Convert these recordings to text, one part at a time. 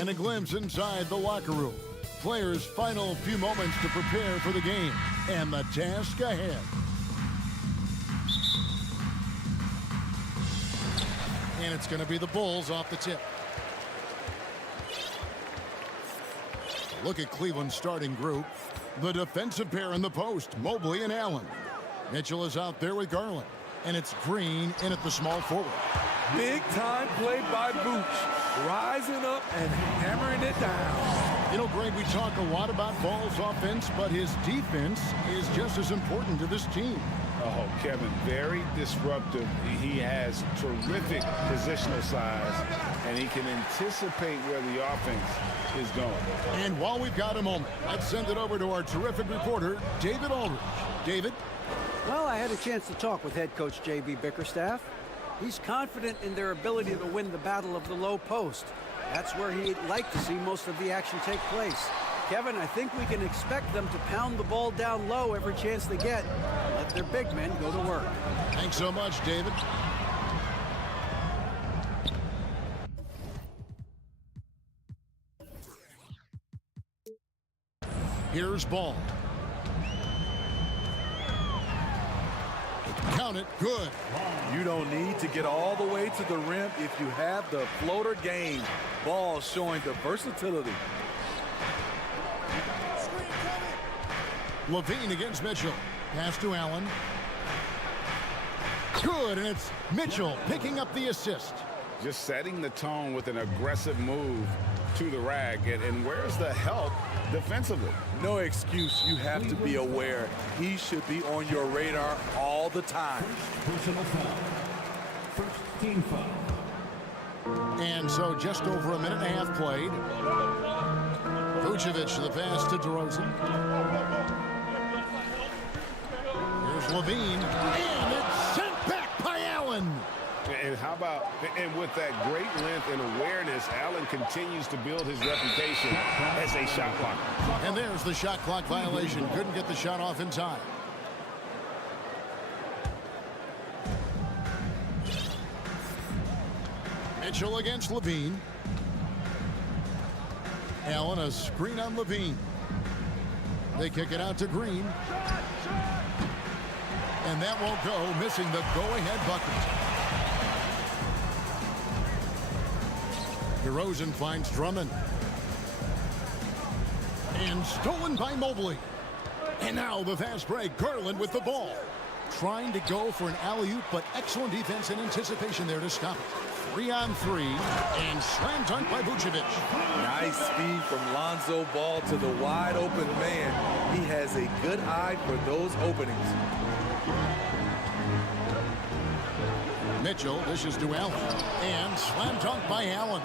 And a glimpse inside the locker room. Players' final few moments to prepare for the game and the task ahead. And it's going to be the Bulls off the tip. Look at Cleveland's starting group. The defensive pair in the post, Mobley and Allen. Mitchell is out there with Garland. And it's Green in at the small forward. Big time play by Vooch. Rising up and hammering it down. You know, Greg, we talk a lot about Ball's offense, but his defense is just as important to this team. Oh, Kevin, very disruptive. He has terrific positional size, and he can anticipate where the offense is going. And while we've got a moment, let's send it over to our terrific reporter, David Aldridge. David? Well, I had a chance to talk with head coach J.B. Bickerstaff. He's confident in their ability to win the battle of the low post. That's where he'd like to see most of the action take place. Kevin, I think we can expect them to pound the ball down low every chance they get. Let their big men go to work. Thanks so much, David. Here's Ball. Count it. Good. You don't need to get all the way to the rim if you have the floater game. Ball showing the versatility. Levine against Mitchell. Pass to Allen. Good, and it's Mitchell picking up the assist. Just setting the tone with an aggressive move to the rack. And where's the help defensively? No excuse. You have to be aware. He should be on your radar all the time. Personal foul. First team foul. And so just over a minute and a half played. Vucevic to the pass to DeRozan. Here's Levine. And it's sent back by Allen. And how about, and with that great length and awareness, Allen continues to build his reputation as a shot blocker. And there's the shot clock violation. Couldn't get the shot off in time. Mitchell against Levine. Allen, a screen on Levine. They kick it out to Green. And that won't go, missing the go-ahead bucket. DeRozan finds Drummond. And stolen by Mobley. And now the fast break. Garland with the ball. Trying to go for an alley-oop, but excellent defense and anticipation there to stop it. 3-on-3, and slam dunk by Vucevic. Nice speed from Lonzo Ball to the wide open man. He has a good eye for those openings. Mitchell dishes to Allen, and slam dunk by Allen.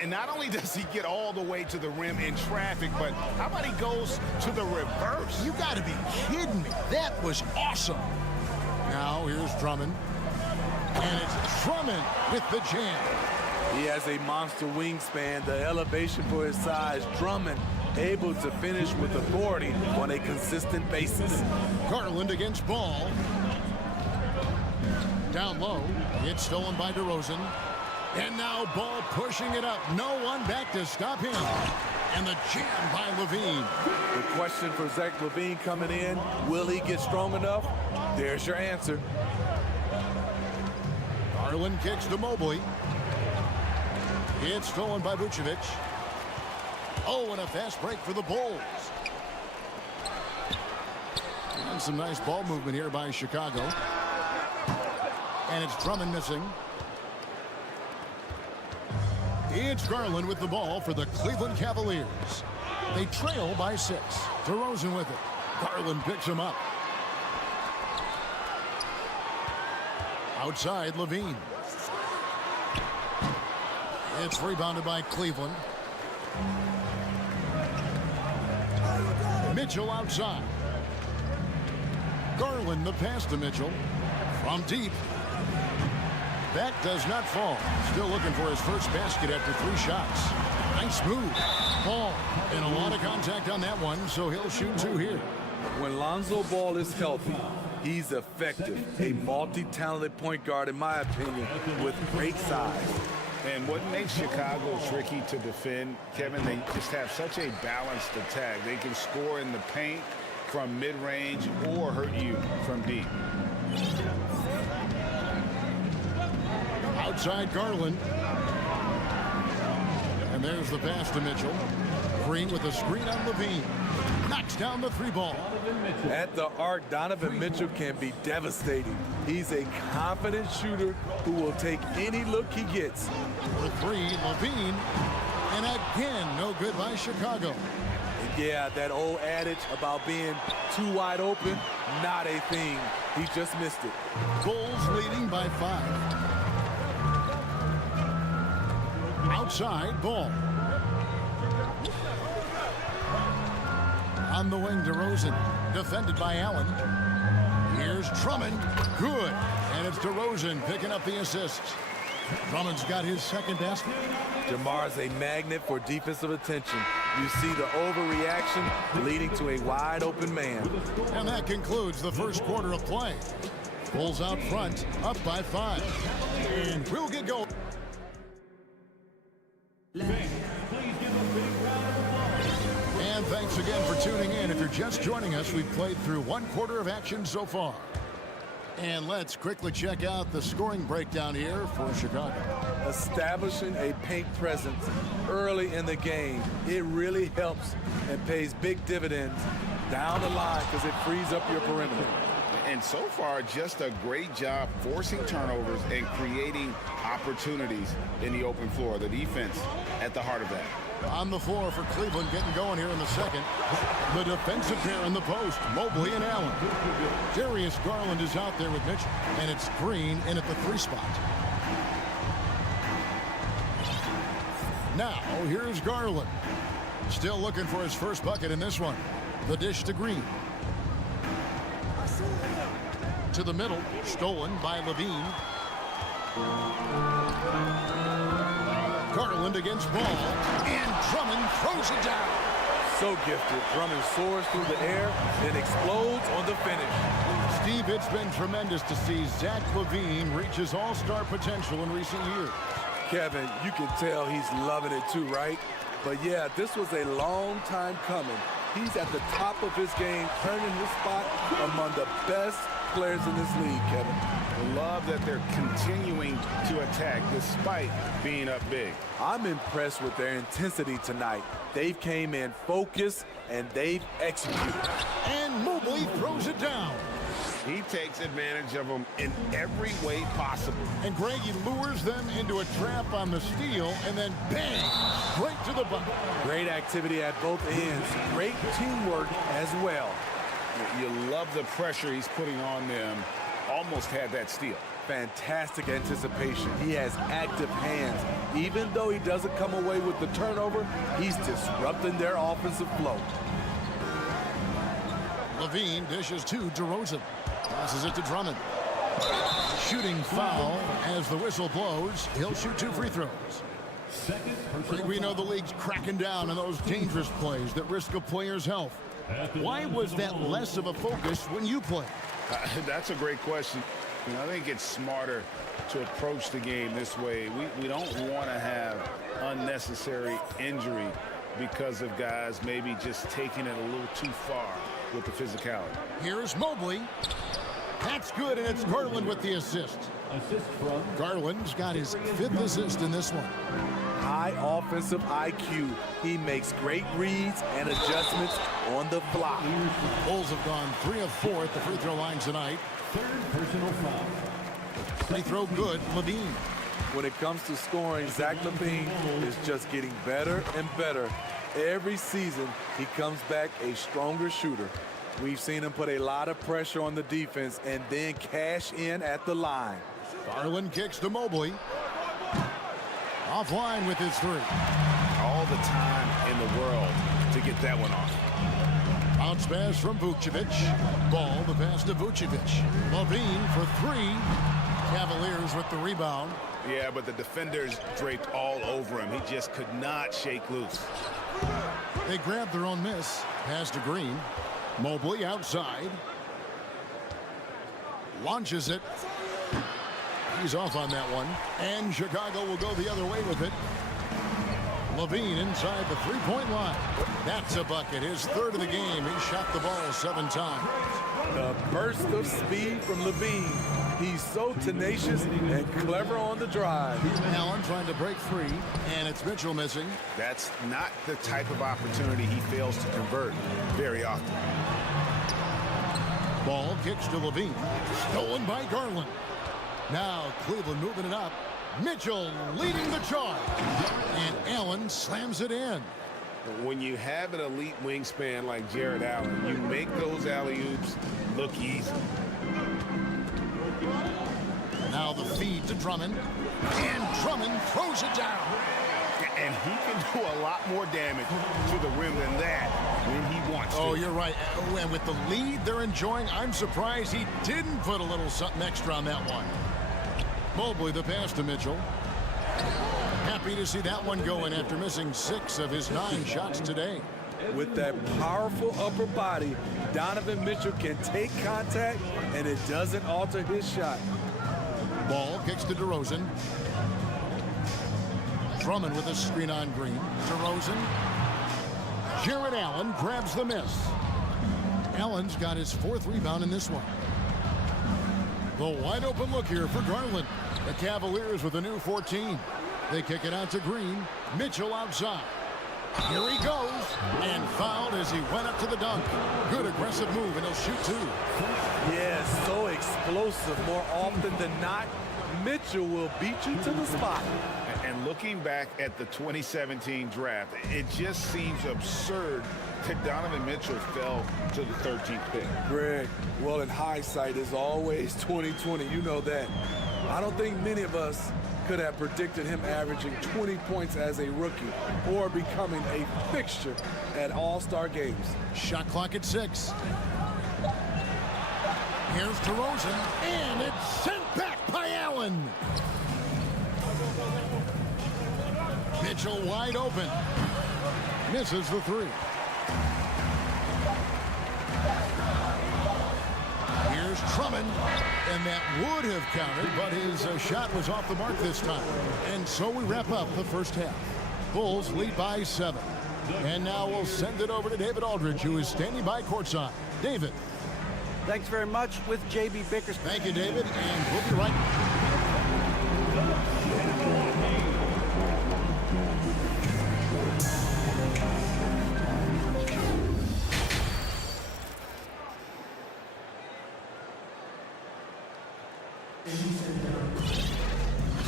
And not only does he get all the way to the rim in traffic, but how about he goes to the reverse? You got to be kidding me. That was awesome. Now here's Drummond. And it's Drummond with the jam. He has a monster wingspan, the elevation for his size. Drummond able to finish with authority on a consistent basis. Garland against Ball. Down low. It's stolen by DeRozan. And now Ball pushing it up. No one back to stop him. And the jam by Levine. The question for Zach Levine coming in, will he get strong enough? There's your answer. Garland kicks to Mobley. It's stolen by Vucevic. Oh, and a fast break for the Bulls. And some nice ball movement here by Chicago. And it's Drummond missing. It's Garland with the ball for the Cleveland Cavaliers. They trail by 6. DeRozan with it. Garland picks him up. Outside, Levine. It's rebounded by Cleveland. Mitchell outside. Garland the pass to Mitchell. From deep. That does not fall. Still looking for his first basket after 3 shots. Nice move. Ball. And a lot of contact on that one, so he'll shoot 2 here. When Lonzo Ball is healthy, he's effective. A multi-talented point guard, in my opinion, with great size. And what makes Chicago tricky to defend, Kevin, they just have such a balanced attack. They can score in the paint from mid-range or hurt you from deep. Outside Garland. And there's the pass to Mitchell. Green with a screen on Levine. Knocks down the three ball. At the arc, Donovan Mitchell can be devastating. He's a confident shooter who will take any look he gets. For three, Levine. And again, no good by Chicago. Yeah, that old adage about being too wide open, not a thing. He just missed it. Bulls leading by 5. Outside, Ball. On the wing, DeRozan. Defended by Allen. Here's Drummond. Good. And it's DeRozan picking up the assists. Drummond's got his second basket. DeMar's a magnet for defensive attention. You see the overreaction leading to a wide open man. And that concludes the first quarter of play. Bulls out front, up by 5. And we'll get going. And thanks again for tuning in. If you're just joining us, we've played through one quarter of action so far. And let's quickly check out the scoring breakdown here for Chicago. Establishing a paint presence early in the game, it really helps and pays big dividends down the line because it frees up your perimeter. And so far, just a great job forcing turnovers and creating opportunities in the open floor. The defense at the heart of that. On the floor for Cleveland, getting going here in the second. The defensive pair in the post, Mobley and Allen. Darius Garland is out there with Mitchell, and it's Green in at the 3 spot. Now, here's Garland. Still looking for his first bucket in this one. The dish to Green. To the middle, stolen by Levine. Garland against Ball, and Drummond throws it down. So gifted. Drummond soars through the air, then explodes on the finish. Steve, it's been tremendous to see Zach LaVine reach his all-star potential in recent years. Kevin, you can tell he's loving it too, right? But yeah, this was a long time coming. He's at the top of his game, turning his spot among the best players in this league, Kevin. I love that they're continuing to attack despite being up big. I'm impressed with their intensity tonight. They've came in focused and they've executed. And Mobley throws it down. He takes advantage of them in every way possible. And Greg, he lures them into a trap on the steal, and then bang, straight to the bucket. Great activity at both ends. Great teamwork as well. You love the pressure he's putting on them. Almost had that steal. Fantastic anticipation. He has active hands. Even though he doesn't come away with the turnover, he's disrupting their offensive flow. Levine dishes to DeRozan. Passes it to Drummond. Shooting foul as the whistle blows. He'll shoot 2 free throws. We know the league's cracking down on those dangerous plays that risk a player's health. Why was that less of a focus when you play? That's a great question. I think it's smarter to approach the game this way. We don't want to have unnecessary injury because of guys maybe just taking it a little too far with the physicality. Here's Mobley. That's good, and it's Garland with the assist. Garland's got his 5th assist in this one. High offensive IQ. He makes great reads and adjustments on the fly. Bulls have gone 3 of 4 at the free throw line tonight. 3rd personal foul. Free throw good, Levine. When it comes to scoring, Zach LaVine is just getting better and better. Every season, he comes back a stronger shooter. We've seen him put a lot of pressure on the defense and then cash in at the line. Garland kicks to Mobley. Offline with his 3. All the time in the world to get that one off. Bounce pass from Vucevic. Ball, the pass to Vucevic. Levine for 3. Cavaliers with the rebound. Yeah, but the defenders draped all over him. He just could not shake loose. They grabbed their own miss. Pass to Green. Mobley outside. Launches it. ease off on that one. And Chicago will go the other way with it. Levine inside the three-point line. That's a bucket. His third of the game. He shot the ball 7 times. The burst of speed from Levine. He's so tenacious and clever on the drive. Allen trying to break free, and it's Mitchell missing. That's not the type of opportunity he fails to convert very often. Ball kicks to Levine. Stolen by Garland. Now Cleveland moving it up. Mitchell leading the charge. And Allen slams it in. When you have an elite wingspan like Jared Allen, you make those alley-oops look easy. Now the feed to Drummond. And Drummond throws it down. And he can do a lot more damage to the rim than that when he wants to. Oh, you're right. And with the lead they're enjoying, I'm surprised he didn't put a little something extra on that one. Mobley the pass to Mitchell. Happy to see that one going after missing 6 of his 9 shots today. With that powerful upper body, Donovan Mitchell can take contact, and it doesn't alter his shot. Ball kicks to DeRozan. Drummond with a screen on Green. DeRozan. Jared Allen grabs the miss. Allen's got his 4th rebound in this one. The wide open look here for Garland. The Cavaliers with a new 14. They kick it out to Green. Mitchell outside. Here he goes. And fouled as he went up to the dunk. Good aggressive move, and he'll shoot 2. Yeah, so explosive. More often than not, Mitchell will beat you to the spot. And looking back at the 2017 draft, it just seems absurd that Donovan Mitchell fell to the 13th pick. Greg, well, in hindsight is always 20/20. You know that. I don't think many of us could have predicted him averaging 20 points as a rookie or becoming a fixture at All-Star games. Shot clock at 6. Here's DeRozan, and it's sent back by Allen. Mitchell wide open. Misses the 3. Here's Drummond, and that would have counted, but his shot was off the mark this time. And so we wrap up the first half. Bulls lead by 7. And now we'll send it over to David Aldridge, who is standing by courtside. David. Thanks very much with J.B. Bickerstaff. Thank you, David, and we'll be right back.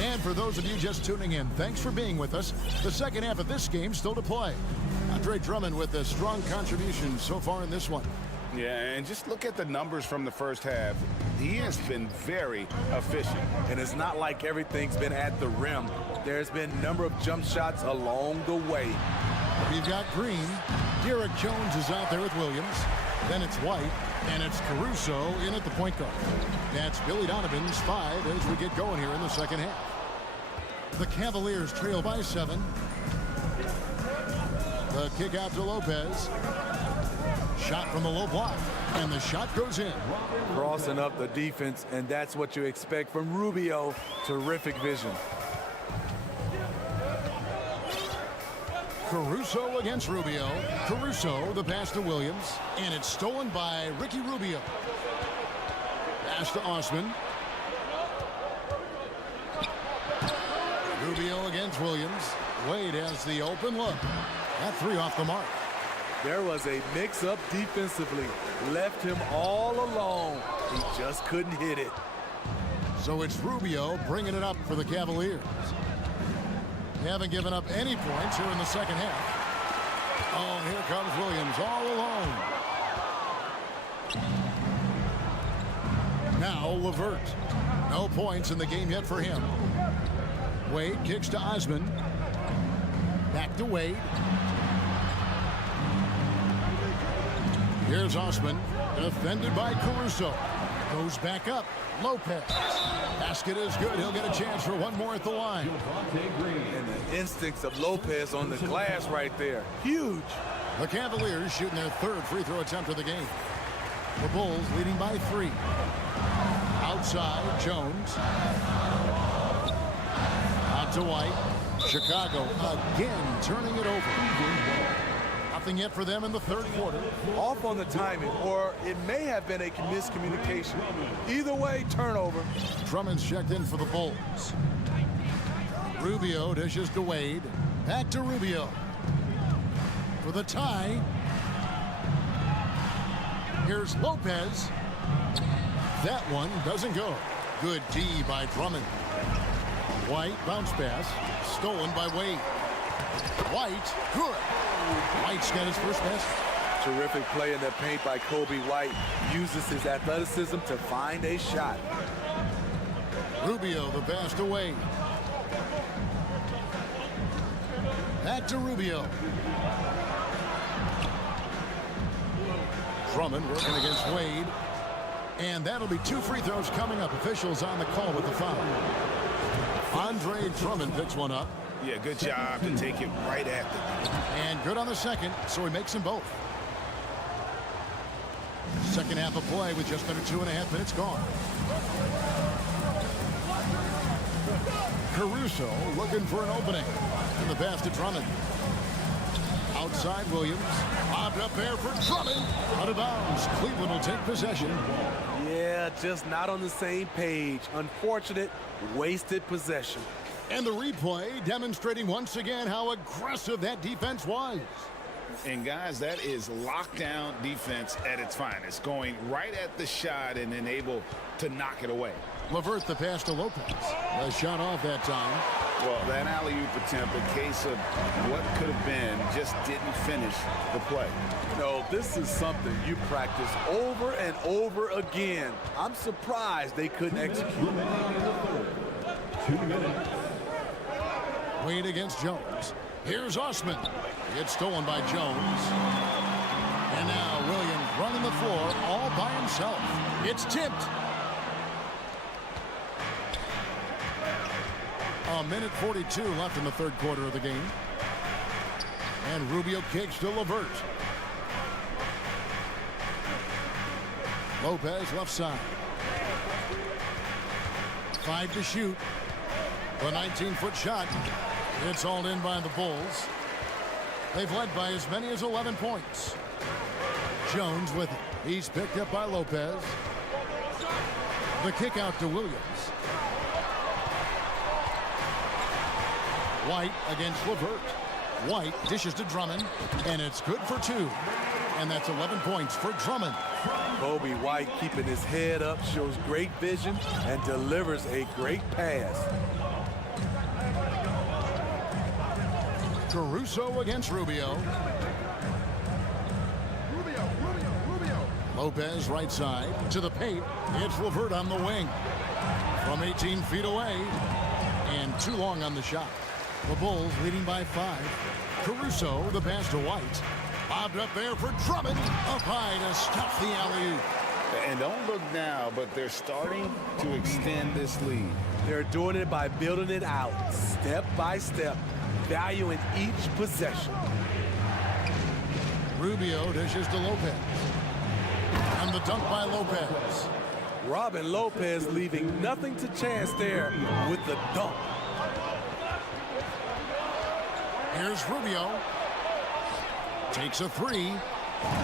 And for those of you just tuning in, thanks for being with us. The second half of this game still to play. Andre Drummond with a strong contribution so far in this one. Yeah, and just look at the numbers from the first half. He has been very efficient. And it's not like everything's been at the rim. There's been a number of jump shots along the way. We've got Green. Derek Jones is out there with Williams. Then it's White, and it's Caruso in at the point guard. That's Billy Donovan's 5 as we get going here in the second half. The Cavaliers trail by 7. The kick out to Lopez. Shot from the low block, and the shot goes in. Crossing up the defense, and that's what you expect from Rubio. Terrific vision. Caruso against Rubio. Caruso, the pass to Williams, and it's stolen by Ricky Rubio. Pass to Osman. Rubio against Williams. Wade has the open look. That 3 off the mark. There was a mix-up defensively. Left him all alone. He just couldn't hit it. So it's Rubio bringing it up for the Cavaliers. They haven't given up any points here in the second half. Oh, here comes Williams all alone. Now LeVert. No points in the game yet for him. Wade kicks to Osman. Back to Wade. Here's Osman, defended by Caruso. Goes back up. Lopez. Basket is good. He'll get a chance for one more at the line. And the instincts of Lopez on the glass right there. Huge. The Cavaliers shooting their 3rd free throw attempt of the game. The Bulls leading by 3. Outside, Jones. Out to White. Chicago again turning it over. Nothing yet for them in the third quarter. Off on the timing, or it may have been a miscommunication. Either way, turnover. Drummond's checked in for the Bulls. Rubio dishes to Wade. Back to Rubio. For the tie. Here's Lopez. That one doesn't go. Good D by Drummond. White bounce pass. Stolen by Wade. White, good. White's got his first basket. Terrific play in the paint by Kobe White. Uses his athleticism to find a shot. Rubio the pass to Wade. Back to Rubio. Drummond working against Wade. And that'll be 2 free throws coming up. Officials on the call with the foul. Andre Drummond picks one up. Yeah, good job to take it right at the And good on the second, so he makes them both. Second half of play with just under 2.5 minutes gone. Caruso looking for an opening. And the pass to Drummond. Outside Williams. Bobbed up there for Drummond. Out of bounds. Cleveland will take possession. Yeah, just not on the same page. Unfortunate, wasted possession. And the replay demonstrating once again how aggressive that defense was. And guys, that is lockdown defense at its finest. Going right at the shot and then able to knock it away. LeVert the pass to Lopez. The shot off that time. Well, that alley-oop attempt, a case of what could have been, just didn't finish the play. You know, this is something you practice over and over again. I'm surprised they couldn't execute. 2 minutes. Wade against Jones. Here's Osman. It's stolen by Jones. And now Williams running the floor all by himself. It's tipped. A minute 42 left in the third quarter of the game. And Rubio kicks to LeVert. Lopez left side. 5 to shoot. The 19-foot shot. It's hauled in by the Bulls. They've led by as many as 11 points. Jones with it. He's picked up by Lopez. The kick out to Williams. White against LeVert. White dishes to Drummond, and it's good for 2. And that's 11 points for Drummond. Kobe White keeping his head up, shows great vision, and delivers a great pass. Caruso against Rubio. Lopez right side to the paint. It's LeVert on the wing. From 18 feet away. And too long on the shot. The Bulls leading by 5. Caruso, the pass to White. Bobbed up there for Drummond. Up high to stop the alley-oop. And don't look now, but they're starting to extend this lead. They're doing it by building it out, step by step, valuing each possession. Rubio dishes to Lopez. And the dunk by Lopez. Robin Lopez leaving nothing to chance there with the dunk. Here's Rubio. Takes a 3.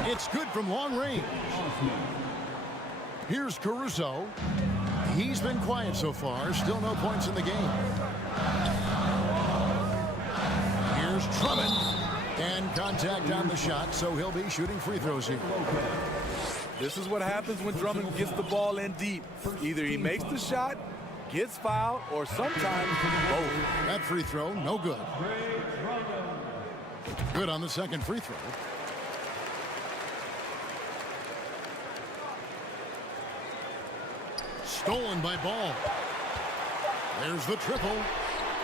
It's good from long range. Here's Caruso. He's been quiet so far. Still no points in the game. Here's Drummond. And contact on the shot, so he'll be shooting free throws here. This is what happens when Drummond gets the ball in deep. Either he makes the shot, gets fouled, or sometimes both. That free throw, no good. Good on the second free throw. Stolen by Ball. There's the triple.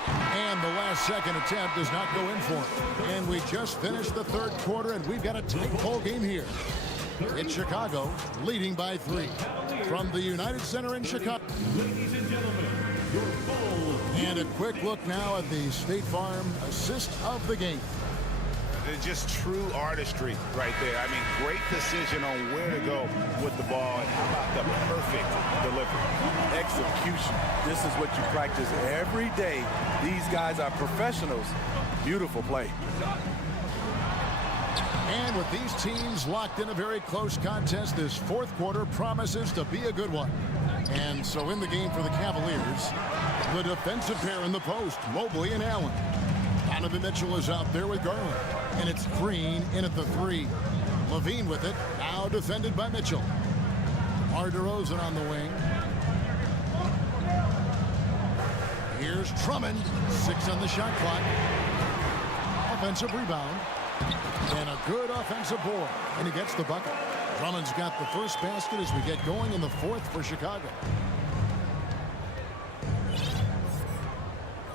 And the last second attempt does not go in for him. And we just finished the third quarter, and we've got a tight ball game here. It's Chicago leading by 3. From the United Center in Chicago. Ladies and gentlemen, your Bulls. And a quick look now at the State Farm assist of the game. Just true artistry right there. I mean, great decision on where to go with the ball, and how about the perfect delivery. Execution. This is what you practice every day. These guys are professionals. Beautiful play. And with these teams locked in a very close contest, this fourth quarter promises to be a good one. And so in the game for the Cavaliers, the defensive pair in the post, Mobley and Allen. Donovan Mitchell is out there with Garland. And it's Green in at the three. Levine with it, now defended by Mitchell. DeMar DeRozan on the wing. Here's Drummond, 6 on the shot clock. Offensive rebound. And a good offensive board. And he gets the bucket. Drummond's got the first basket as we get going in the fourth for Chicago.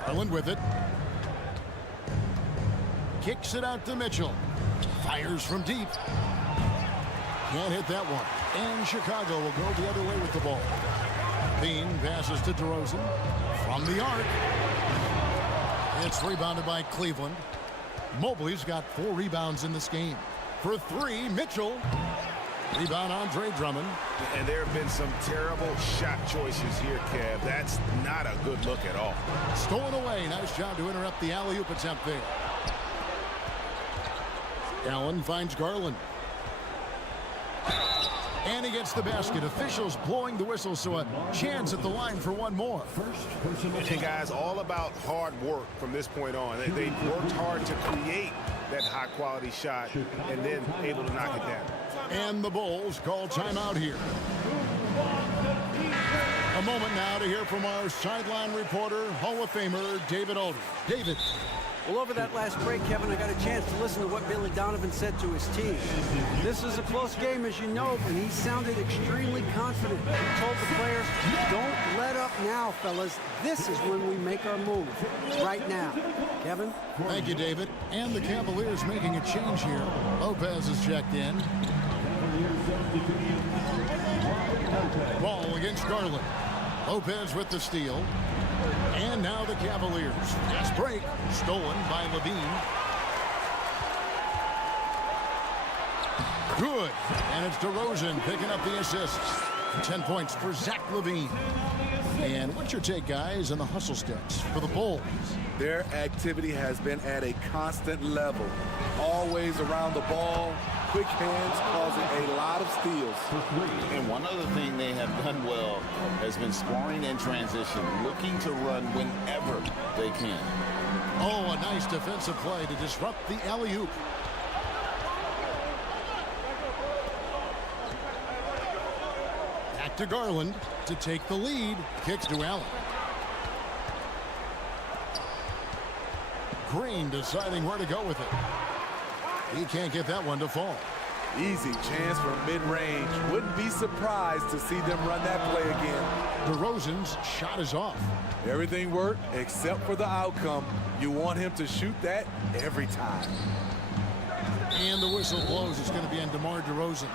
Garland with it. Kicks it out to Mitchell. Fires from deep. Can't hit that one. And Chicago will go the other way with the ball. Bean passes to DeRozan. From the arc. It's rebounded by Cleveland. Mobley's got 4 rebounds in this game. For 3, Mitchell. Rebound, Andre Drummond. And there have been some terrible shot choices here, Kev. That's not a good look at all. Stolen away. Nice job to interrupt the alley-oop attempt there. Allen finds Garland. And he gets the basket. Officials blowing the whistle, so a chance at the line for one more. And guys, all about hard work from this point on. They worked hard to create that high-quality shot and then able to knock it down. And the Bulls call timeout here. A moment now to hear from our sideline reporter, Hall of Famer David Aldridge. David. Well, over that last break, Kevin, I got a chance to listen to what Billy Donovan said to his team. This is a close game, as you know, and he sounded extremely confident. He told the players, don't let up now, fellas. This is when we make our move. Right now. Kevin? Thank you, David. And the Cavaliers making a change here. Lopez is checked in. Ball against Garland. Lopez with the steal. And now the Cavaliers. Fast break. Stolen by Levine. Good. And it's DeRozan picking up the assists. 10 points for Zach LaVine. And what's your take, guys, on the hustle steps for the Bulls? Their activity has been at a constant level. Always around the ball. Quick hands causing a lot of steals. And one other thing they have done well has been scoring in transition, looking to run whenever they can. Oh, a nice defensive play to disrupt the alley-oop. Back to Garland to take the lead. Kicks to Allen. Green deciding where to go with it. He can't get that one to fall. Easy chance from mid-range. Wouldn't be surprised to see them run that play again. DeRozan's shot is off. Everything worked except for the outcome. You want him to shoot that every time. And the whistle blows. It's going to be on DeMar DeRozan.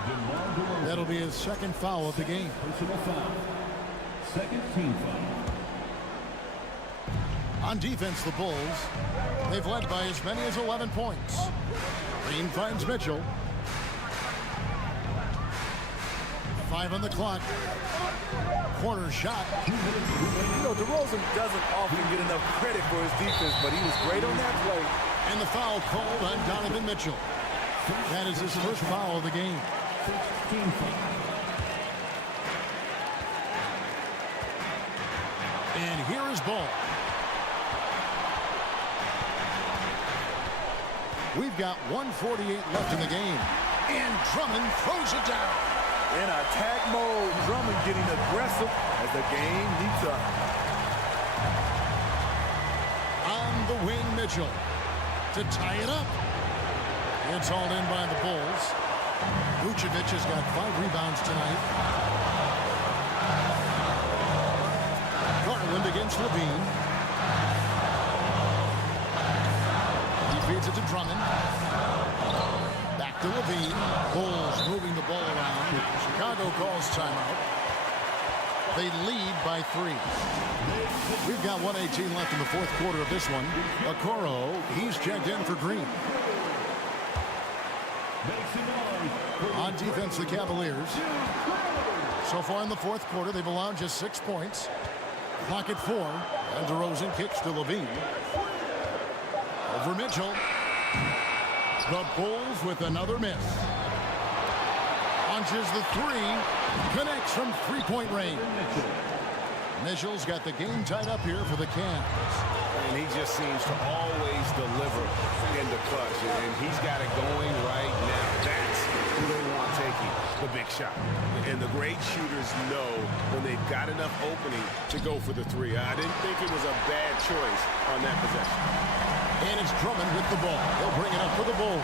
That'll be his second foul of the game. Personal foul. Second team foul. On defense, the Bulls, they've led by as many as 11 points. Green finds Mitchell. 5 on the clock. Corner shot. You know, DeRozan doesn't often get enough credit for his defense, but he was great on that play. And the foul called on Donovan Mitchell. That is his first foul of the game. And here is ball. We've got 1:48 left in the game. And Drummond throws it down. In attack mode, Drummond getting aggressive as the game heats up. On the wing, Mitchell to tie it up. It's hauled in by the Bulls. Vucevic has got 5 rebounds tonight. Garland against Levine. He feeds it to Drummond. Back to Levine. Bulls moving the ball around. Chicago calls timeout. They lead by 3. We've got 1:18 left in the fourth quarter of this one. Okoro, he's checked in for Green. On defense, the Cavaliers. So far in the fourth quarter, they've allowed just 6 points. Clock at 4. And DeRozan kicks to Levine. Over Mitchell. The Bulls with another miss. Launches the 3. Connects from three-point range. Mitchell's got the game tied up here for the Cavs. And he just seems to always deliver in the clutch. And he's got it going right now. That's who they want taking the big shot. And the great shooters know when they've got enough opening to go for the 3. I didn't think it was a bad choice on that possession. And it's Drummond with the ball. They'll bring it up for the Bulls.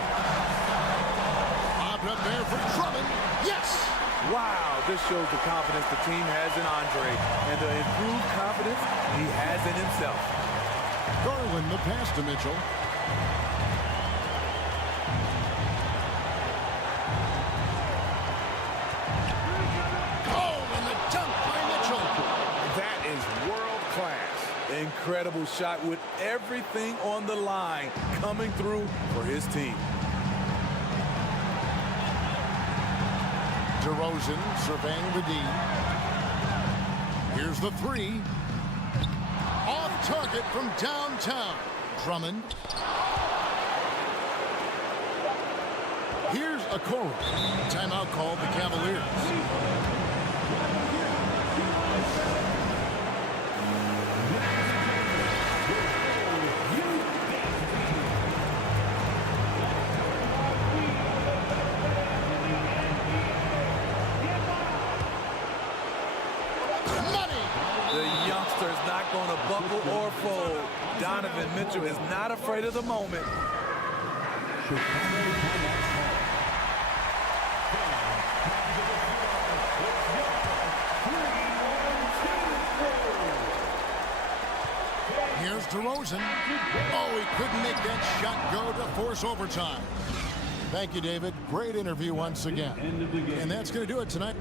Bobbed up there for Drummond. Yes! Wow, this shows the confidence the team has in Andre and the improved confidence he has in himself. Garland the pass to Mitchell. Oh, and the dunk by Mitchell. That is world class. Incredible shot with everything on the line coming through for his team. DeRozan surveying the D. Here's the 3. Off target from downtown. Drummond. Here's a call. Timeout called the Cavaliers. Not going to buckle or fold. Donovan Mitchell is not afraid of the moment. Here's DeRozan. Oh, he couldn't make that shot go to force overtime. Thank you, David. Great interview once again. And that's going to do it tonight.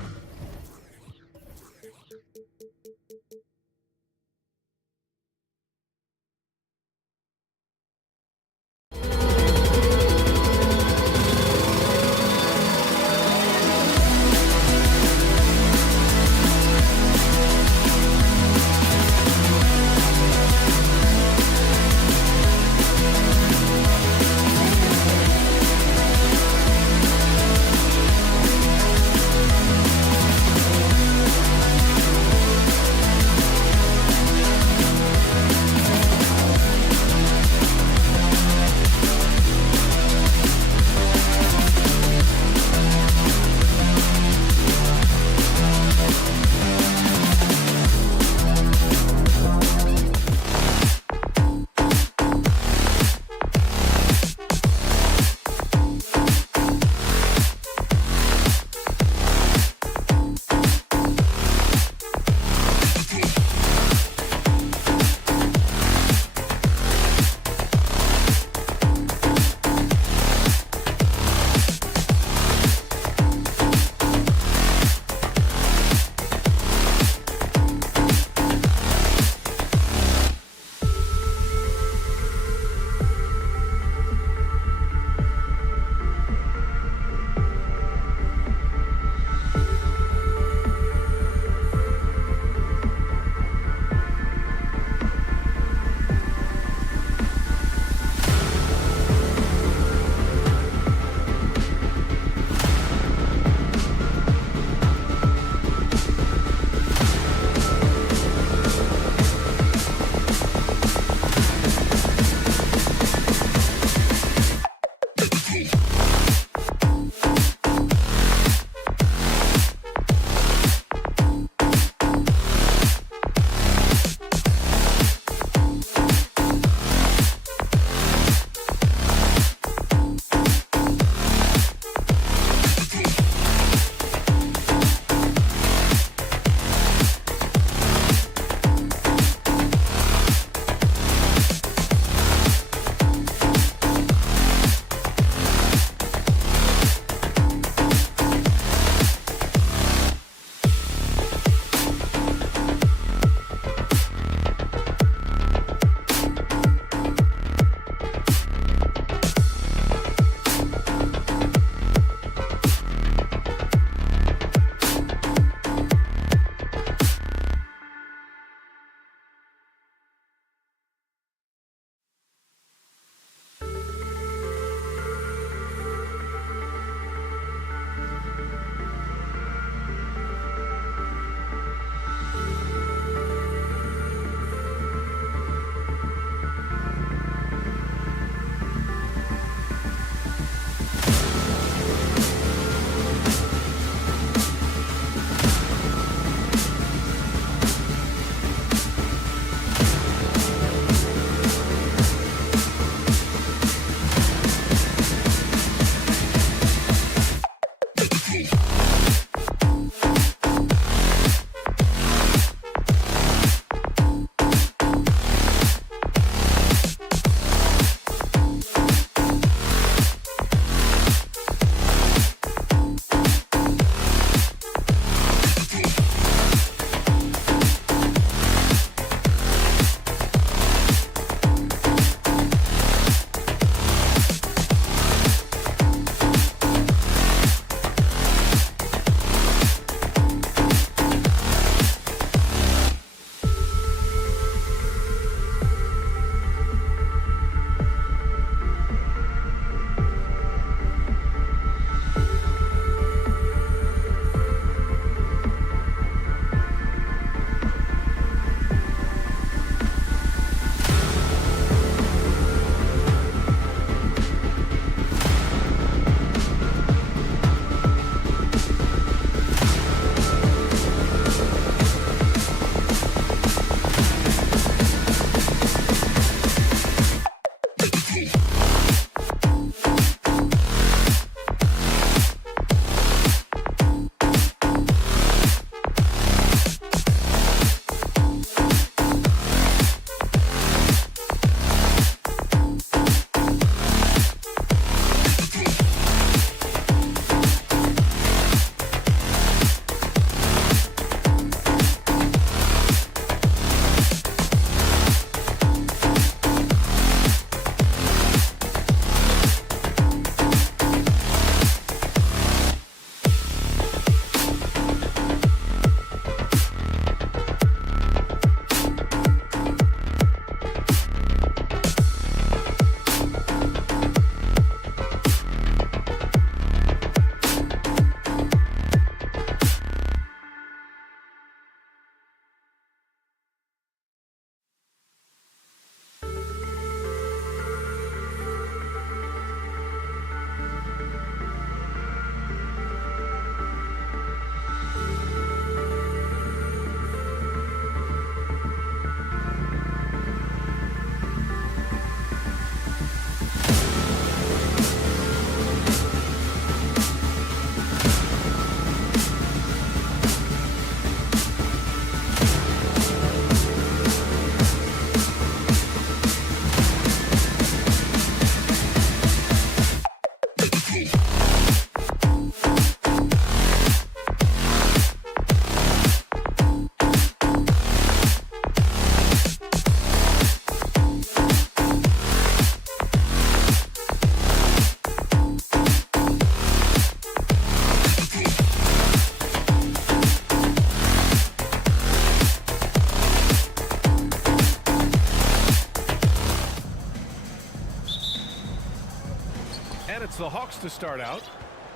And it's the Hawks to start out.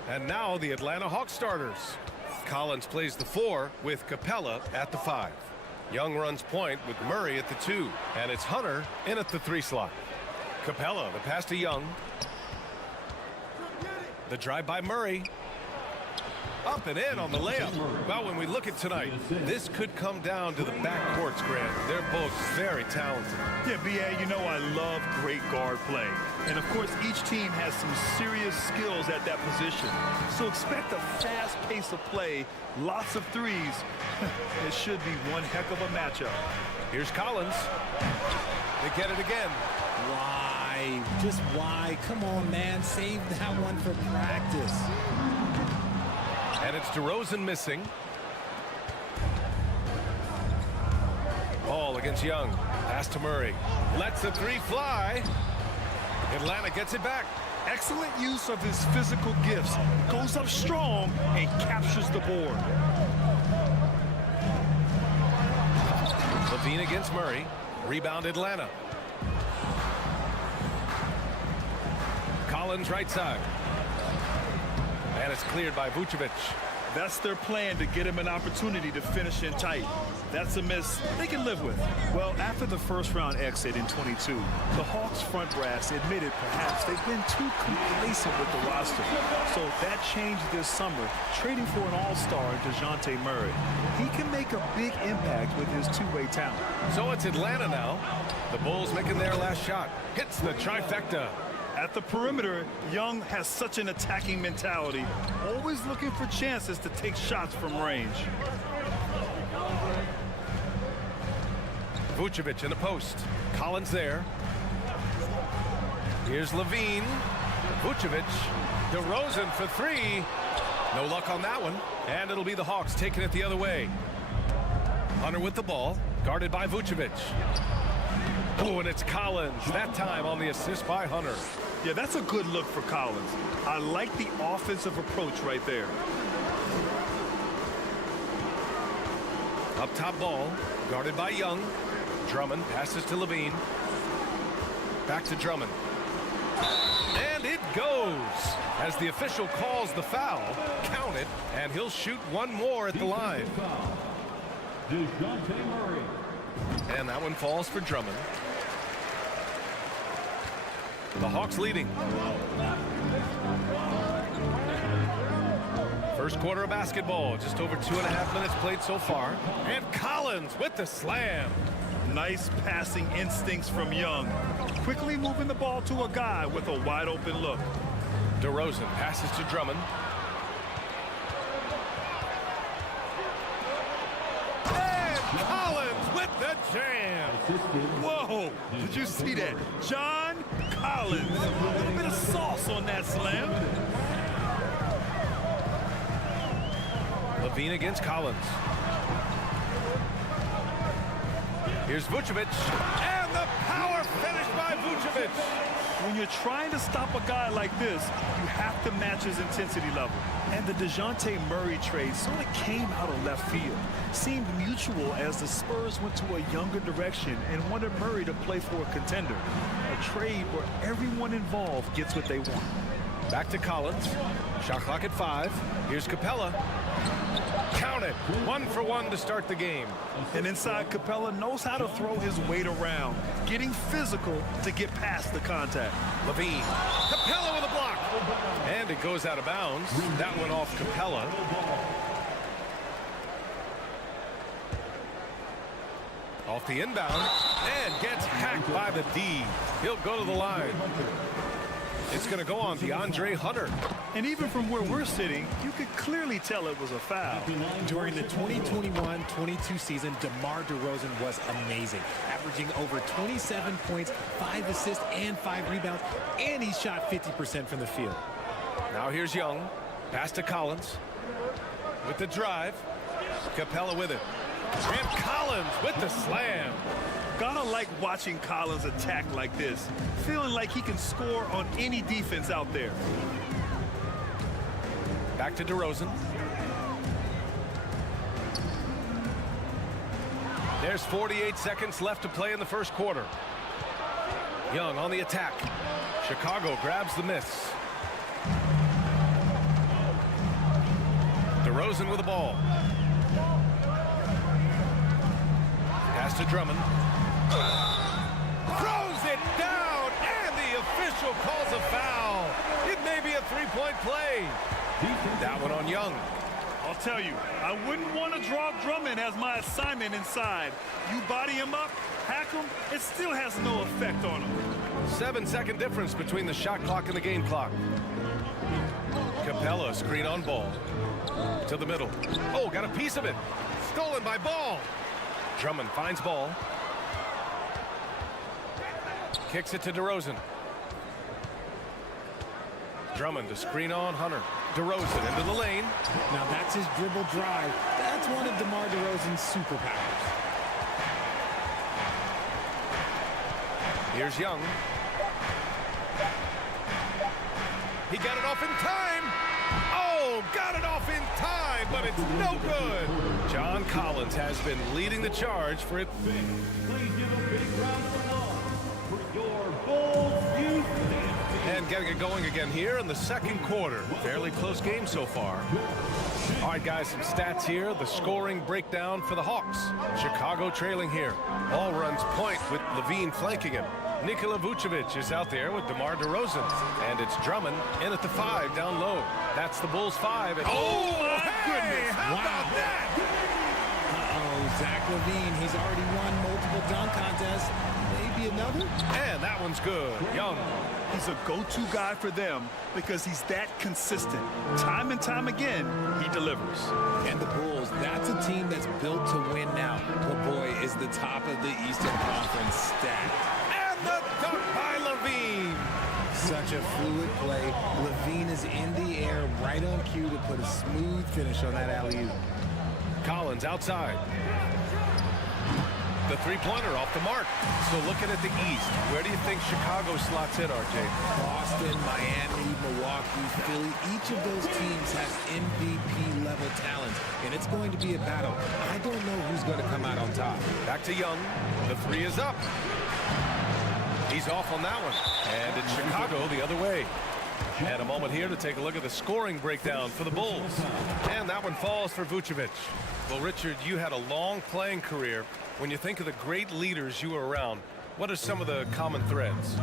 And now the Atlanta Hawks starters. Collins plays the 4 with Capella at the 5. Young runs point with Murray at the 2. And it's Hunter in at the 3 slot. Capella, the pass to Young. The drive by Murray. Up and in on the layup. Well, when we look at tonight, this could come down to the backcourts, Grant. They're both very talented. Yeah, B.A., you know I love great guard play. And, of course, each team has some serious skills at that position. So expect a fast pace of play, lots of threes. It should be one heck of a matchup. Here's Collins. They get it again. Why? Just why? Come on, man. Save that one for practice. And it's DeRozan missing. Ball against Young. Pass to Murray. Lets the 3 fly. Atlanta gets it back. Excellent use of his physical gifts. Goes up strong and captures the board. Levine against Murray. Rebound Atlanta. Collins right side. And it's cleared by Vucevic. That's their plan, to get him an opportunity to finish in tight. That's a miss they can live with. Well, after the first round exit in 22, the Hawks front brass admitted perhaps they've been too complacent with the roster. So that changed this summer, trading for an all-star in DeJounte Murray. He can make a big impact with his two-way talent. So it's Atlanta now. The Bulls making their last shot. Hits the trifecta. At the perimeter, Young has such an attacking mentality, always looking for chances to take shots from range. Vucevic in the post. Collins there. Here's Levine. Vucevic. DeRozan for 3. No luck on that one. And it'll be the Hawks taking it the other way. Hunter with the ball. Guarded by Vucevic. Oh, and it's Collins. That time on the assist by Hunter. Yeah, that's a good look for Collins. I like the offensive approach right there. Up top ball. Guarded by Young. Drummond passes to Levine. Back to Drummond. And it goes. As the official calls the foul, count it, and he'll shoot one more at the line. DeJounte Murray. And that one falls for Drummond. The Hawks leading. First quarter of basketball. Just over 2.5 minutes played so far. And Collins with the slam. Nice passing instincts from Young. Quickly moving the ball to a guy with a wide open look. DeRozan passes to Drummond. And Collins with the jam. Whoa, did you see that? John Collins. A little bit of sauce on that slam. Levine against Collins. Here's Vucevic. And the power finish by Vucevic. When you're trying to stop a guy like this, you have to match his intensity level. And the DeJounte Murray trade sort of came out of left field. Seemed mutual as the Spurs went to a younger direction and wanted Murray to play for a contender. A trade where everyone involved gets what they want. Back to Collins. Shot clock at 5. Here's Capella. Count it. 1 for 1 to start the game. And inside, Capella knows how to throw his weight around, getting physical to get past the contact. Levine. Capella with a block. And it goes out of bounds. That one off Capella. Off the inbound. And gets hacked by the D. He'll go to the line. It's going to go on DeAndre Hunter. And even from where we're sitting, you could clearly tell it was a foul. During the 2021-22 season, DeMar DeRozan was amazing, averaging over 27 points, 5 assists, and 5 rebounds, and he shot 50% from the field. Now here's Young. Pass to Collins. With the drive. Capella with it. And Collins with the slam. Gotta like watching Collins attack like this, feeling like he can score on any defense out there. Back to DeRozan. There's 48 seconds left to play in the first quarter. Young on the attack. Chicago grabs the miss. DeRozan with the ball. Pass to Drummond. Throws it down, and the official calls a foul. It may be a three-point play. That one on Young. I'll tell you, I wouldn't want to drop Drummond as my assignment inside. You body him up, hack him, it still has no effect on him. 7-second difference between the shot clock and the game clock. Capella, screen on Ball. To the middle. Oh, got a piece of it. Stolen by Ball. Drummond finds Ball. Kicks it to DeRozan. Drummond to screen on Hunter. DeRozan into the lane. Now that's his dribble drive. That's one of DeMar DeRozan's superpowers. Here's Young. He got it off in time. Oh, got it off in time, but it's no good. John Collins has been leading the charge for it. Please give a big round of applause for your Bulls youth. And getting it going again here in the second quarter. Fairly close game so far. All right, guys, some stats here. The scoring breakdown for the Hawks. Chicago trailing here. Ball runs point with Levine flanking him. Nikola Vucevic is out there with DeMar DeRozan. And it's Drummond in at the 5 down low. That's the Bulls 5. And Oh, my goodness. How about that? Uh-oh, Zach LaVine, he's already won multiple dunk contests. Maybe another? And that one's good. Young. He's a go-to guy for them because he's that consistent. Time and time again, he delivers. And the Bulls, that's a team that's built to win now. But boy, is the top of the Eastern Conference stacked. And the dunk by Levine. Such a fluid play. Levine is in the air, right on cue to put a smooth finish on that alley-oop. Collins outside. The three-pointer off the mark. So looking at the East, where do you think Chicago slots in, RJ? Boston, Miami, Milwaukee, Philly, each of those teams has MVP-level talent, and it's going to be a battle. I don't know who's going to come out on top. Back to Young. The 3 is up. He's off on that one. And it's Chicago the other way. And a moment here to take a look at the scoring breakdown for the Bulls. And that one falls for Vucevic. Well, Richard, you had a long playing career. When you think of the great leaders you were around, what are some of the common threads?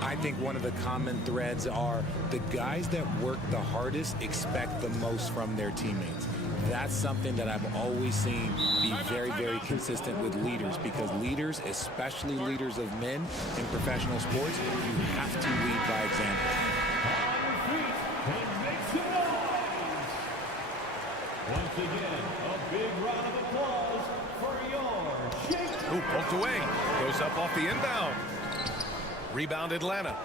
I think one of the common threads are the guys that work the hardest expect the most from their teammates. That's something that I've always seen be very, very consistent with leaders, because leaders, especially leaders of men in professional sports, you have to lead by example. Once again, a big round of applause for your Jake. Ooh, poked away. Goes up off the inbound. Rebound Atlanta.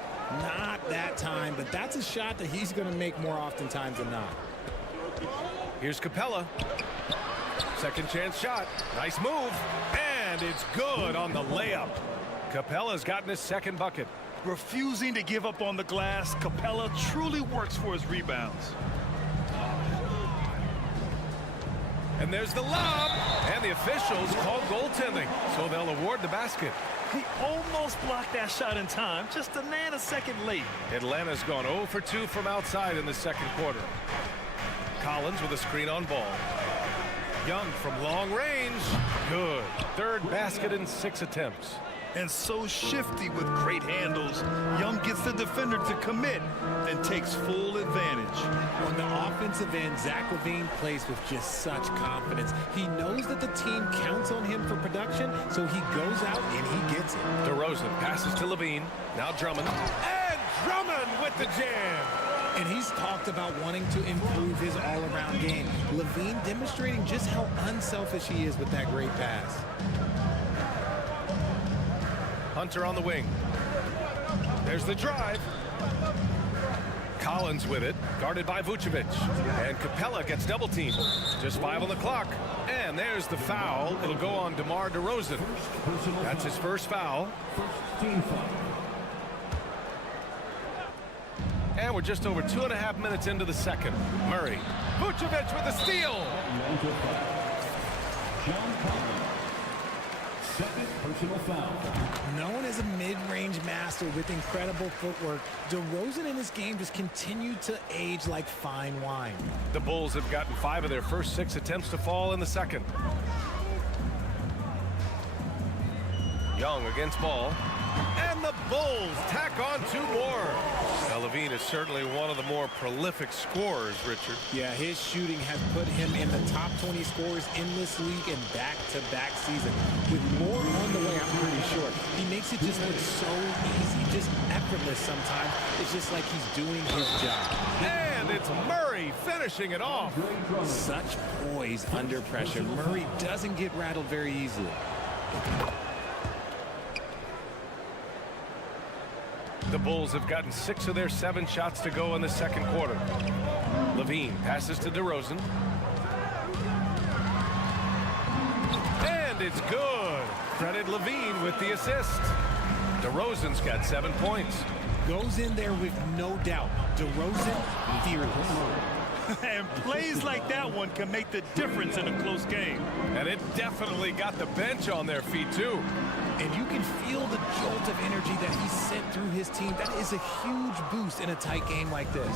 Not that time, but that's a shot that he's going to make more oftentimes than not. Here's Capella. Second chance shot. Nice move. And it's good on the layup. Capella's gotten his second bucket. Refusing to give up on the glass, Capella truly works for his rebounds. And there's the lob. And the officials called goaltending, so they'll award the basket. He almost blocked that shot in time, just a nanosecond late. Atlanta's gone 0 for 2 from outside in the second quarter. Collins with a screen on Ball. Young from long range. Good. Third basket in 6 attempts. And so shifty with great handles. Young gets the defender to commit and takes full advantage. On the offensive end, Zach LaVine plays with just such confidence. He knows that the team counts on him for production, so he goes out and he gets it. DeRozan passes to Levine. Now Drummond. And Drummond with the jam. And he's talked about wanting to improve his all-around game. LaVine demonstrating just how unselfish he is with that great pass. Hunter on the wing. There's the drive. Collins with it, guarded by Vucevic. And Capella gets double teamed. Just 5 on the clock. And there's the foul. It'll go on DeMar DeRozan. That's his first foul. Team foul. And we're just over 2.5 minutes into the second. Murray. Vucevic with the steal. second personal foul. Known as a mid-range master with incredible footwork, DeRozan in this game just continued to age like fine wine. The Bulls have gotten 5 of their first 6 attempts to fall in the second. Young against ball. And the Bulls tack on 2 more. Now, Levine is certainly one of the more prolific scorers, Richard. Yeah, his shooting has put him in the top 20 scorers in this league in back-to-back season. With more on the way, I'm pretty sure. He makes it just look so easy, just effortless sometimes. It's just like he's doing his job. And it's Murray finishing it off. Such poise under pressure. Murray doesn't get rattled very easily. The Bulls have gotten 6 of their 7 shots to go in the second quarter. Levine passes to DeRozan. And it's good. Credit Levine with the assist. DeRozan's got 7 points. Goes in there with no doubt. DeRozan, fearless. And plays like that one can make the difference in a close game. And it definitely got the bench on their feet, too. And you can feel the jolt of energy that he sent through his team. That is a huge boost in a tight game like this.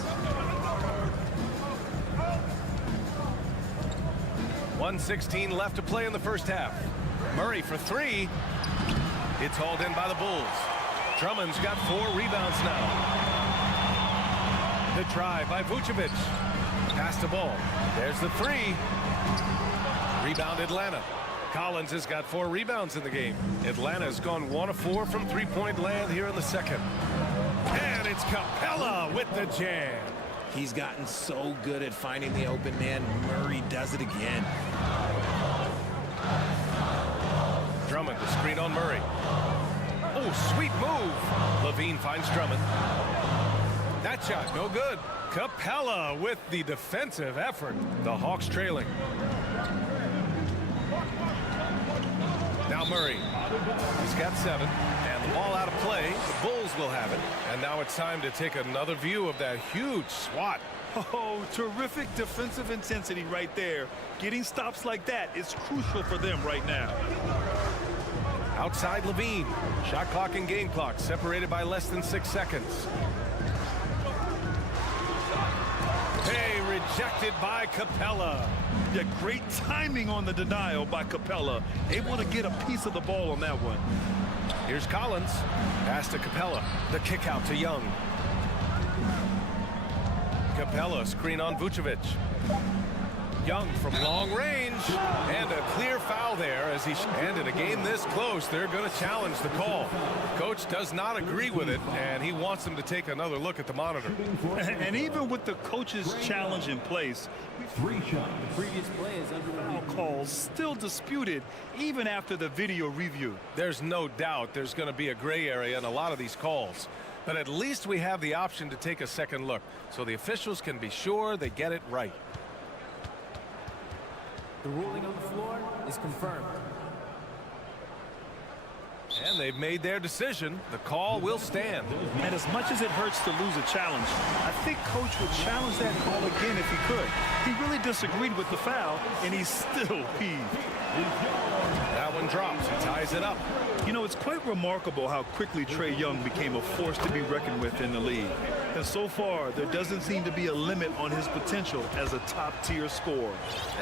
1:16 left to play in the first half. Murray for 3. It's hauled in by the Bulls. Drummond's got 4 rebounds now. The try by Vucevic. Pass the ball. There's the 3. Rebound Atlanta. Collins has got 4 rebounds in the game. Atlanta's gone 1 of 4 from three-point land here in the second. And it's Capella with the jam. He's gotten so good at finding the open man. Murray does it again. Drummond to screen on Murray. Oh, sweet move. Levine finds Drummond. That shot, no good. Capella with the defensive effort. The Hawks trailing. Now Murray. He's got 7. And the ball out of play. The Bulls will have it. And now it's time to take another view of that huge swat. Oh, terrific defensive intensity right there. Getting stops like that is crucial for them right now. Outside Levine. Shot clock and game clock separated by less than 6 seconds. Hey, rejected by Capella. Yeah, great timing on the denial by Capella. Able to get a piece of the ball on that one. Here's Collins. Pass to Capella. The kick out to Young. Capella screen on Vucevic. Young from long range. And a clear foul there as he... And in a game this close, they're going to challenge the call. Coach does not agree with it, and he wants them to take another look at the monitor. And even with the coach's challenge in place, 3 shots. the previous play is under foul calls still disputed even after the video review. There's no doubt there's going to be a gray area in a lot of these calls. But at least we have the option to take a second look, so the officials can be sure they get it right. The ruling on the floor is confirmed. And they've made their decision. The call will stand. And as much as it hurts to lose a challenge, I think Coach would challenge that call again if he could. He really disagreed with the foul, and he's still peeved. That one drops. He ties it up. You know, it's quite remarkable how quickly Trae Young became a force to be reckoned with in the league. And so far, there doesn't seem to be a limit on his potential as a top-tier scorer.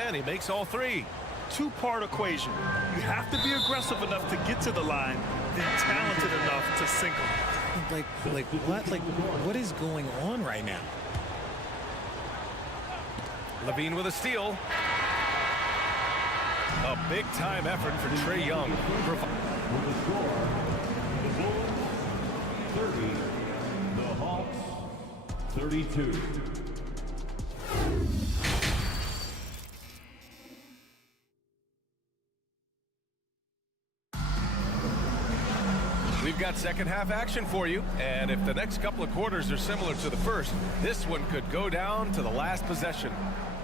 And he makes all 3. 2-part equation. You have to be aggressive enough to get to the line, then talented enough to sink them. What is going on right now? Levine with a steal. A big-time effort for Trae Young. With the score, the Bulls 30, the Hawks 32. We've got second half action for you, and if the next couple of quarters are similar to the first, this one could go down to the last possession.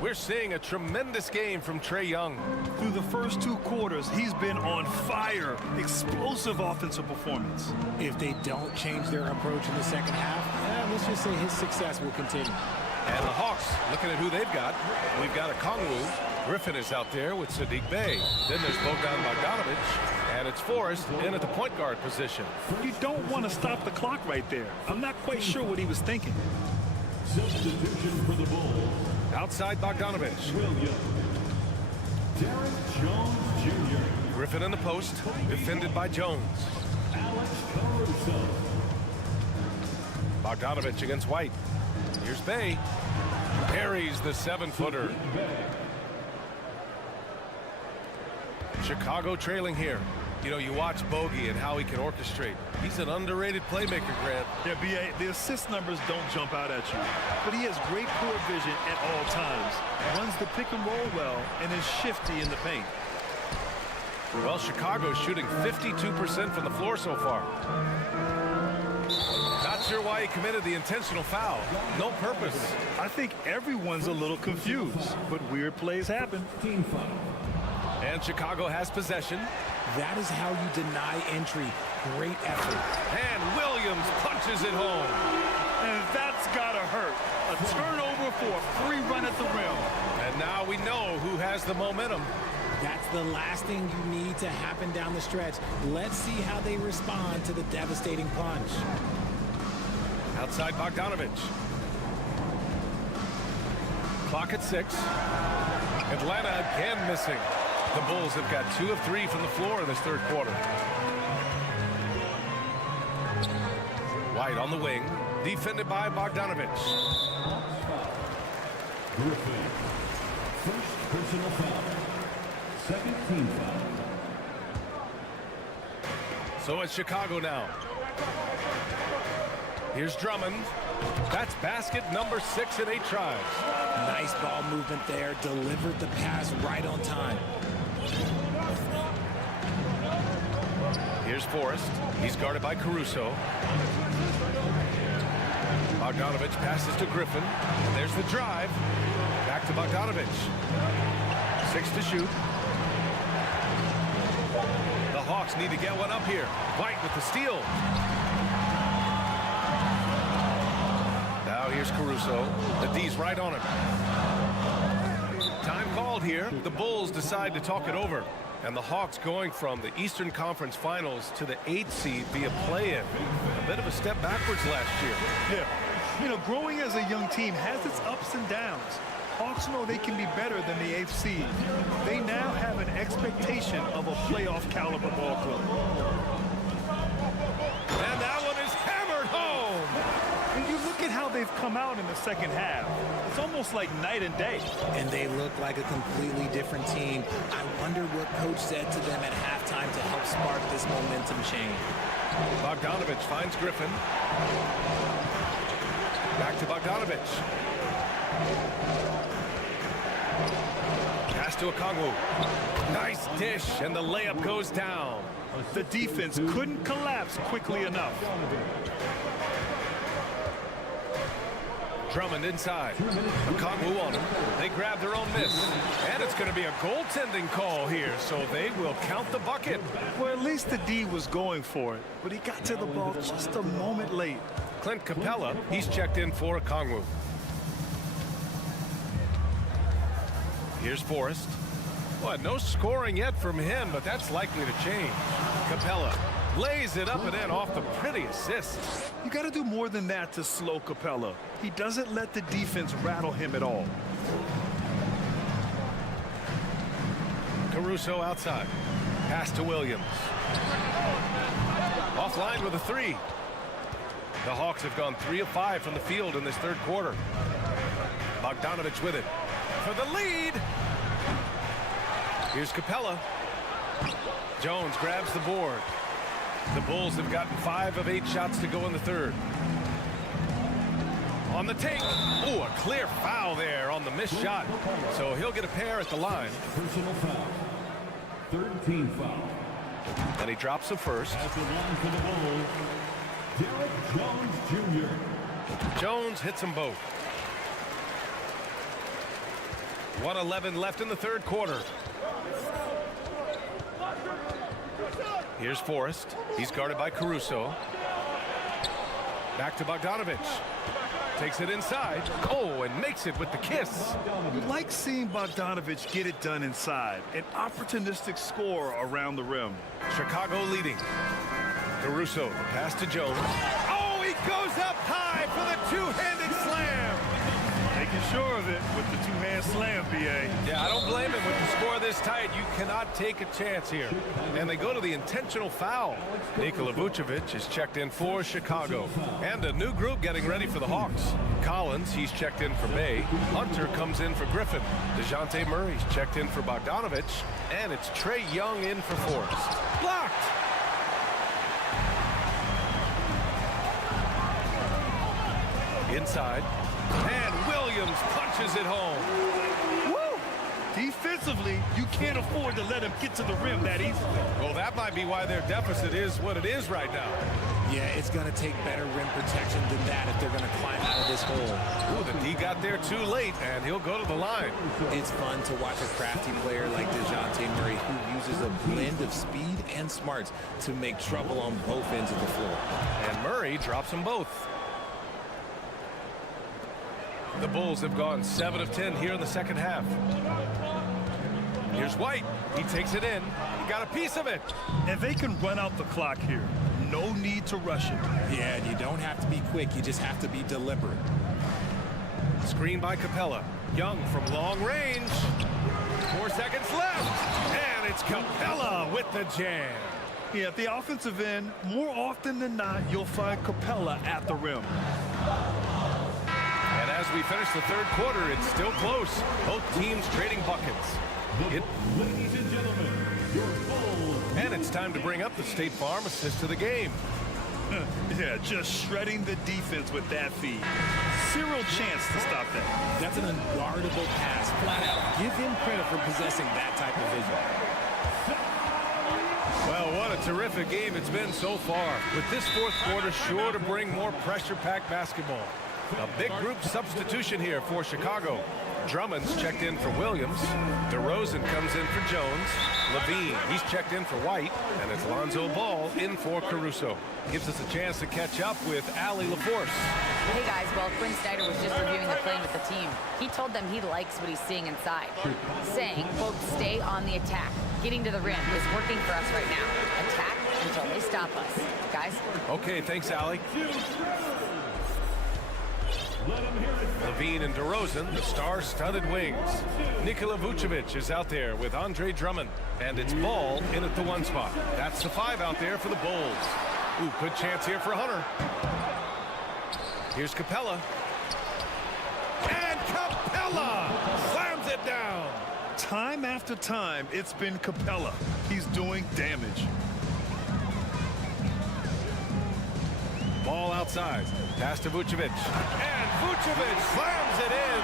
We're seeing a tremendous game from Trae Young. Through the first 2 quarters, he's been on fire. Explosive offensive performance. If they don't change their approach in the second half, let's just say his success will continue. And the Hawks, looking at who they've got, we've got a Kongwu. Griffin is out there with Sadiq Bey. Then there's Bogdan Bogdanovic. And it's Forrest in at the point guard position. You don't want to stop the clock right there. I'm not quite sure what he was thinking. Substitution for the Bulls. Outside Bogdanovich. Williams. Derek Jones Jr. Griffin in the post, defended by Jones. Alex Caruso. Bogdanovich against White. Here's Bay. Parries the 7-footer. Chicago trailing here. You know, you watch Bogey and how he can orchestrate. He's an underrated playmaker, Grant. Yeah, B.A., the assist numbers don't jump out at you, but he has great court vision at all times. Runs the pick and roll well and is shifty in the paint. Well, Chicago's shooting 52% from the floor so far. Not sure why he committed the intentional foul. No purpose. I think everyone's a little confused, but weird plays happen. Team foul. And Chicago has possession. That is how you deny entry. Great effort. And Williams punches it home. And that's gotta hurt. A turnover for a free run at the rim. And now we know who has the momentum. That's the last thing you need to happen down the stretch. Let's see how they respond to the devastating punch. Outside Bogdanovich. Clock at 6. Atlanta again missing. The Bulls have got 2 of 3 from the floor in this third quarter. White on the wing, defended by Bogdanovich. Griffin. First personal foul. Second team foul. So it's Chicago now. Here's Drummond. That's basket number 6 in 8 tries. Nice ball movement there. Delivered the pass right on time. Here's Forrest. He's guarded by Caruso. Bogdanovich passes to Griffin. And there's the drive. Back to Bogdanovich. 6 to shoot. The Hawks need to get one up here. White with the steal. Now here's Caruso. The D's right on him. Time called here. The Bulls decide to talk it over. And the Hawks going from the Eastern Conference Finals to the 8th seed via play-in. A bit of a step backwards last year. Yeah. You know, growing as a young team has its ups and downs. Hawks know they can be better than the 8th seed. They now have an expectation of a playoff caliber ball club. And that one is hammered home. When you look at how they've come out in the second half, it's almost like night and day. And they look like a completely different team. I wonder what coach said to them at halftime to help spark this momentum change. Bogdanovich finds Griffin. Back to Bogdanovich. Pass to Okongwu. Nice dish, and the layup goes down. The defense couldn't collapse quickly enough. Drummond inside. Okongwu on him. They grab their own miss. And it's going to be a goaltending call here, so they will count the bucket. Well, at least the D was going for it, but he got to the ball just a moment late. Clint Capella, he's checked in for Okongwu. Here's Forrest. Well, no scoring yet from him, but that's likely to change. Capella lays it up and in off the pretty assist. You got to do more than that to slow Capella. He doesn't let the defense rattle him at all. Caruso outside. Pass to Williams. Offline with a 3. The Hawks have gone 3 of 5 from the field in this third quarter. Bogdanovich with it for the lead. Here's Capella. Jones grabs the board. The Bulls have gotten 5 of 8 shots to go in the third. On the take. Oh, a clear foul there on the missed shot. So he'll get a pair at the line. Personal foul. Third team foul. And he drops the first. At the line for the Bulls, Derek Jones Jr. Jones hits them both. 1:11 left in the third quarter. Here's Forrest. He's guarded by Caruso. Back to Bogdanovich. takes it inside. Oh, and makes it with the kiss. You like seeing Bogdanovich get it done inside. An opportunistic score around the rim. Chicago leading. Caruso, pass to Jones. Oh, he goes up high for the two-handed slam. Making sure of it with the two-hand slam, B.A. Yeah, I don't blame him. With the score this tight, you cannot take a chance here. And they go to the intentional foul. Nikola Vucevic is checked in for Chicago. And a new group getting ready for the Hawks. Collins, he's checked in for Bay. Hunter comes in for Griffin. DeJounte Murray's checked in for Bogdanovich. And it's Trae Young in for Forrest. Blocked! Inside. And Williams punches it home. Woo! Defensively, you can't afford to let him get to the rim that easily. Well, that might be why their deficit is what it is right now. Yeah, it's going to take better rim protection than that if they're going to climb out of this hole. Ooh, the D got there too late, and he'll go to the line. It's fun to watch a crafty player like DeJounte Murray who uses a blend of speed and smarts to make trouble on both ends of the floor. And Murray drops them both. The Bulls have gone 7 of 10 here in the second half. Here's White. He takes it in. He got a piece of it. And they can run out the clock here. No need to rush it. Yeah, and you don't have to be quick. You just have to be deliberate. Screen by Capella. Young from long range. 4 seconds left. And it's Capella with the jam. Yeah, at the offensive end, more often than not, you'll find Capella at the rim. And as we finish the third quarter, it's still close. Both teams trading buckets. Ladies and gentlemen, your Bulls. And it's time to bring up the State Farm assist to the game. Yeah, just shredding the defense with that feed. Zero chance to stop that. That's an unguardable pass, flat out. Give him credit for possessing that type of vision. Well, what a terrific game it's been so far. With this fourth quarter sure to bring more pressure-packed basketball. A big group substitution here for Chicago. Drummond's checked in for Williams. DeRozan comes in for Jones. Levine, he's checked in for White. And it's Lonzo Ball in for Caruso. Gives us a chance to catch up with Allie LaForce. Hey guys, well, Quinn Snyder was just reviewing the play with the team. He told them he likes what he's seeing inside, saying, quote, stay on the attack. Getting to the rim is working for us right now. Attack until they stop us. Guys? Okay, thanks, Allie. Levine and DeRozan, the star-studded wings. Nikola Vucevic is out there with Andre Drummond. And it's Ball in at the 1 spot. That's the 5 out there for the Bulls. Ooh, good chance here for Hunter. Here's Capella. And Capella slams it down. Time after time, it's been Capella. He's doing damage. Ball outside. Pass to Vucevic. And Vucevic slams it in.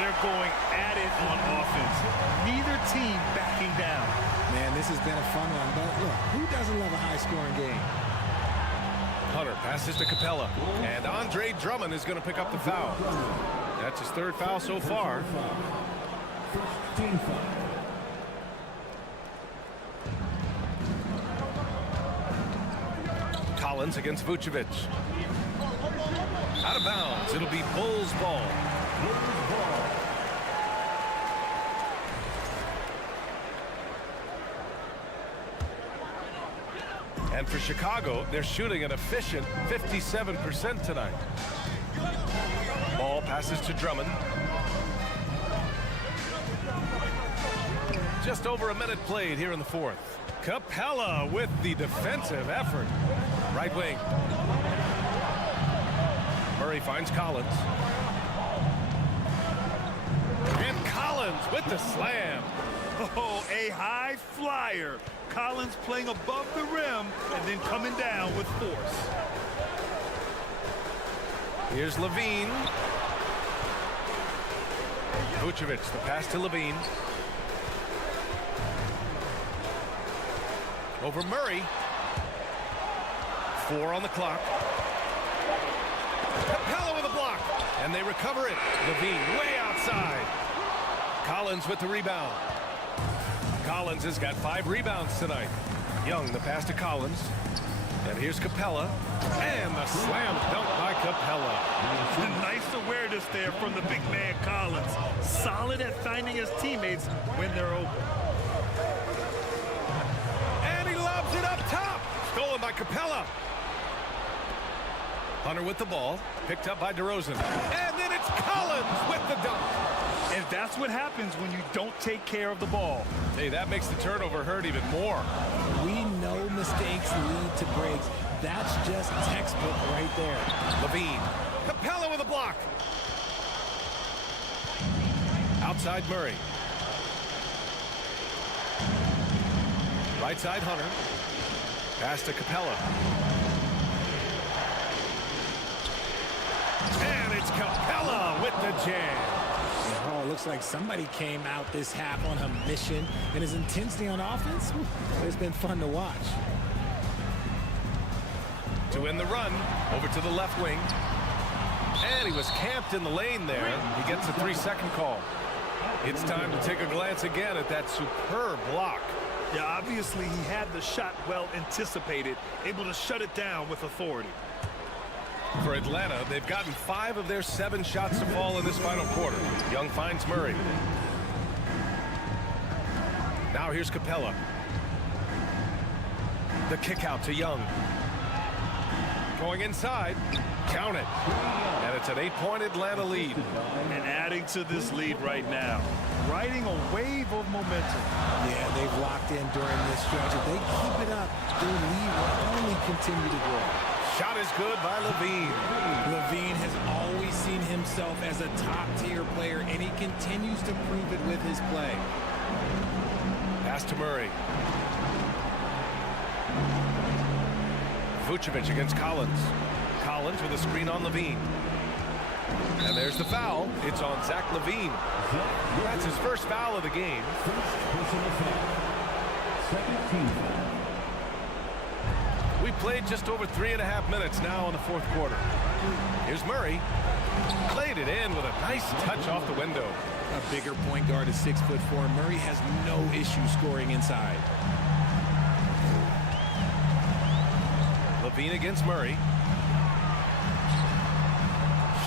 They're going at it on offense. Neither team backing down. Man, this has been a fun one, but look, who doesn't love a high-scoring game? Hunter passes to Capella. And Andre Drummond is going to pick up the foul. That's his 3rd foul so far. Collins against Vucevic. Out of bounds. It'll be Bulls ball. And for Chicago, they're shooting an efficient 57% tonight. Ball passes to Drummond. Just over a minute played here in the 4th. Capella with the defensive effort. Right wing. Murray finds Collins. And Collins with the slam. Oh, a high flyer. Collins playing above the rim and then coming down with force. Here's Levine. Vucevic, the pass to Levine. Over Murray. 4 on the clock. Capella with a block. And they recover it. Levine way outside. Collins with the rebound. Collins has got 5 rebounds tonight. Young, the pass to Collins. And here's Capella. And the slam dunk by Capella. Nice awareness there from the big man Collins. Solid at finding his teammates when they're open. And he lobs it up top. Stolen by Capella. Hunter with the ball. Picked up by DeRozan. And then it's Collins with the dunk. And that's what happens when you don't take care of the ball. Hey, that makes the turnover hurt even more. We know mistakes lead to breaks. That's just textbook right there. Levine. Capella with a block. Outside Murray. Right side Hunter. Pass to Capella. And it's Capella with the jam. Oh, it looks like somebody came out this half on a mission, and his intensity on offense, it's been fun to watch. To win the run, over to the left wing. And he was camped in the lane there. He gets a 3-second call. It's time to take a glance again at that superb block. Yeah, obviously he had the shot well anticipated, able to shut it down with authority. For Atlanta, they've gotten 5 of their 7 shots to fall in this final quarter. Young finds Murray. Now here's Capella. The kick out to Young. Going inside. Count it. And it's an 8-point Atlanta lead. And adding to this lead right now. Riding a wave of momentum. Yeah, they've locked in during this stretch. If they keep it up, their lead will only continue to grow. Shot is good by Levine. Levine has always seen himself as a top-tier player, and he continues to prove it with his play. Pass to Murray. Vucevic against Collins. Collins with a screen on Levine. And there's the foul. It's on Zach Levine. That's his first foul of the game. We played just over 3.5 minutes now in the fourth quarter. Here's Murray. Played it in with a nice touch off the window. A bigger point guard is 6'4". Murray has no issue scoring inside. Levine against Murray.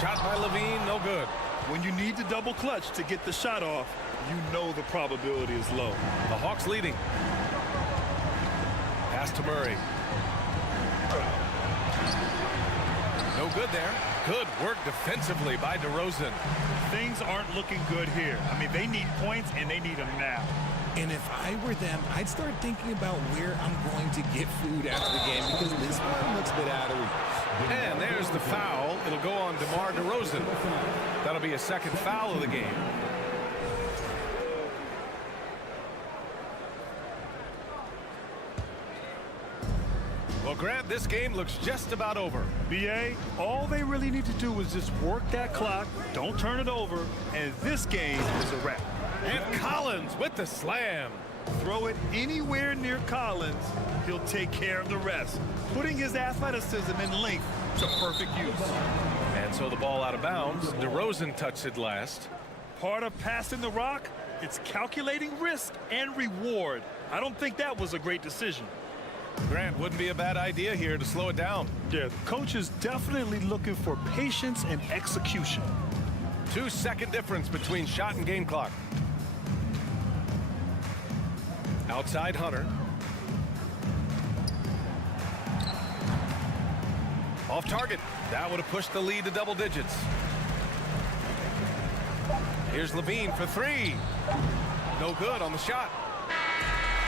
Shot by Levine, no good. When you need to double clutch to get the shot off, you know the probability is low. The Hawks leading. Pass to Murray. No good there. Good work defensively by DeRozan. Things aren't looking good here. I mean, they need points, and they need them now. And if I were them, I'd start thinking about where I'm going to get food after the game, because this one looks a bit out of reach. And there's the foul. It'll go on DeMar DeRozan. That'll be a second foul of the game. Well, Grant, this game looks just about over. BA, all they really need to do is just work that clock, don't turn it over, and this game is a wrap. And Collins with the slam. Throw it anywhere near Collins, he'll take care of the rest, putting his athleticism and length to perfect use. And so the ball out of bounds. DeRozan touched it last. Part of passing the rock, it's calculating risk and reward. I don't think that was a great decision. Grant, wouldn't be a bad idea here to slow it down. Yeah, coach is definitely looking for patience and execution. 2-second difference between shot and game clock. Outside Hunter. Off target. That would have pushed the lead to double digits. Here's Levine for 3. No good on the shot.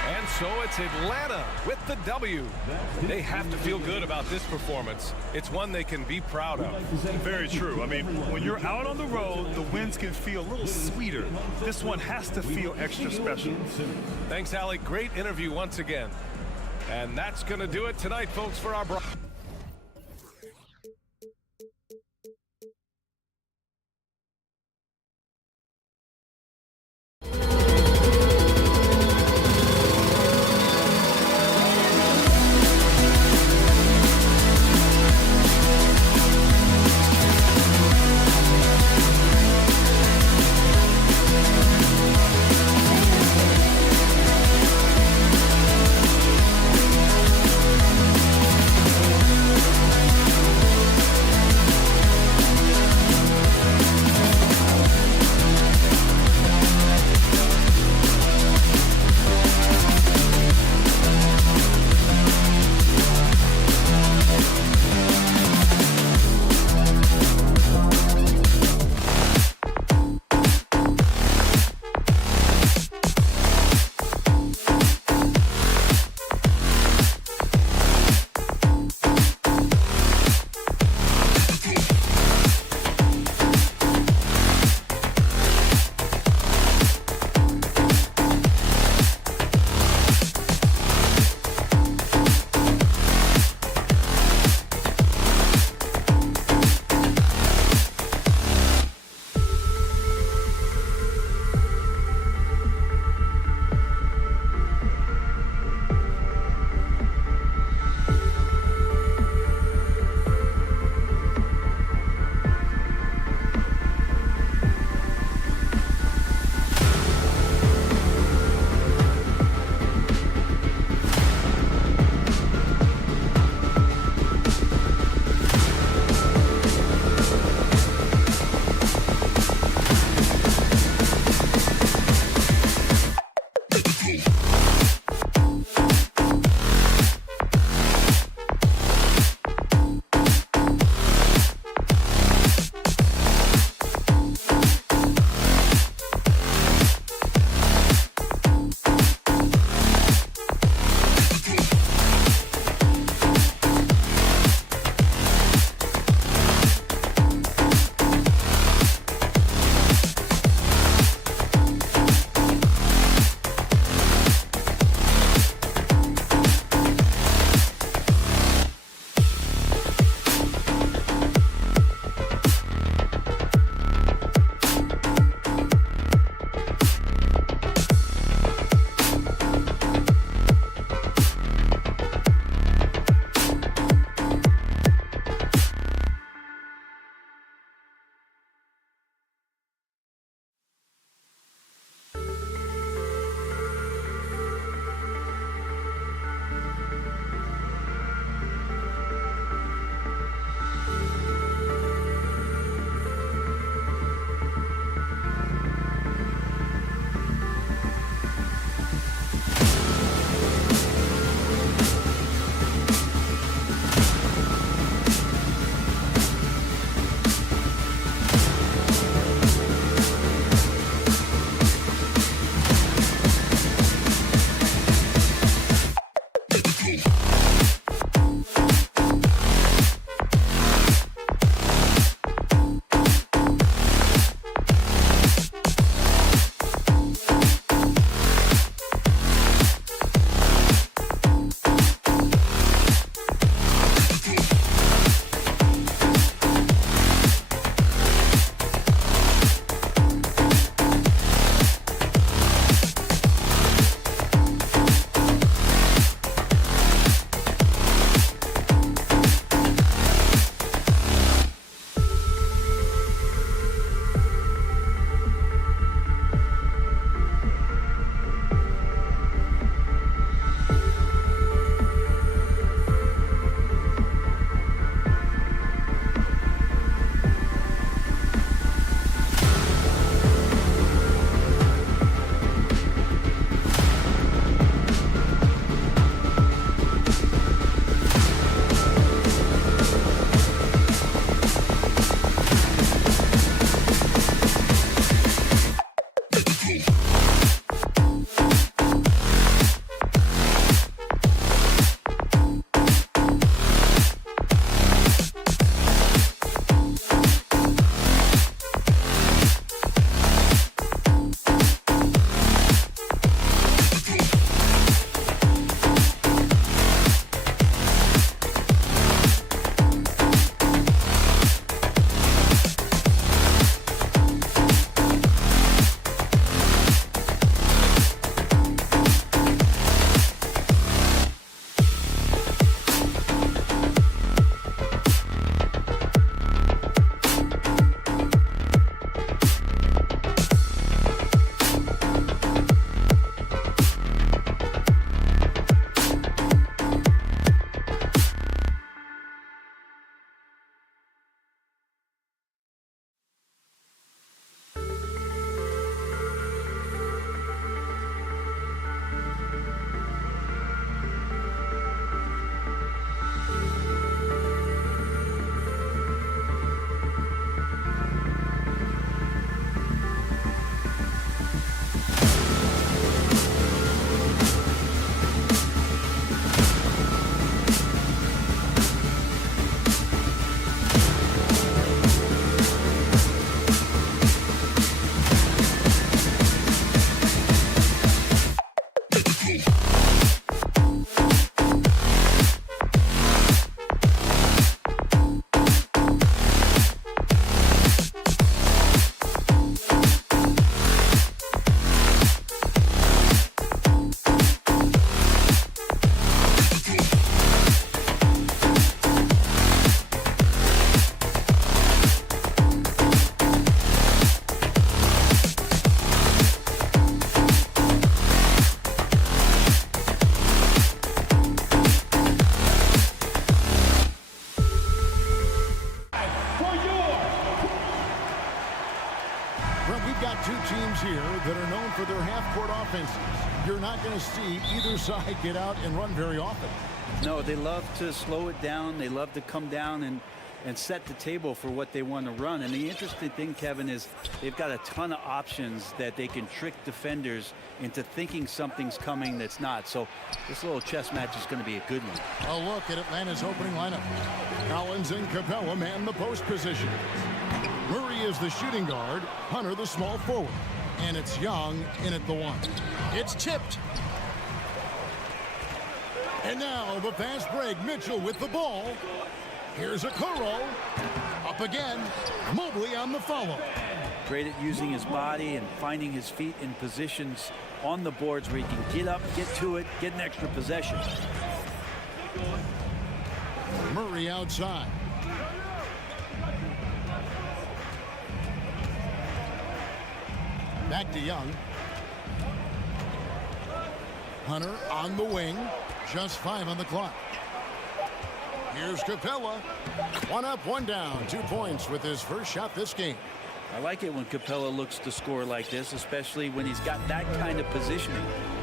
And so it's Atlanta with the W. They have to feel good about this performance. It's one they can be proud of. Very true. I mean, when you're out on the road, the wins can feel a little sweeter. This one has to feel extra special. Thanks, Alec. Great interview once again. And that's going to do it tonight, folks, for our Well, we've got two teams here that are known for their half-court offenses. You're not going to see either side get out and run very often. No, they love to slow it down. They love to come down and set the table for what they want to run. And the interesting thing, Kevin, is they've got a ton of options that they can trick defenders into thinking something's coming that's not. So this little chess match is going to be a good one. A look at Atlanta's opening lineup. Collins and Capella man the post position. Murray is the shooting guard, Hunter the small forward. And it's Young in at the one. It's tipped. And now the fast break. Mitchell with the ball. Here's Okoro. Up again. Mobley on the follow. Great at using his body and finding his feet in positions on the boards where he can get up, get to it, get an extra possession. Murray outside. Back to Young. Hunter on the wing. Just 5 on the clock. Here's Capella. 1 up, 1 down. 2 points with his first shot this game. I like it when Capella looks to score like this, especially when he's got that kind of positioning.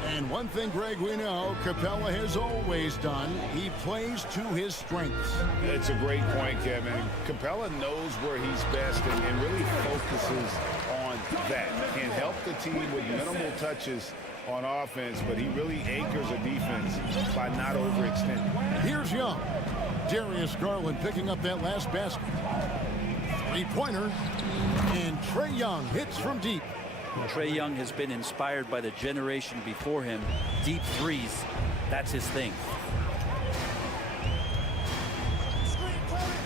And one thing, Greg, we know Capella has always done. He plays to his strengths. It's a great point, Kevin. Capella knows where he's best and really focuses on that. Can help the team with minimal touches on offense, but he really anchors a defense by not overextending. Here's Young. Darius Garland picking up that last basket. 3-pointer. And Trae Young hits from deep. Trae Young has been inspired by the generation before him. Deep threes, that's his thing.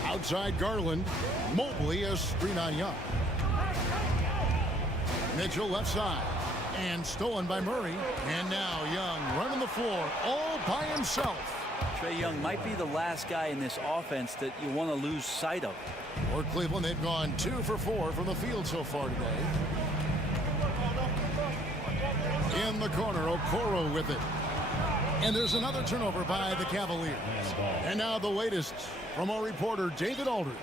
Outside Garland. Mobley a screen on Young. Mitchell left side. And stolen by Murray. And now Young running the floor all by himself. Trae Young might be the last guy in this offense that you want to lose sight of. For Cleveland, they've gone 2 for 4 from the field so far today. In the corner, Okoro with it. And there's another turnover by the Cavaliers. And now the latest from our reporter, David Aldridge.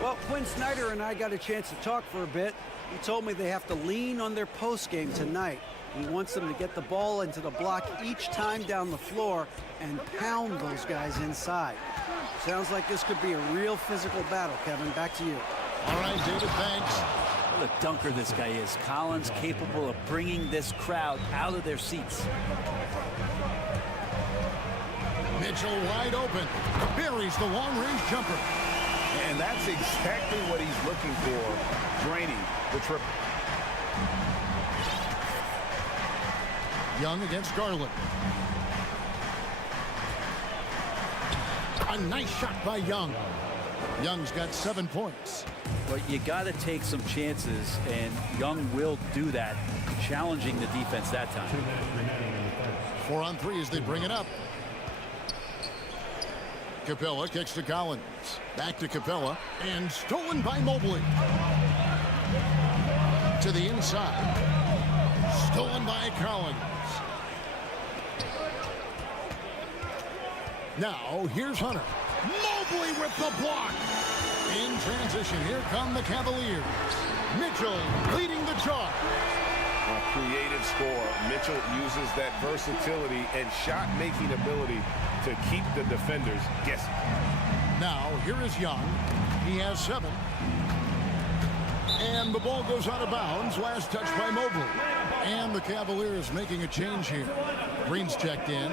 Well, Quinn Snyder and I got a chance to talk for a bit. He told me they have to lean on their post game tonight. He wants them to get the ball into the block each time down the floor and pound those guys inside. Sounds like this could be a real physical battle, Kevin. Back to you. All right, David, thanks. What a dunker this guy is. Collins capable of bringing this crowd out of their seats. Mitchell wide open. Buries the long-range jumper. And that's exactly what he's looking for, draining the triple. Young against Garland. A nice shot by Young. Young's got 7 points. But you got to take some chances, and Young will do that, challenging the defense that time. 4 on 3 as they bring it up. Capella kicks to Collins. Back to Capella. And stolen by Mobley. To the inside. Stolen by Collins. Now, here's Hunter. Mobley with the block. In transition, here come the Cavaliers. Mitchell leading the charge. A creative score. Mitchell uses that versatility and shot-making ability to keep the defenders guessing. Now, here is Young. He has 7. And the ball goes out of bounds. Last touch by Mobley. And the Cavaliers making a change here. Green's checked in.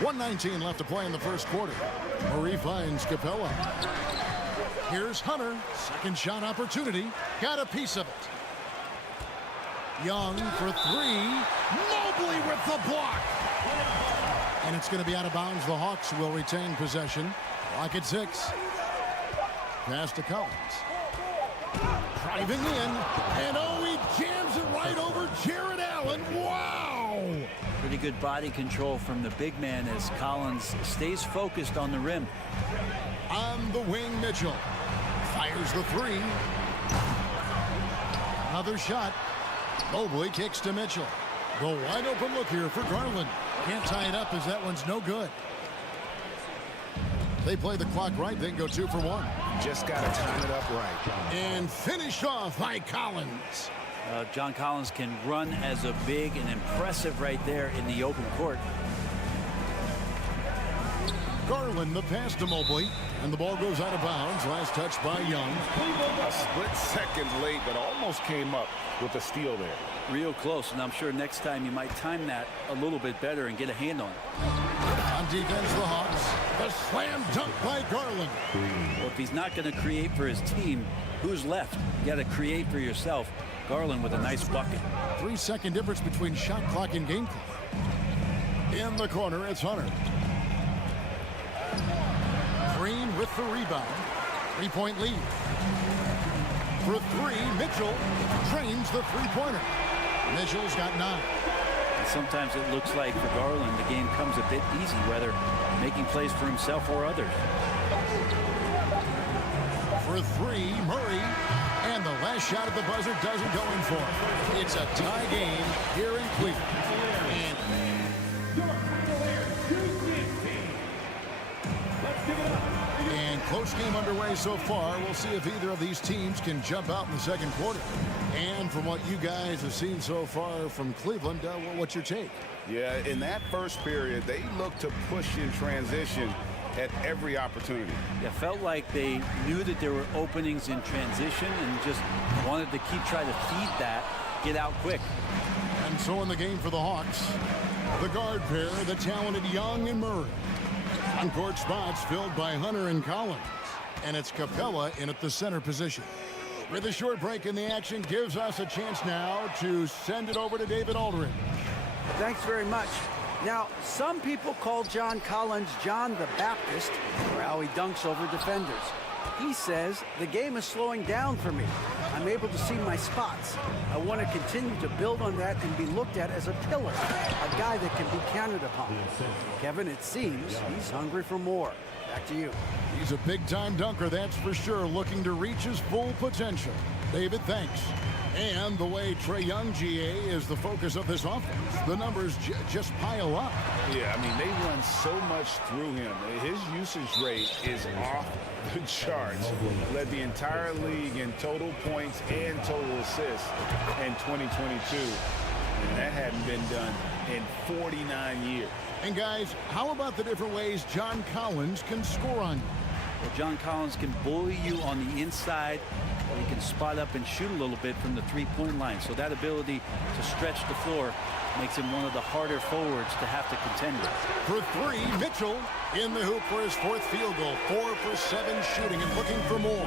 1:19 left to play in the first quarter. Murray finds Capella. Here's Hunter. Second shot opportunity. Got a piece of it. Young for 3. Mobley with the block. And it's going to be out of bounds. The Hawks will retain possession. Clock at 6. Pass to Collins. Driving in. And oh, he jams it right over Jared Allen. Wow. Pretty good body control from the big man as Collins stays focused on the rim. On the wing, Mitchell. Fires the 3. Another shot. Mobley kicks to Mitchell. The wide open look here for Garland. Can't tie it up as that one's no good. They play the clock right, they can go 2 for 1. Just got to time it up right. And finished off by Collins. John Collins can run as a big and impressive right there in the open court. Garland the pass to Mobley, and the ball goes out of bounds. Last touch by Young. A split second late, but almost came up with a steal there. Real close, and I'm sure next time you might time that a little bit better and get a hand on it. On defense, the Hawks. The slam dunk by Garland. Well, if he's not going to create for his team, who's left? You got to create for yourself. Garland with a nice bucket. 3-second difference between shot clock and game clock. In the corner, it's Hunter. Green with the rebound. 3-point lead. For 3, Mitchell trains the three-pointer. Mitchell's got 9. And sometimes it looks like for Garland, the game comes a bit easy, whether making plays for himself or others. For 3, Murray. And the last shot at the buzzer doesn't go in for him. It's a tie game here in Cleveland. And close game underway so far. We'll see if either of these teams can jump out in the second quarter. And from what you guys have seen so far from Cleveland, what's your take? Yeah, in that first period, they looked to push in transition at every opportunity. Yeah, felt like they knew that there were openings in transition and just wanted to keep trying to feed that, get out quick. And so in the game for the Hawks, the guard pair, the talented Young and Murray. On-court spots filled by Hunter and Collins. And it's Capella in at the center position. With a short break in the action, gives us a chance now to send it over to David Aldridge. Thanks very much. Now, some people call John Collins John the Baptist for how he dunks over defenders. He says, the game is slowing down for me. I'm able to see my spots. I want to continue to build on that and be looked at as a pillar, a guy that can be counted upon. Kevin, it seems he's hungry for more. Back to you. He's a big-time dunker, that's for sure, looking to reach his full potential. David, thanks. And the way Trae Young, GA, is the focus of this offense, the numbers just pile up. Yeah, I mean, they run so much through him. His usage rate is off the charts. Led the entire league in total points and total assists in 2022. And that hadn't been done in 49 years. And guys, how about the different ways John Collins can score on you? Well, John Collins can bully you on the inside, or he can spot up and shoot a little bit from the three-point line. So that ability to stretch the floor makes him one of the harder forwards to have to contend with. For 3, Mitchell in the hoop for his 4th field goal. 4 for 7 shooting and looking for more.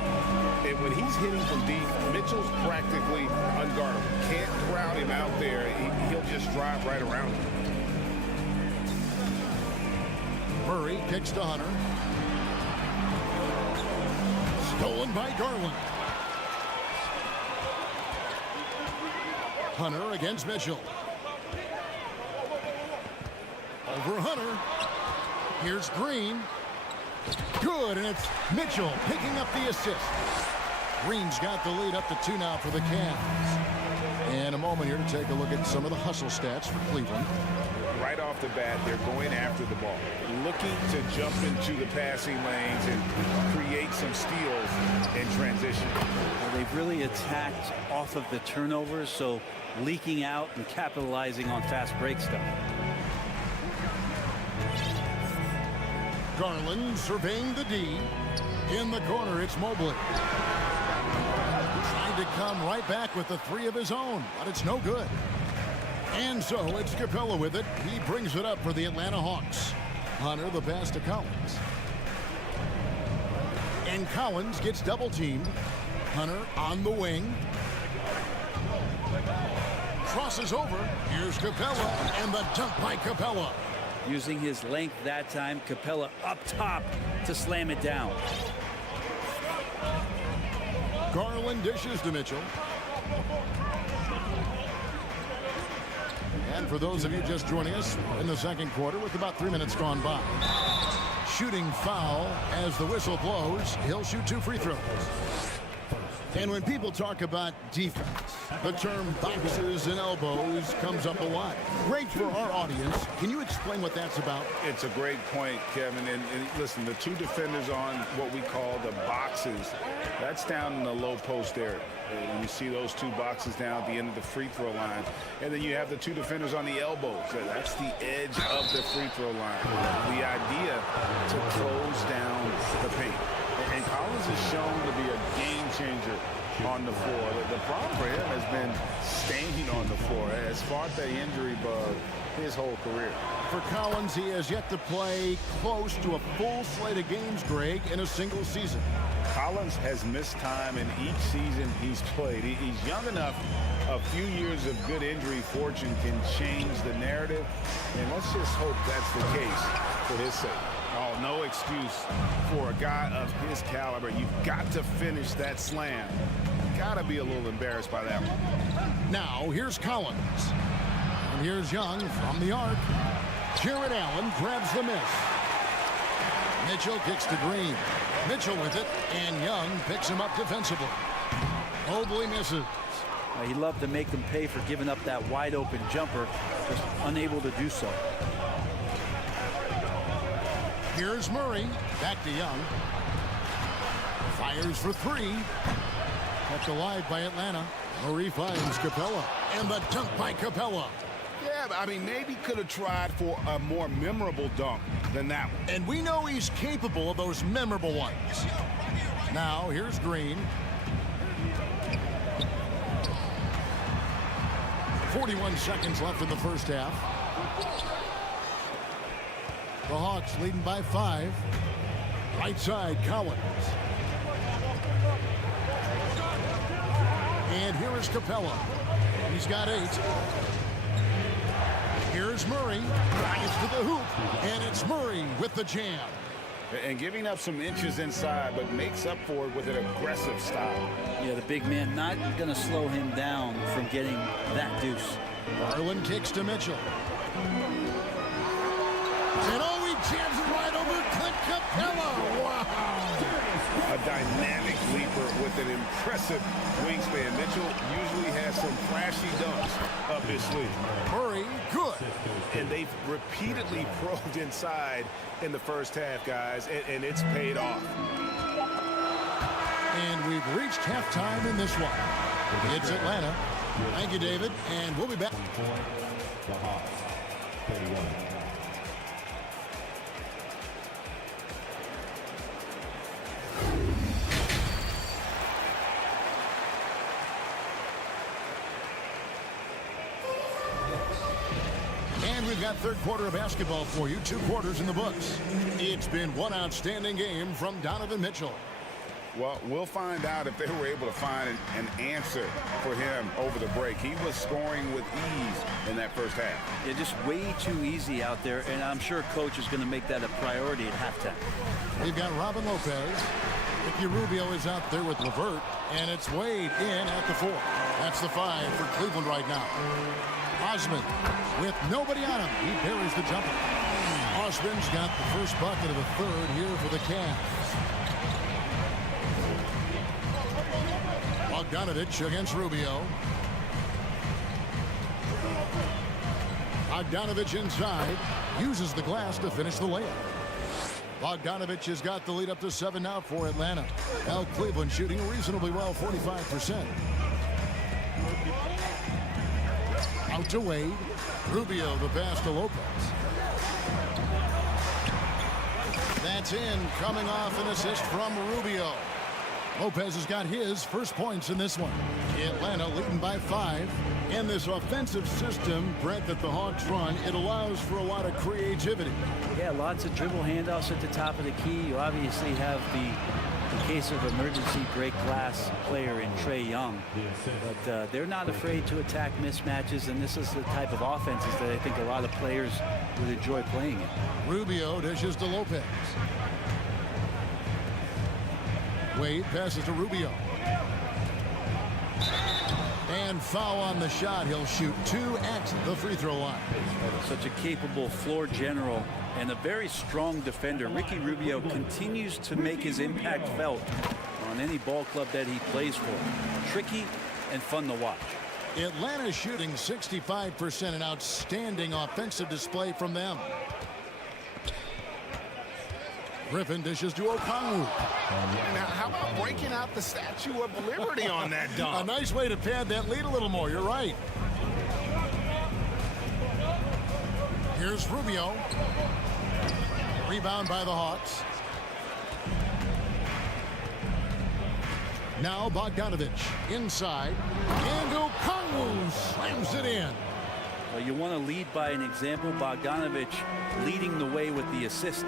And when he's hitting from deep, Mitchell's practically unguardable. Can't crowd him out there. He'll just drive right around him. Murray kicks to Hunter. Stolen by Garland. Hunter against Mitchell. Over Hunter. Here's Green. Good, and it's Mitchell picking up the assist. Green's got the lead up to 2 now for the Cavs. And a moment here to take a look at some of the hustle stats for Cleveland. Right off the bat, they're going after the ball, looking to jump into the passing lanes and create some steals in transition. Well, they've really attacked off of the turnovers, so leaking out and capitalizing on fast break stuff. Garland surveying the D. In the corner, it's Mobley. Trying to come right back with the 3 of his own, but it's no good. And so it's Capella with it. He brings it up for the Atlanta Hawks. Hunter the pass to Collins. And Collins gets double teamed. Hunter on the wing. Crosses over. Here's Capella and the dunk by Capella. Using his length that time, Capella up top to slam it down. Garland dishes to Mitchell. And for those of you just joining us, we're in the second quarter with about 3 minutes gone by. Shooting foul as the whistle blows. He'll shoot 2 free throws. And when people talk about defense, the term boxes and elbows comes up a lot. Great for our audience. Can you explain what that's about? It's a great point, Kevin. And listen, the two defenders on what we call the boxes, that's down in the low post area. And you see those two boxes down at the end of the free throw line. And then you have the two defenders on the elbows. That's the edge of the free throw line. The idea to close down the paint. And Collins is shown to be a game changer on the floor. The problem for him has been staying on the floor. Has fought the injury bug his whole career. For Collins, he has yet to play close to a full slate of games, Greg, in a single season. Collins has missed time in each season he's played. He's young enough. A few years of good injury fortune can change the narrative. And let's just hope that's the case for his sake. Oh, no excuse for a guy of his caliber. You've got to finish that slam. Got to be a little embarrassed by that one. Now, here's Collins. And here's Young from the arc. Jared Allen grabs the miss. Mitchell kicks to Green. Mitchell with it, and Young picks him up defensively. Mobley misses. He loved to make them pay for giving up that wide open jumper, just unable to do so. Here's Murray, back to Young. Fires for three. Kept alive by Atlanta. Murray finds Capella, and the dunk by Capella. Yeah, I mean, maybe could have tried for a more memorable dunk than that one. And we know he's capable of those memorable ones. Now, here's Green. 41 seconds left in the first half. The Hawks leading by 5. Right side, Collins. And here is Capella. He's got 8. Here's Murray. Drives to the hoop. And it's Murray with the jam. And giving up some inches inside, but makes up for it with an aggressive style. Yeah, the big man not going to slow him down from getting that deuce. Garland kicks to Mitchell. And oh, he jams it right over Clint Capella. Wow. A dynamic leaper with an impressive wingspan. Mitchell usually has some flashy dunks up his sleeve. Murray, good. And they've repeatedly probed inside in the first half, guys, and it's paid off. And we've reached halftime in this one. It's Atlanta. Thank you, David, and we'll be back. The Hawks, 31. And we've got third quarter of basketball for you. 2 quarters in the books. It's been one outstanding game from Donovan Mitchell. Well, we'll find out if they were able to find an answer for him over the break. He was scoring with ease in that first half. Yeah, just way too easy out there, and I'm sure coach is going to make that a priority at halftime. We've got Robin Lopez. Ricky Rubio is out there with LeVert, and it's Wade in at the 4. That's the 5 for Cleveland right now. Osman with nobody on him. He buries the jumper. Osman's got the first bucket of the third here for the Cavs. Bogdanovich against Rubio. Bogdanovich inside. Uses the glass to finish the layup. Bogdanovich has got the lead up to 7 now for Atlanta. Now Cleveland shooting reasonably well, 45%. Out to Wade. Rubio the pass to Lopez. That's in, coming off an assist from Rubio. Lopez has got his first points in this one. Atlanta leading by 5. And this offensive system, Brett, that the Hawks run, it allows for a lot of creativity. Yeah, lots of dribble handoffs at the top of the key. You obviously have the case of emergency break glass player in Trae Young. But they're not afraid to attack mismatches, and this is the type of offenses that I think a lot of players would enjoy playing in. Rubio dishes to Lopez. Wade passes to Rubio. And foul on the shot. He'll shoot 2 at the free throw line. Such a capable floor general and a very strong defender. Ricky Rubio continues to make his impact felt on on any ball club that he plays for. Tricky and fun to watch. Atlanta shooting 65%, an outstanding offensive display from them. Griffin dishes to Okongwu. Now, how about breaking out the Statue of Liberty on that dunk? A nice way to pad that lead a little more. You're right. Here's Rubio. Rebound by the Hawks. Now Bogdanovich inside. And Okongwu slams it in. Well, you want to lead by an example. Bogdanovich leading the way with the assist.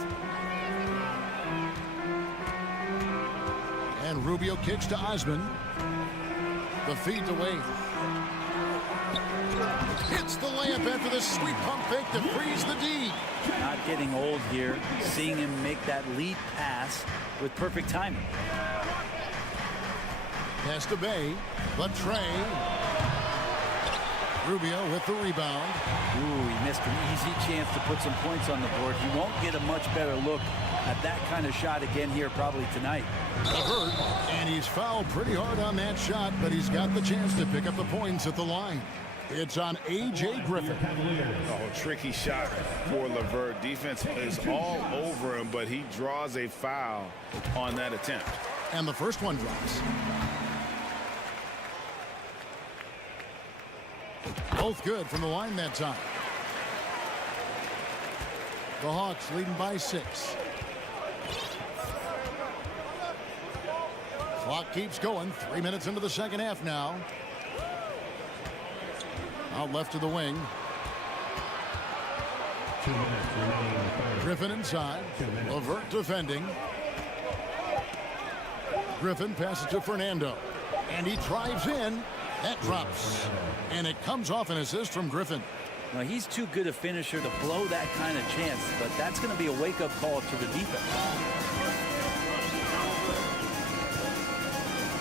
And Rubio kicks to Osman. The feed to Wade. Hits the layup after the sweet pump fake to freeze the D. Not getting old here. Seeing him make that lead pass with perfect timing. Pass to Bay. But Trey. Rubio with the rebound. Ooh, he missed an easy chance to put some points on the board. He won't get a much better look at that kind of shot again here probably tonight. Levert, and he's fouled pretty hard on that shot, but he's got the chance to pick up the points at the line. It's on A.J. Griffin. Oh, tricky shot for Levert. Defense is all over him, but he draws a foul on that attempt. And the first one drops. Both good from the line that time. The Hawks leading by 6. Clock keeps going. 3 minutes into the second half now. Out left to the wing. 2 minutes remaining in the third. Griffin inside. Levert defending. Griffin passes to Fernando. And he drives in. That drops. And it comes off an assist from Griffin. Now, he's too good a finisher to blow that kind of chance, but that's going to be a wake-up call to the defense.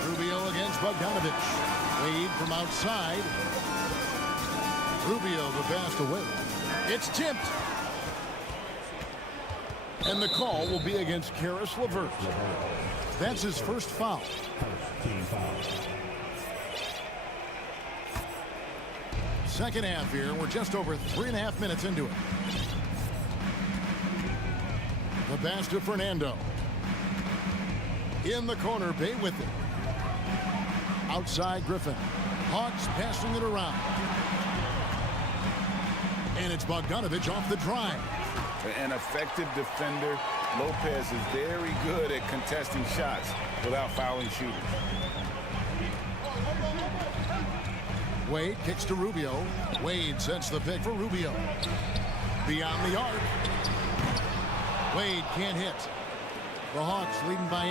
Rubio against Bogdanovich. Wade from outside. Rubio the pass to Wade. It's tipped. And the call will be against Karis LeVert. That's his first foul. Team foul. Second half here. We're just over 3.5 minutes into it. The pass to Fernando. In the corner, Bay with it. Outside Griffin. Hawks passing it around. And it's Bogdanovich off the drive. An effective defender. Lopez is very good at contesting shots without fouling shooters. Wade kicks to Rubio. Wade sets the pick for Rubio. Beyond the arc. Wade can't hit. The Hawks leading by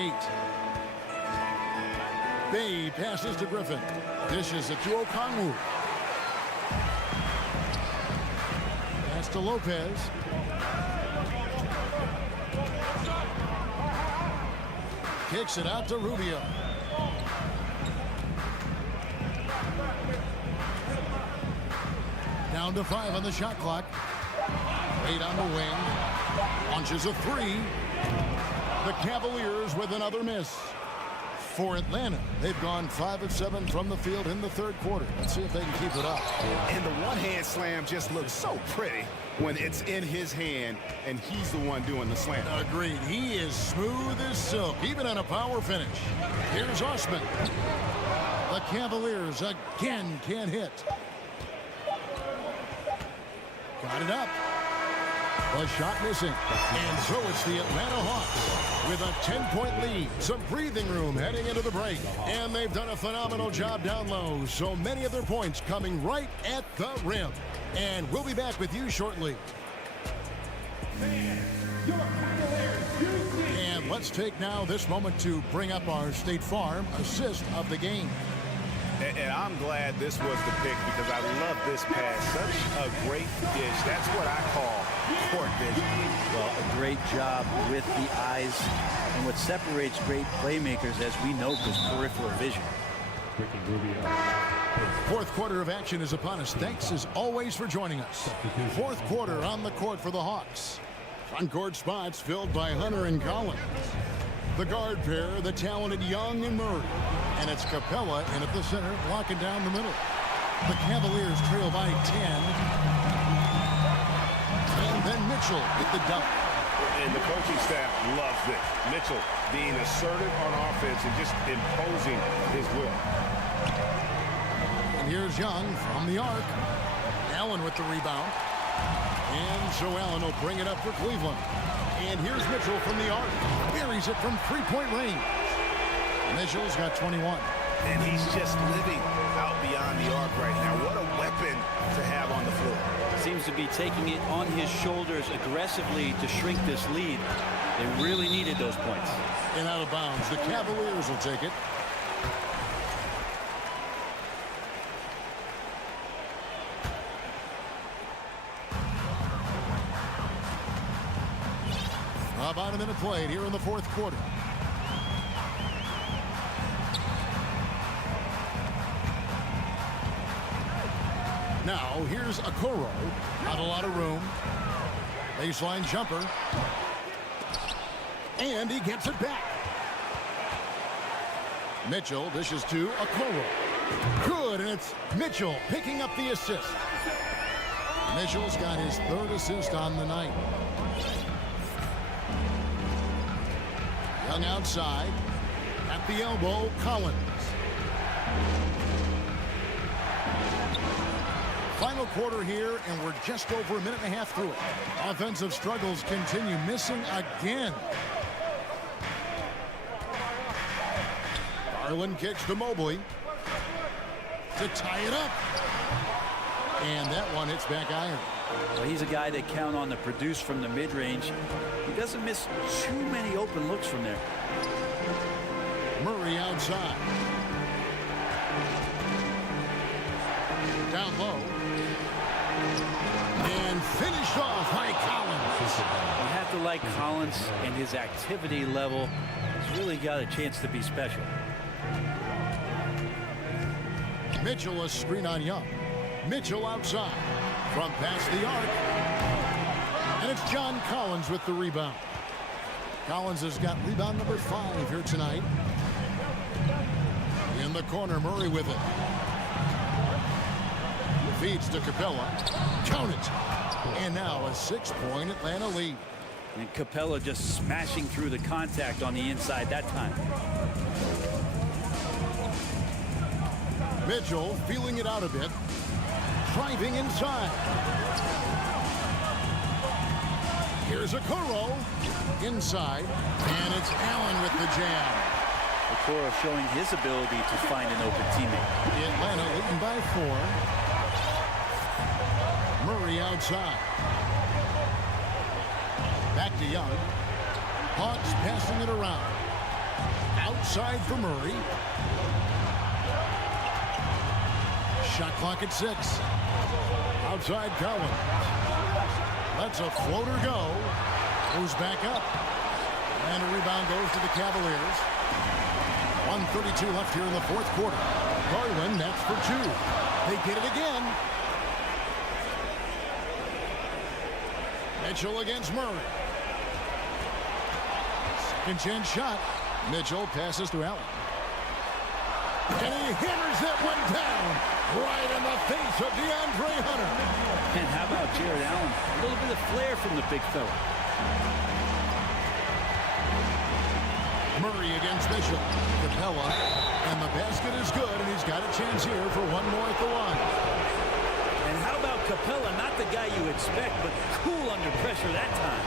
8. Bay passes to Griffin. Dishes it to Okongwu. Pass to Lopez. Kicks it out to Rubio. Down to 5 on the shot clock. 8 on the wing. Launches a 3. The Cavaliers with another miss. For Atlanta, they've gone 5 of 7 from the field in the third quarter. Let's see if they can keep it up. And the one-hand slam just looks so pretty when it's in his hand and he's the one doing the slam. Agreed. He is smooth as silk, even on a power finish. Here's Osman. The Cavaliers again can't hit. Got it up. The shot missing. And so it's the Atlanta Hawks with a 10-point lead. Some breathing room heading into the break. And they've done a phenomenal job down low. So many of their points coming right at the rim. And we'll be back with you shortly. And let's take now this moment to bring up our State Farm assist of the game. And I'm glad this was the pick because I love this pass. Such a great dish. That's what I call court vision. Well, a great job with the eyes. And what separates great playmakers, as we know, is peripheral vision. Fourth quarter of action is upon us. Thanks as always for joining us. Fourth quarter on the court for the Hawks. Front court spots filled by Hunter and Collins. The guard pair, the talented Young and Murray. And it's Capella in at the center, locking down the middle. The Cavaliers trail by 10. And then Mitchell with the dunk. And the coaching staff loves it. Mitchell being assertive on offense and just imposing his will. And here's Young from the arc. Allen with the rebound. And so Allen will bring it up for Cleveland. And here's Mitchell from the arc. Buries it from three-point range. Mitchell's got 21. And he's just living out beyond the arc right now. What a weapon to have on the floor. Seems to be taking it on his shoulders aggressively to shrink this lead. They really needed those points. And out of bounds. The Cavaliers will take it. About a minute played here in the fourth quarter. Now here's Okoro. Not a lot of room. Baseline jumper. And he gets it back. Mitchell dishes to Okoro. Good, and it's Mitchell picking up the assist. Mitchell's got his third assist on the night. Young outside. At the elbow, Collins. Final quarter here, and we're just over a minute and a half through it. Offensive struggles continue. Missing again. Garland kicks to Mobley to tie it up. And that one hits back iron. Well, he's a guy that count on to produce from the mid-range. He doesn't miss too many open looks from there. Murray outside. Down low. And finished off by Collins. You have to like Collins, and his activity level has really got a chance to be special. Mitchell a screen on Young. Mitchell outside. From past the arc. And it's John Collins with the rebound. Collins has got rebound number 5 here tonight. In the corner, Murray with it. Feeds to Capella. Count it. And now a 6-point Atlanta lead. And Capella just smashing through the contact on the inside that time. Mitchell feeling it out a bit. Driving inside. Here's Okoro. Inside. And it's Allen with the jam. Okoro showing his ability to find an open teammate. Atlanta leading by 4. Murray outside. Back to Young. Hawks passing it around. Outside for Murray. Shot clock at 6. Outside Collins. Lets a floater go. Moves back up. And a rebound goes to the Cavaliers. 1:32 left here in the fourth quarter. Garland nets for 2. They get it again. Mitchell against Murray. Second chance shot. Mitchell passes to Allen. And he hammers that one down right in the face of DeAndre Hunter. And how about Jared Allen? A little bit of flair from the big fella. Murray against Mitchell. Capella. And the basket is good, and he's got a chance here for one more at the line. And how about Capella? Not the guy you expect, but cool under pressure that time.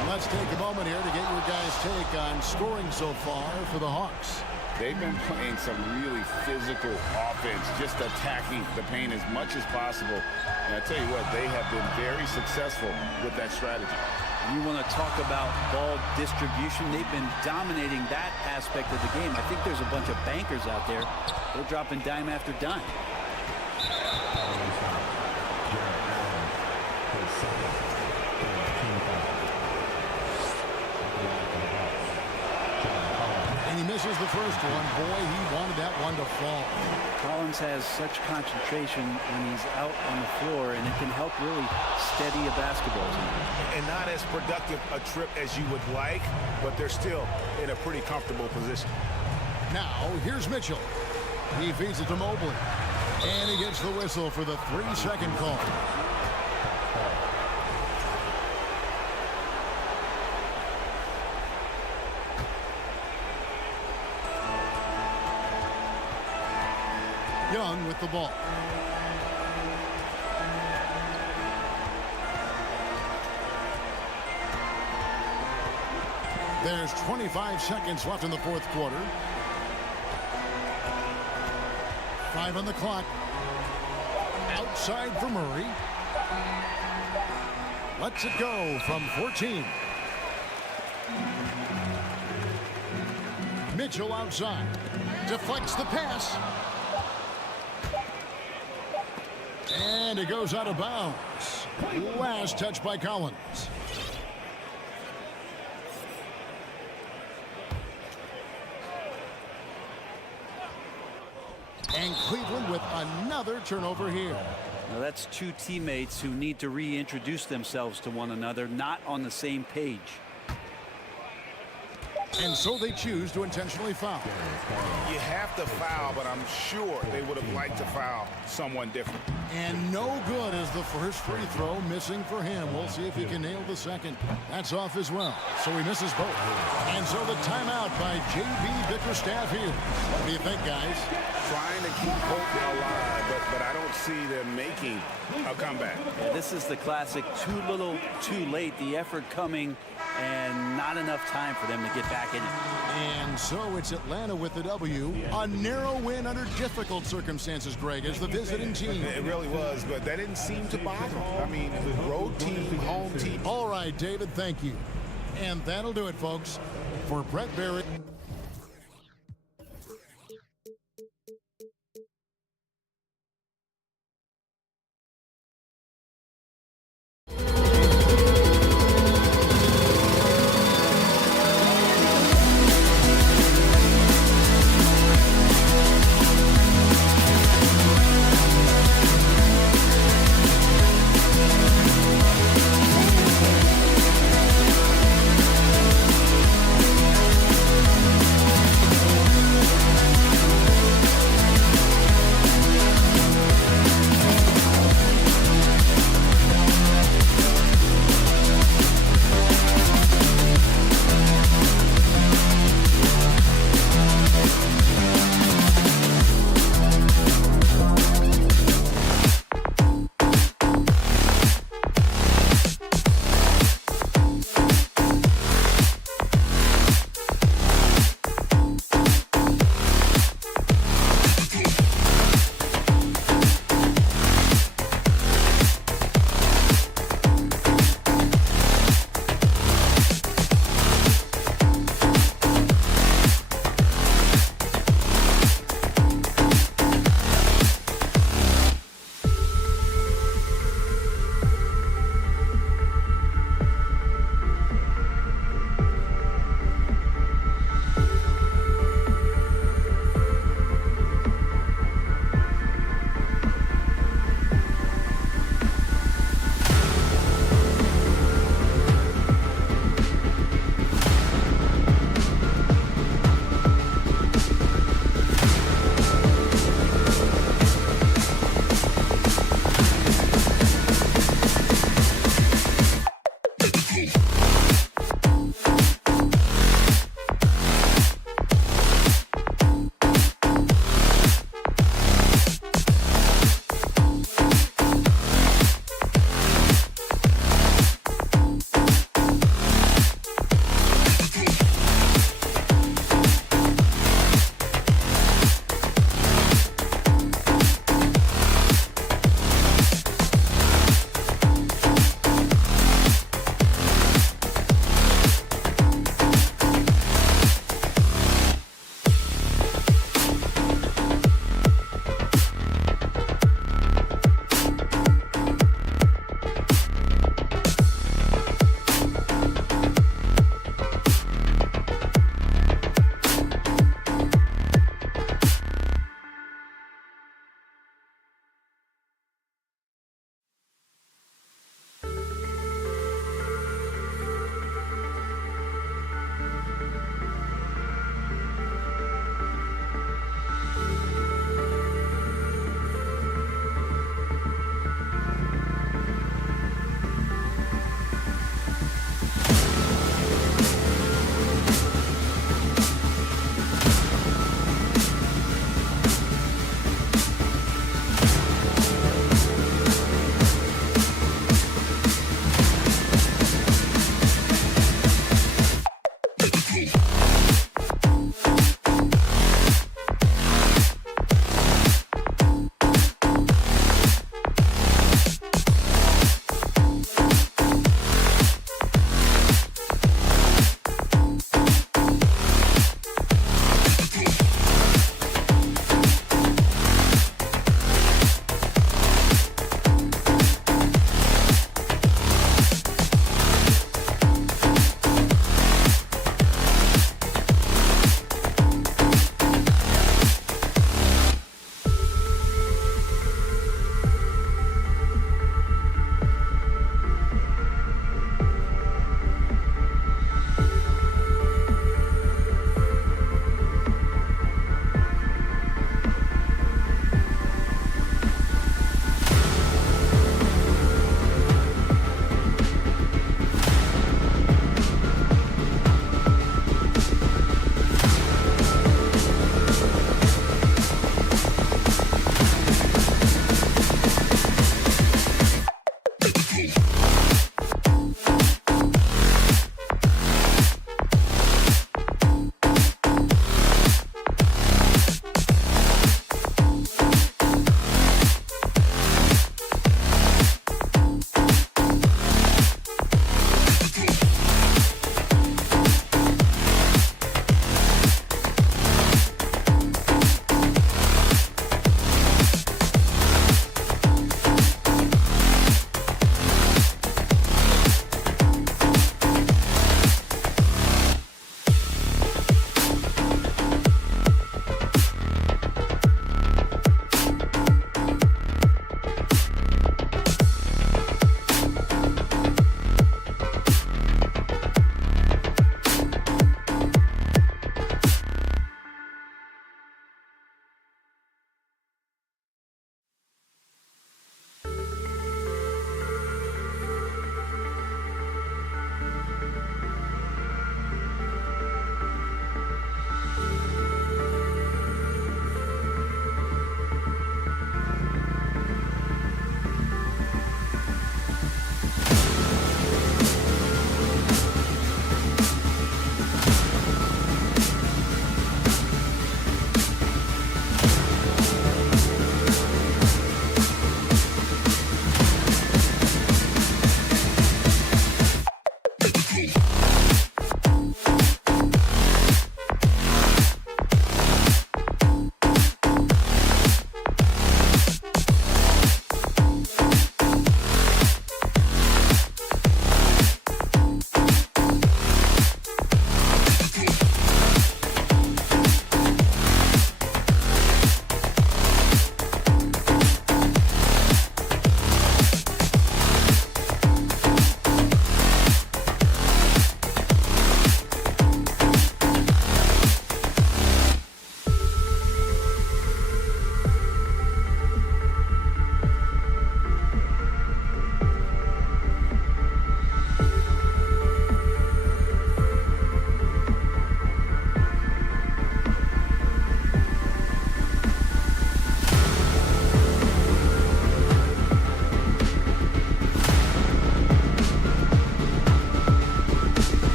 And let's take a moment here to get your guys' take on scoring so far for the Hawks. They've been playing some really physical offense, just attacking the paint as much as possible. And I tell you what, they have been very successful with that strategy. You want to talk about ball distribution. They've been dominating that aspect of the game. I think there's a bunch of bankers out there. They're dropping dime after dime. misses the first one. Boy, he wanted that one to fall. Collins has such concentration when he's out on the floor, and it can help really steady a basketball team. And not as productive a trip as you would like, but they're still in a pretty comfortable position. Now, here's Mitchell. He feeds it to Mobley. And he gets the whistle for the 3-second call. Young with the ball. There's 25 seconds left in the fourth quarter. 5 on the clock. Outside for Murray. Lets it go from 14. Mitchell outside. Deflects the pass. And it goes out of bounds. Last touch by Collins. And Cleveland with another turnover here. Now that's two teammates who need to reintroduce themselves to one another, not on the same page. And so they choose to intentionally foul. You have to foul, but I'm sure they would have liked to foul someone different. And no good as the first free throw missing for him. We'll see if he can nail the second. That's off as well. So he misses both. And so the timeout by J.B. Bickerstaff here. What do you think, guys? Trying to keep hope alive, but I don't see them making a comeback. Yeah, this is the classic too little, too late. The effort coming and not enough time for them to get back in it. And so it's Atlanta with the W. A narrow win under difficult circumstances, Greg, as the visiting team. It really was, but that didn't seem to bother them. I mean, road team, home team. All right, David, thank you. And that'll do it, folks. For Brett Barry.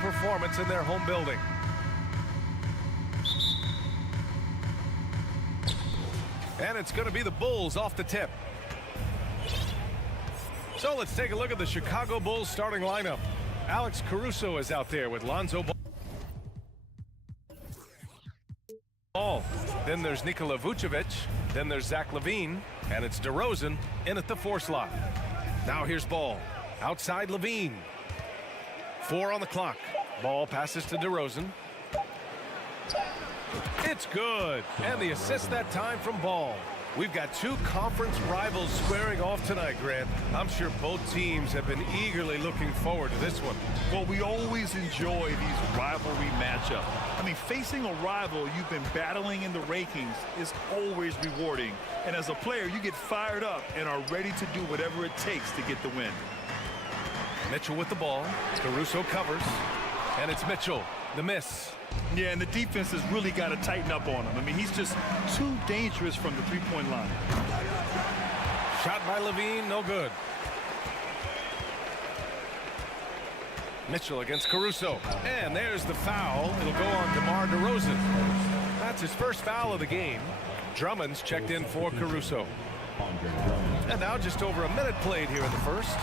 performance in their home building. And it's going to be the Bulls off the tip. So let's take a look at the Chicago Bulls starting lineup. Alex Caruso is out there with Lonzo Ball. Then there's Nikola Vucevic. Then there's Zach LaVine. And it's DeRozan in at the 4 slot. Now here's Ball. Outside LaVine. 4 on the clock. Ball passes to DeRozan. It's good. And the assist that time from Ball. We've got 2 conference rivals squaring off tonight, Grant. I'm sure both teams have been eagerly looking forward to this one. Well, we always enjoy these rivalry matchups. I mean, facing a rival you've been battling in the rankings is always rewarding. And as a player, you get fired up and are ready to do whatever it takes to get the win. Mitchell with the ball. Caruso covers. And it's Mitchell. The miss. Yeah, and the defense has really got to tighten up on him. I mean, he's just too dangerous from the three-point line. Shot by LaVine, no good. Mitchell against Caruso. And there's the foul. It'll go on DeMar DeRozan. That's his first foul of the game. Drummond's checked in for Caruso. And now just over a minute played here in the first.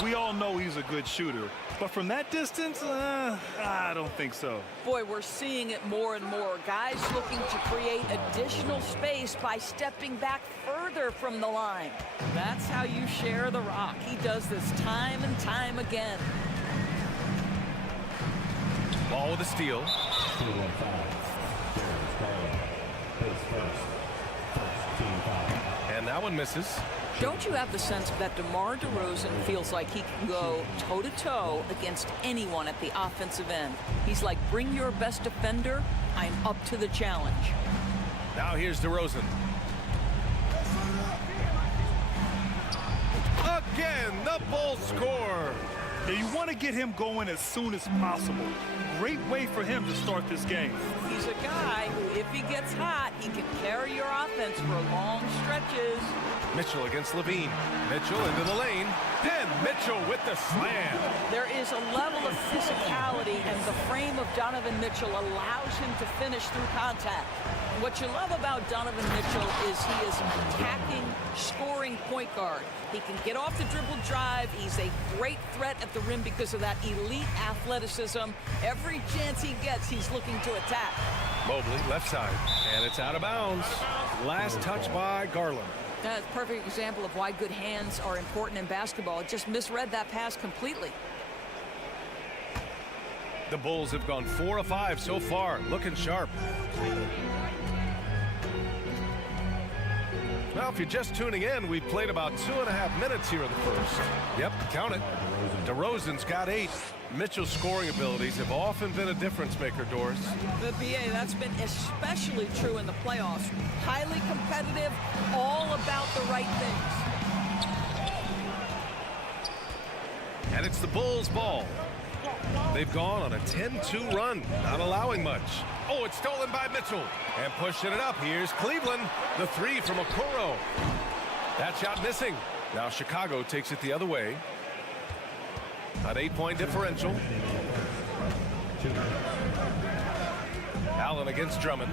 We all know he's a good shooter, but from that distance, I don't think so. Boy, we're seeing it more and more. Guys looking to create additional space by stepping back further from the line. That's how you share the rock. He does this time and time again. Ball with a steal. And that one misses. Don't you have the sense that DeMar DeRozan feels like he can go toe-to-toe against anyone at the offensive end? He's like, bring your best defender, I'm up to the challenge. Now here's DeRozan. Again, the Bulls score. Yeah, you want to get him going as soon as possible. Great way for him to start this game. He's a guy who, if he gets hot, he can carry your offense for long stretches. Mitchell against LaVine. Mitchell into the lane. Then Mitchell with the slam. There is a level of physicality, and the frame of Donovan Mitchell allows him to finish through contact. What you love about Donovan Mitchell is he is an attacking, scoring point guard. He can get off the dribble drive. He's a great threat at the rim because of that elite athleticism. Every chance he gets, he's looking to attack. Mobley, left side, and it's out of bounds. Last touch by Garland. That's a perfect example of why good hands are important in basketball. It just misread that pass completely. The Bulls have gone 4 of 5 so far, looking sharp. Well, if you're just tuning in, we've played about 2.5 minutes here in the first. Yep, count it. DeRozan's got 8. Mitchell's scoring abilities have often been a difference maker, Doris. The BA, that's been especially true in the playoffs. Highly competitive, all about the right things. And it's the Bulls' ball. They've gone on a 10-2 run, not allowing much. Oh, it's stolen by Mitchell. And pushing it up, here's Cleveland. The 3 from Okoro. That shot missing. Now Chicago takes it the other way. An 8-point differential. Allen against Drummond.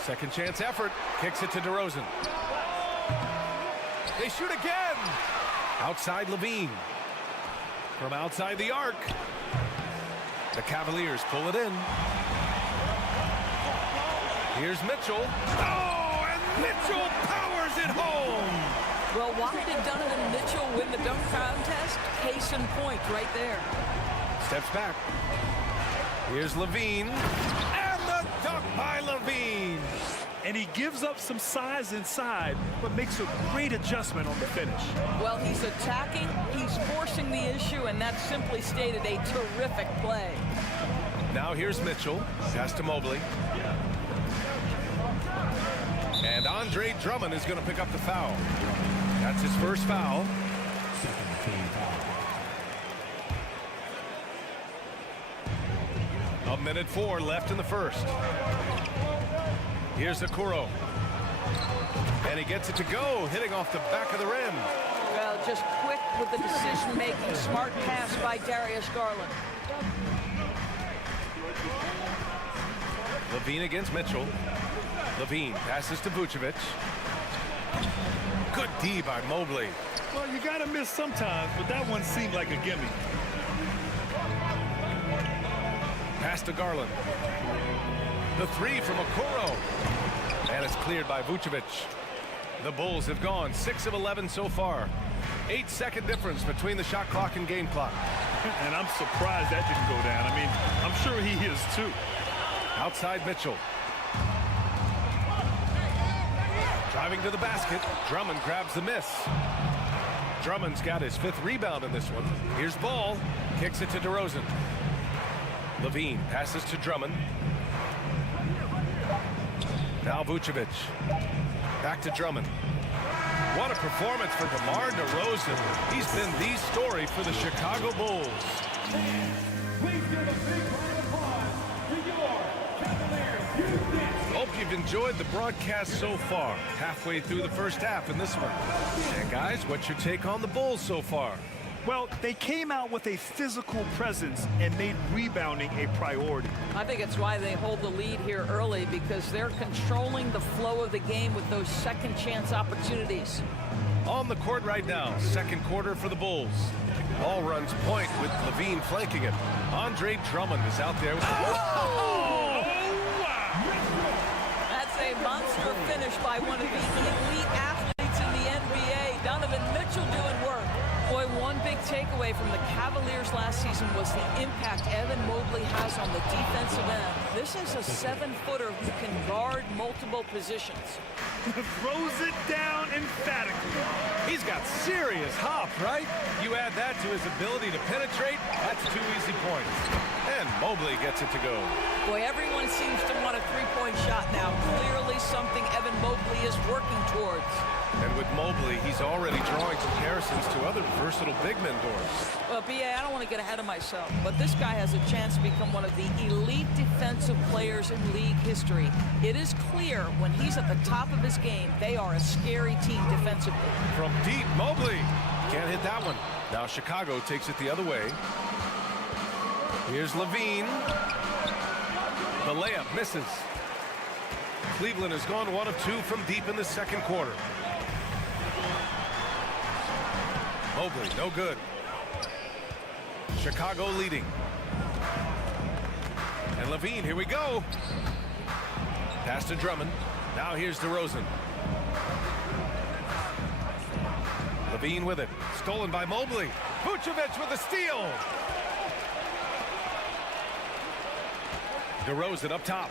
Second chance effort. Kicks it to DeRozan. They shoot again. Outside LaVine. From outside the arc. The Cavaliers pull it in. Here's Mitchell. Oh, and Mitchell powers it home. Well, why did Donovan Mitchell win the dunk contest? Case in point right there. Steps back. Here's LaVine. And the dunk by LaVine. And he gives up some size inside, but makes a great adjustment on the finish. Well, he's attacking, he's forcing the issue, and that's simply stated a terrific play. Now here's Mitchell. Pass to Mobley. And Andre Drummond is going to pick up the foul. That's his first foul. A minute 4 left in the first. Here's Okoro. And he gets it to go, hitting off the back of the rim. Well, just quick with the decision-making. Smart pass by Darius Garland. Levine against Mitchell. Levine passes to Vucevic. Good D by Mobley. Well, you got to miss sometimes, but that one seemed like a gimme. Pass to Garland. The three from Okoro. And it's cleared by Vucevic. The Bulls have gone 6 of 11 so far. 8-second difference between the shot clock and game clock. And I'm surprised that didn't go down. I mean, I'm sure he is too. Outside Mitchell. Driving to the basket. Drummond grabs the miss. Drummond's got his 5th rebound in this one. Here's Ball. Kicks it to DeRozan. Levine passes to Drummond. Now Vucevic. Back to Drummond. What a performance for DeMar DeRozan. He's been the story for the Chicago Bulls. Please give a big round of applause to your Cavaliers. Hope you've enjoyed the broadcast so far. Halfway through the first half in this one. And guys, what's your take on the Bulls so far? Well, they came out with a physical presence and made rebounding a priority. I think it's why they hold the lead here early, because they're controlling the flow of the game with those second chance opportunities. On the court right now, second quarter for the Bulls. Ball runs point with Levine flanking it. Andre Drummond is out there with the... Oh! That's a monster finish by one of the elite athletes in the NBA. Donovan Mitchell doing work. Boy, one big takeaway from the Cavaliers last season was the impact Evan Mobley has on the defensive end. This is a 7-footer who can guard multiple positions. Throws it down emphatically. He's got serious hop, right? You add that to his ability to penetrate, that's 2 easy points. And Mobley gets it to go. Boy, everyone seems to want a three-point shot now. Clearly something Evan Mobley is working towards. And with Mobley, he's already drawing comparisons to other versatile big men doors. Well, B.A., I don't want to get ahead of myself, but this guy has a chance to become one of the elite defensive players in league history. It is clear when he's at the top of his game, they are a scary team defensively. From deep, Mobley. Can't hit that one. Now Chicago takes it the other way. Here's Levine. The layup misses. Cleveland has gone 1 of 2 from deep in the second quarter. Mobley, no good. Chicago leading. And Levine, here we go. Pass to Drummond. Now here's DeRozan. Levine with it. Stolen by Mobley. Vucevic with a steal. DeRozan up top.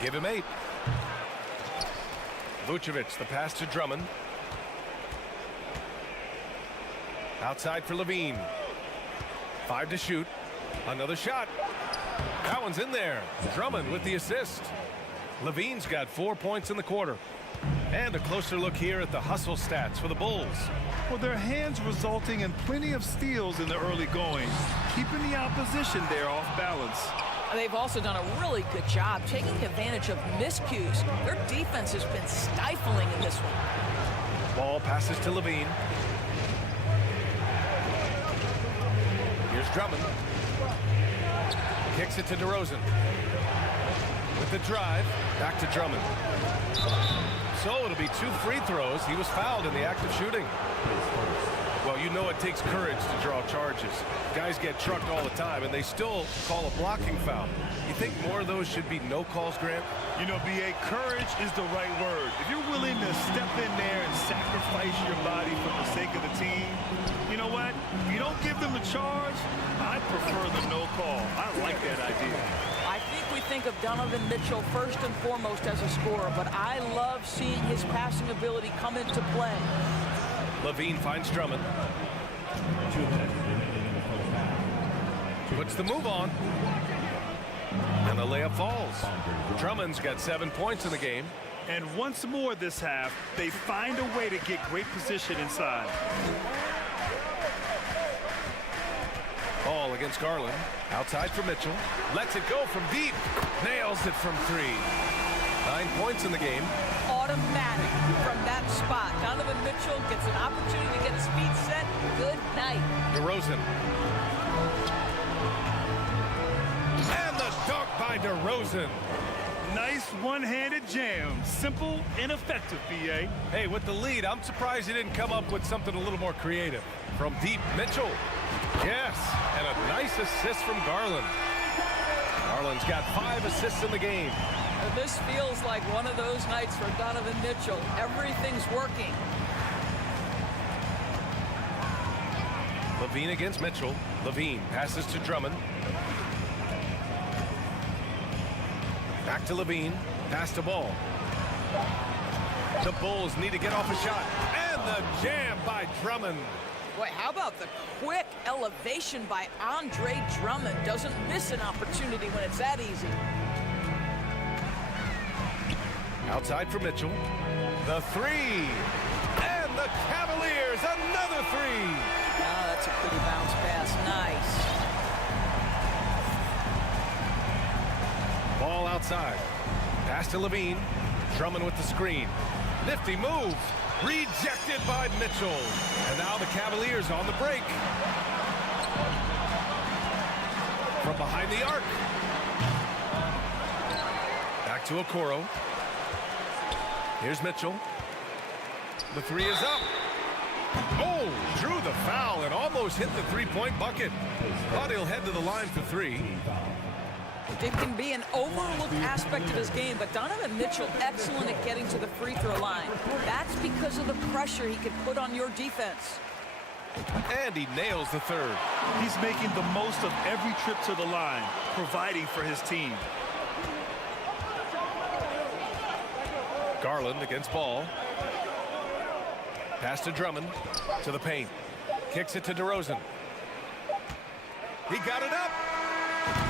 Give him 8. Vucevic, the pass to Drummond. Outside for Levine. 5 to shoot. Another shot. That one's in there. Drummond with the assist. Levine's got 4 points in the quarter. And a closer look here at the hustle stats for the Bulls. Well, their hands resulting in plenty of steals in the early going, keeping the opposition there off balance. They've also done a really good job taking advantage of miscues. Their defense has been stifling in this one. Ball passes to Levine. Here's Drummond. Kicks it to DeRozan. With the drive, back to Drummond. So it'll be 2 free throws. He was fouled in the act of shooting. Well, you know it takes courage to draw charges. Guys get trucked all the time, and they still call a blocking foul. You think more of those should be no calls, Grant? You know, B.A., courage is the right word. If you're willing to step in there and sacrifice your body for the sake of the team, you know what? If you don't give them a charge, I prefer the no call. I like that idea. I think we think of Donovan Mitchell first and foremost as a scorer, but I love seeing his passing ability come into play. Levine finds Drummond. Puts the move on. And the layup falls. Drummond's got 7 points in the game. And once more this half, they find a way to get great position inside. Ball against Garland. Outside for Mitchell. Lets it go from deep. Nails it from 3. 9 points in the game. automatic from that spot. Donovan Mitchell gets an opportunity to get his feet set. Good night. DeRozan. And the dunk by DeRozan. Nice one-handed jam. Simple and effective, B.A. Hey, with the lead, I'm surprised he didn't come up with something a little more creative. From deep, Mitchell. Yes, and a nice assist from Garland. Garland's got 5 assists in the game. This feels like one of those nights for Donovan Mitchell. Everything's working. Levine against Mitchell. Levine passes to Drummond. Back to Levine. Pass to Ball. The Bulls need to get off a shot. And the jam by Drummond. Boy, how about the quick elevation by Andre Drummond? Doesn't miss an opportunity when it's that easy. Outside for Mitchell. The 3. And the Cavaliers, another 3. Ah, that's a pretty bounce pass. Nice. Ball outside. Pass to Levine. Drummond with the screen. Nifty move. Rejected by Mitchell. And now the Cavaliers on the break. From behind the arc. Back to Okoro. Here's Mitchell. The 3 is up. Oh, drew the foul and almost hit the three-point bucket. But he'll head to the line for 3. It can be an overlooked aspect of his game, but Donovan Mitchell excellent at getting to the free throw line. That's because of the pressure he can put on your defense. And he nails the 3rd. He's making the most of every trip to the line, providing for his team. Garland against Ball. Pass to Drummond. To the paint. Kicks it to DeRozan. He got it up.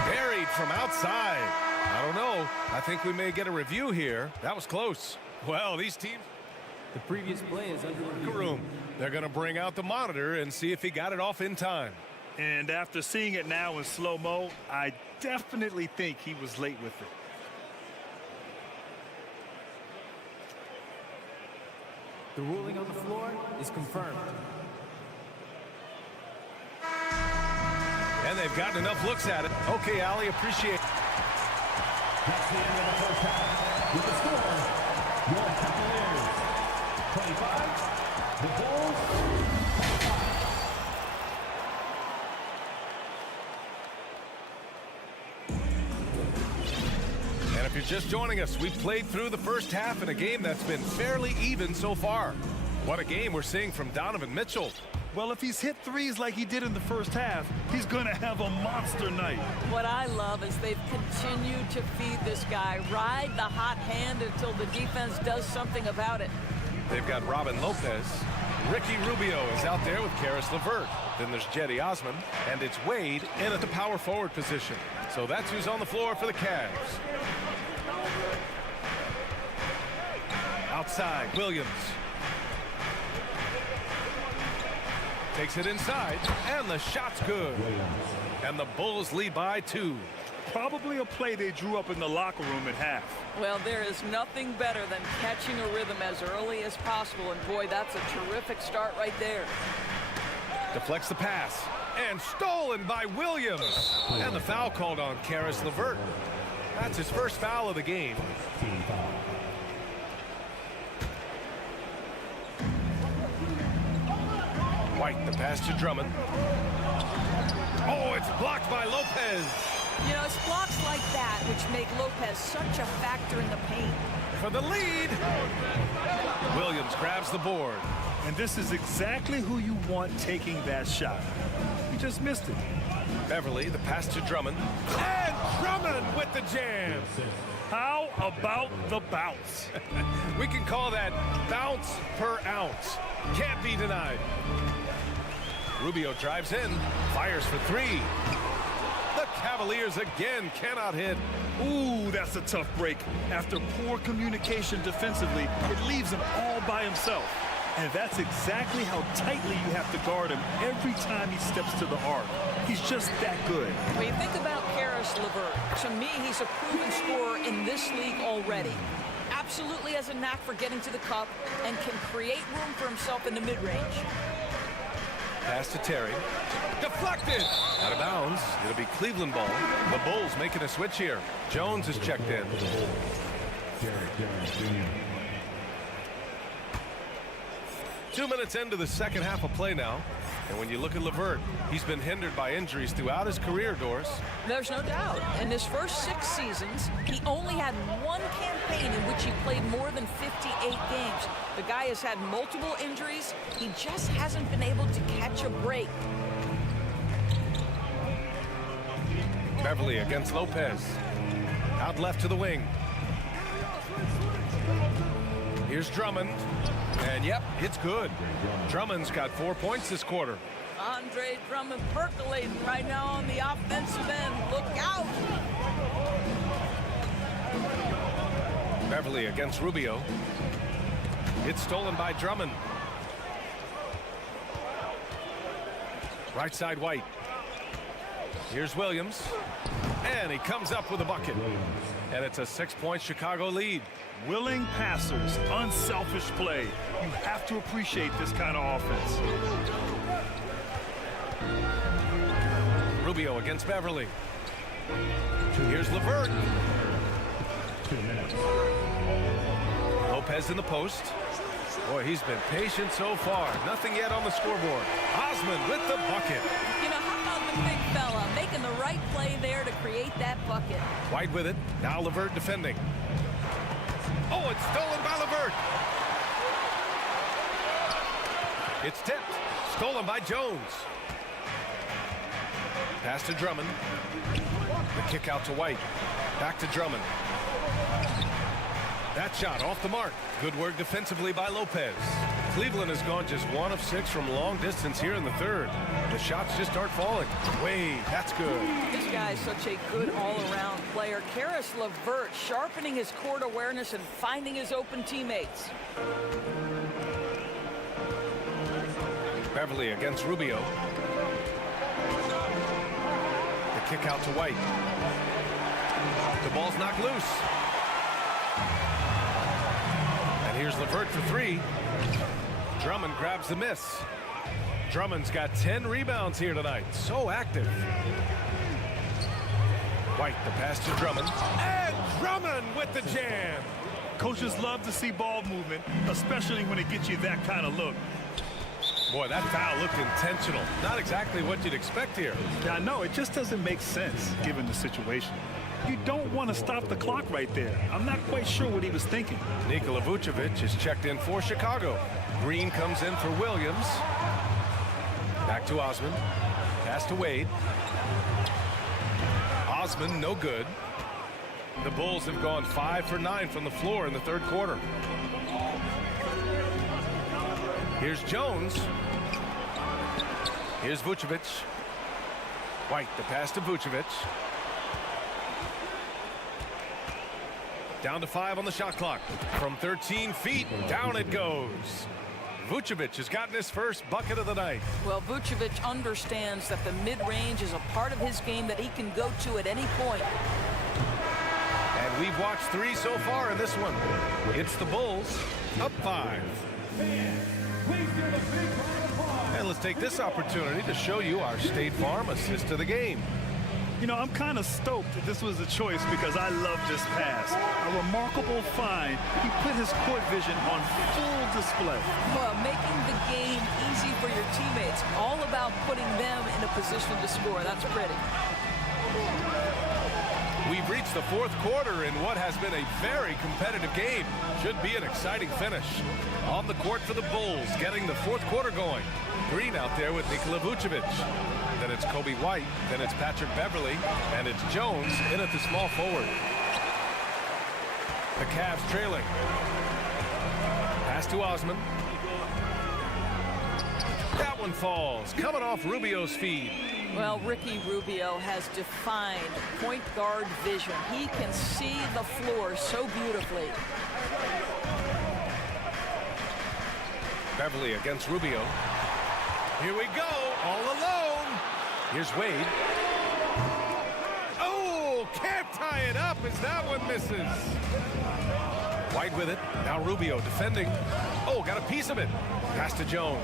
Buried from outside. I don't know. I think we may get a review here. That was close. Well, these teams... The previous play is under review. They're going to bring out the monitor and see if he got it off in time. And after seeing it now in slow-mo, I definitely think he was late with it. The ruling on the floor is confirmed. And they've gotten enough looks at it. Okay, Allie, appreciate it. That's the end of the first half. With the score, your Cavaliers 25, the Bulls 5. And if you're just joining us, we've played through the first half in a game that's been fairly even so far. What a game we're seeing from Donovan Mitchell. Well, if he's hit threes like he did in the first half, he's going to have a monster night. What I love is they've continued to feed this guy, ride the hot hand until the defense does something about it. They've got Robin Lopez. Ricky Rubio is out there with Karis LeVert. Then there's Jetty Osman, and it's Wade in at the power forward position. So that's who's on the floor for the Cavs. Outside, Williams. Takes it inside, and the shot's good. And the Bulls lead by 2. Probably a play they drew up in the locker room at half. Well, there is nothing better than catching a rhythm as early as possible, and boy, that's a terrific start right there. Deflects the pass, and stolen by Williams. And the foul called on Karis LeVert. That's his first foul of the game. White, the pass to Drummond. Oh, it's blocked by Lopez. You know, it's blocks like that which make Lopez such a factor in the paint. For the lead. Williams grabs the board. And this is exactly who you want taking that shot. He just missed it. Beverly, the pass to Drummond. And Drummond with the jam. How about the bounce? We can call that bounce per ounce. Can't be denied. Rubio drives in, fires for 3. The Cavaliers again cannot hit. Ooh, that's a tough break. After poor communication defensively, it leaves him all by himself. And that's exactly how tightly you have to guard him every time he steps to the arc. He's just that good. When you think about Karis LeVert, to me, he's a proven scorer in this league already. absolutely has a knack for getting to the cup and can create room for himself in the mid-range. Pass to Terry. Deflected! Out of bounds. It'll be Cleveland ball. The Bulls making a switch here. Jones is checked in. 2 minutes into the second half of play now. And when you look at LeVert, he's been hindered by injuries throughout his career, Doris. There's no doubt. In his first 6 seasons, he only had one campaign in which he played more than 58 games. The guy has had multiple injuries. He just hasn't been able to catch a break. Beverly against Lopez. Out left to the wing. Here's Drummond. And yep, it's good. Drummond's got 4 points this quarter. Andre Drummond percolating right now on the offensive end. Look out! Beverly against Rubio. It's stolen by Drummond. Right side White. Here's Williams. And he comes up with a bucket. And it's a 6-point Chicago lead. Willing passers, unselfish play. You have to appreciate this kind of offense. Rubio against Beverly. Here's LeVert. Lopez in the post. Boy, he's been patient so far. Nothing yet on the scoreboard. Osman with the bucket. You know, how about the big fella making the right play there to create that bucket? White with it. Now LeVert defending. Oh, it's stolen by LeVert. It's tipped. Stolen by Jones. Pass to Drummond. The kick out to White. Back to Drummond. That shot off the mark. Good work defensively by Lopez. Cleveland has gone just 1 of 6 from long distance here in the third. The shots just start falling. Wade, that's good. This guy is such a good all-around player. Karis LeVert sharpening his court awareness and finding his open teammates. Beverly against Rubio. The kick out to White. The ball's knocked loose. And here's LeVert for 3. Drummond grabs the miss. Drummond's got 10 rebounds here tonight. So active. White, the pass to Drummond. And Drummond with the jam. Coaches love to see ball movement, especially when it gets you that kind of look. Boy, that foul looked intentional. Not exactly what you'd expect here. Yeah, I know. It just doesn't make sense given the situation. You don't want to stop the clock right there. I'm not quite sure what he was thinking. Nikola Vucevic is checked in for Chicago. Green comes in for Williams. Back to Osman. Pass to Wade. Osman, no good. The Bulls have gone 5 for 9 from the floor in the third quarter. Here's Jones. Here's Vucevic. White, the pass to Vucevic. Down to 5 on the shot clock. From 13 feet, down it goes. Vucevic has gotten his first bucket of the night. Well, Vucevic understands that the mid-range is a part of his game that he can go to at any point. And we've watched 3 so far in this one. It's the Bulls, up 5. And let's take this opportunity to show you our State Farm assist of the game. You know, I'm kind of stoked that this was a choice because I love this pass. A remarkable find. He put his court vision on full display. Well, making the game easy for your teammates. All about putting them in a position to score. That's pretty. We've reached the fourth quarter in what has been a very competitive game. Should be an exciting finish. On the court for the Bulls, getting the fourth quarter going. Green out there with Nikola Vucevic. Then it's Kobe White, then it's Patrick Beverly, and it's Jones in at the small forward. The Cavs trailing. Pass to Osman. That one falls, coming off Rubio's feed. Well, Ricky Rubio has defined point guard vision. He can see the floor so beautifully. Beverly against Rubio. Here we go, all alone. Here's Wade. Oh, can't tie it up as that one misses. White with it. Now Rubio defending. Oh, got a piece of it. Pass to Jones.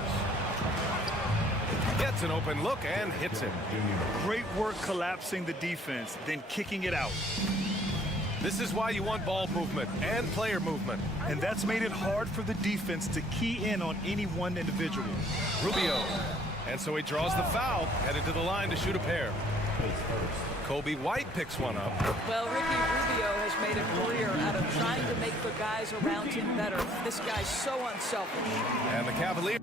Gets an open look and hits it. Great work collapsing the defense, then kicking it out. This is why you want ball movement and player movement. And that's made it hard for the defense to key in on any one individual. Rubio. And so he draws the foul, headed to the line to shoot a pair. Kobe White picks one up. Well, Ricky Rubio has made a career out of trying to make the guys around him better. This guy's so unselfish. And the Cavaliers.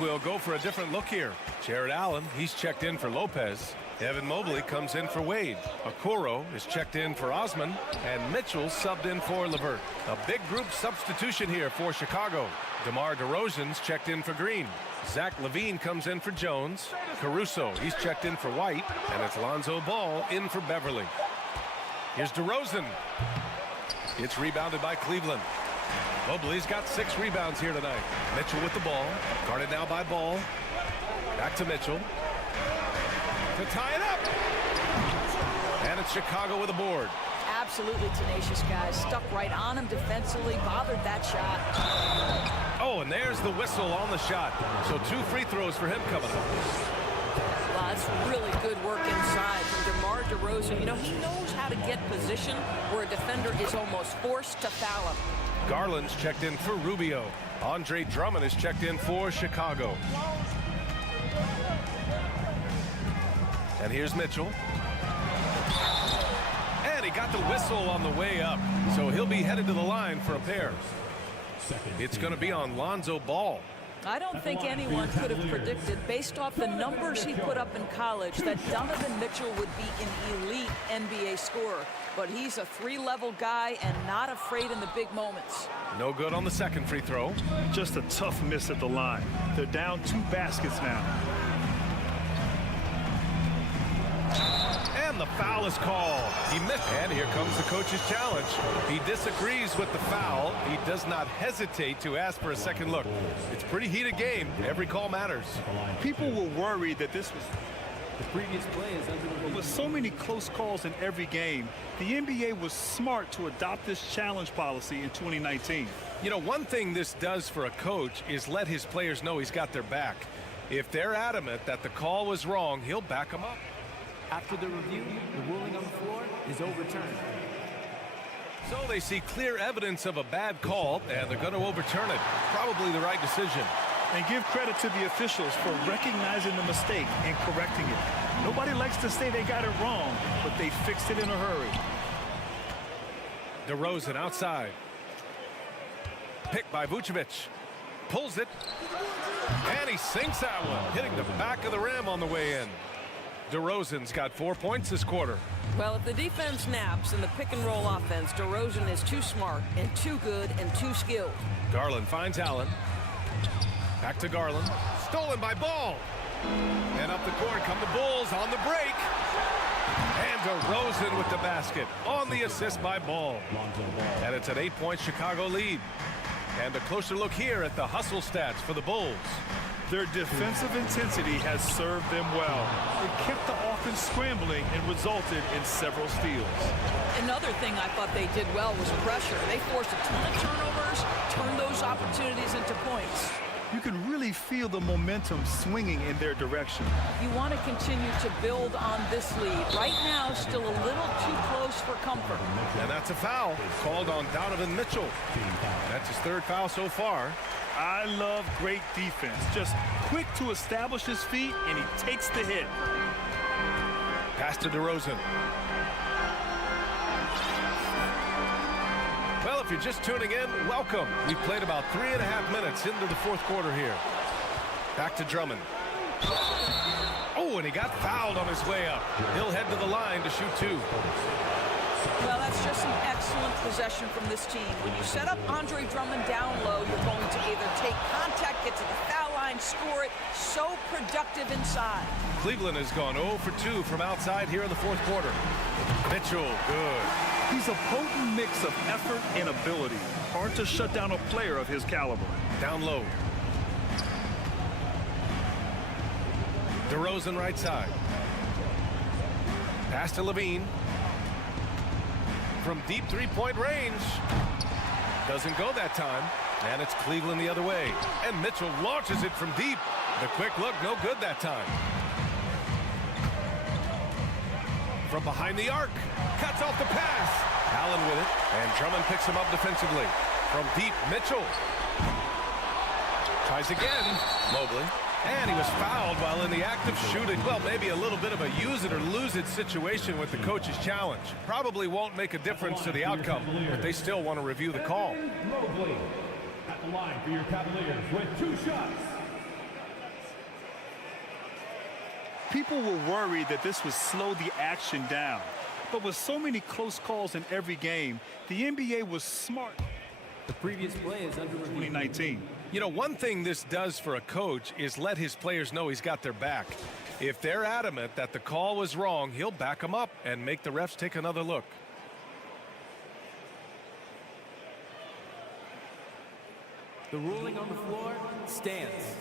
Will go for a different look here. Jared Allen, he's checked in for Lopez. Evan Mobley comes in for Wade. Okoro is checked in for Osman. And Mitchell subbed in for LeVert. A big group substitution here for Chicago. DeMar DeRozan's checked in for Green. Zach LaVine comes in for Jones. Caruso, he's checked in for White. And it's Lonzo Ball in for Beverly. Here's DeRozan. It's rebounded by Cleveland. Mobley's got 6 rebounds here tonight. Mitchell with the ball. Guarded now by Ball. Back to Mitchell. To tie it up. And it's Chicago with a board. Absolutely tenacious guys. Stuck right on him defensively. Bothered that shot. Oh, and there's the whistle on the shot. So 2 free throws for him coming up. Wow, that's really good work inside from DeMar DeRozan. You know, he knows how to get position where a defender is almost forced to foul him. Garland's checked in for Rubio. Andre Drummond is checked in for Chicago. And here's Mitchell. And he got the whistle on the way up. So he'll be headed to the line for a pair. It's going to be on Lonzo Ball. I don't think anyone could have predicted, based off the numbers he put up in college, that Donovan Mitchell would be an elite NBA scorer. But he's a 3-level guy and not afraid in the big moments. No good on the second free throw. Just a tough miss at the line. They're down 2 baskets now. And the foul is called. He missed. And here comes the coach's challenge. He disagrees with the foul. He does not hesitate to ask for a second look. It's a pretty heated game. Every call matters. People were worried that this was... The previous play is under the... With so many close calls in every game, the NBA was smart to adopt this challenge policy in 2019. You know, one thing this does for a coach is let his players know he's got their back. If they're adamant that the call was wrong, he'll back them up. After the review, the ruling on the floor is overturned. So they see clear evidence of a bad call, and they're going to overturn it. Probably the right decision. And give credit to the officials for recognizing the mistake and correcting it. Nobody likes to say they got it wrong, but they fixed it in a hurry. DeRozan outside. Picked by Vucevic. Pulls it. And he sinks that one, hitting the back of the rim on the way in. DeRozan's got 4 points this quarter. Well, if the defense naps in the pick-and-roll offense, DeRozan is too smart and too good and too skilled. Garland finds Allen. Back to Garland. Stolen by Ball. And up the court come the Bulls on the break. And DeRozan with the basket on the assist by Ball. And it's an 8-point Chicago lead. And a closer look here at the hustle stats for the Bulls. Their defensive intensity has served them well. It kept the offense scrambling and resulted in several steals. Another thing I thought they did well was pressure. They forced a ton of turnovers, turned those opportunities into points. You can really feel the momentum swinging in their direction. You want to continue to build on this lead. Right now, still a little too close for comfort. And that's a foul called on Donovan Mitchell. That's his 3rd foul so far. I love great defense. Just quick to establish his feet, and he takes the hit. Pass to DeRozan. Well, if you're just tuning in, welcome. We've played about 3.5 minutes into the 4th quarter here. Back to Drummond. Oh, and he got fouled on his way up. He'll head to the line to shoot 2. Well, that's just an excellent possession from this team. When you set up Andre Drummond down low, you're going to either take contact, get to the foul line, and score it. So productive inside. Cleveland has gone 0 for 2 from outside here in the fourth quarter. Mitchell, good. He's a potent mix of effort and ability. Hard to shut down a player of his caliber. Down low. DeRozan right side. Pass to Levine. From deep three-point range. Doesn't go that time. And it's Cleveland the other way. And Mitchell launches it from deep. The quick look, no good that time. From behind the arc. Cuts off the pass. Allen with it. And Drummond picks him up defensively. From deep, Mitchell. Tries again. Mobley. And he was fouled while in the act of shooting. Well, maybe a little bit of a use it or lose it situation with the coach's challenge. Probably won't make a difference to the outcome, but they still want to review the call. Mobley at the line for your Cavaliers with 2 shots. People were worried that this would slow the action down. But with so many close calls in every game, the NBA was smart. The previous play is under review. 2019. You know, one thing this does for a coach is let his players know he's got their back. If they're adamant that the call was wrong, he'll back them up and make the refs take another look. The ruling on the floor stands.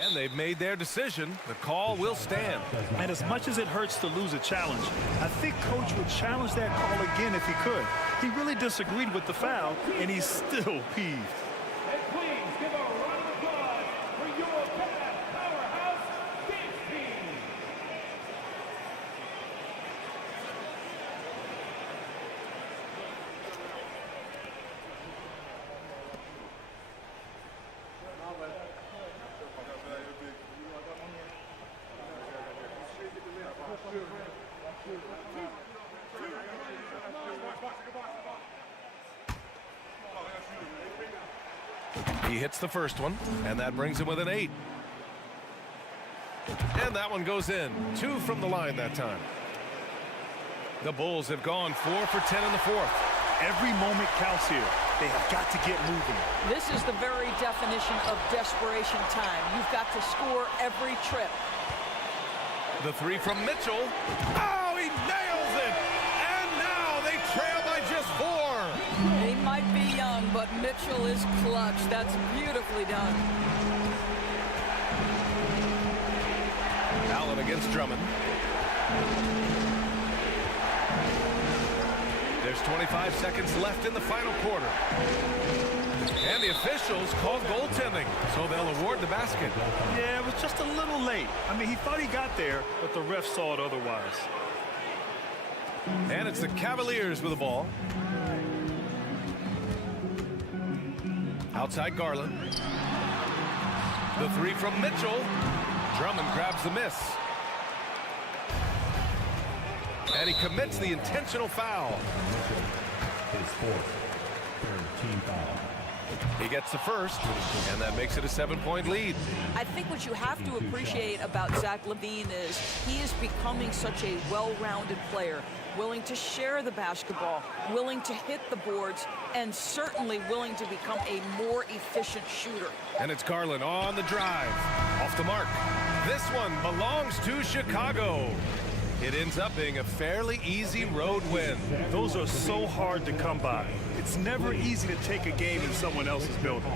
And they've made their decision. The call will stand. And as much as it hurts to lose a challenge, I think Coach would challenge that call again if he could. He really disagreed with the foul, and he's still peeved. And please give a round of applause for EuroCup powerhouse dance team. He hits the first one, and that brings him with an 8. And that one goes in. 2 from the line that time. The Bulls have gone 4 for 10 in the fourth. Every moment counts here. They have got to get moving. This is the very definition of desperation time. You've got to score every trip. The 3 from Mitchell. Oh, he nails it! And now they trail by just 4. He might be young, but Mitchell is clutch. That's beautifully done. Allen against Drummond. There's 25 seconds left in the final quarter. And the officials called goaltending, so they'll award the basket. Yeah, it was just a little late. I mean, he thought he got there, but the ref saw it otherwise. And it's the Cavaliers with the ball. Outside Garland. The 3 from Mitchell. Drummond grabs the miss. And he commits the intentional foul. His 4th, 3rd team foul. He gets the first, and that makes it a 7-point lead. I think what you have to appreciate about Zach LaVine is he is becoming such a well-rounded player, willing to share the basketball, willing to hit the boards, and certainly willing to become a more efficient shooter. And it's Garland on the drive. Off the mark. This one belongs to Chicago. It ends up being a fairly easy road win. Those are so hard to come by. It's never easy to take a game in someone else's building.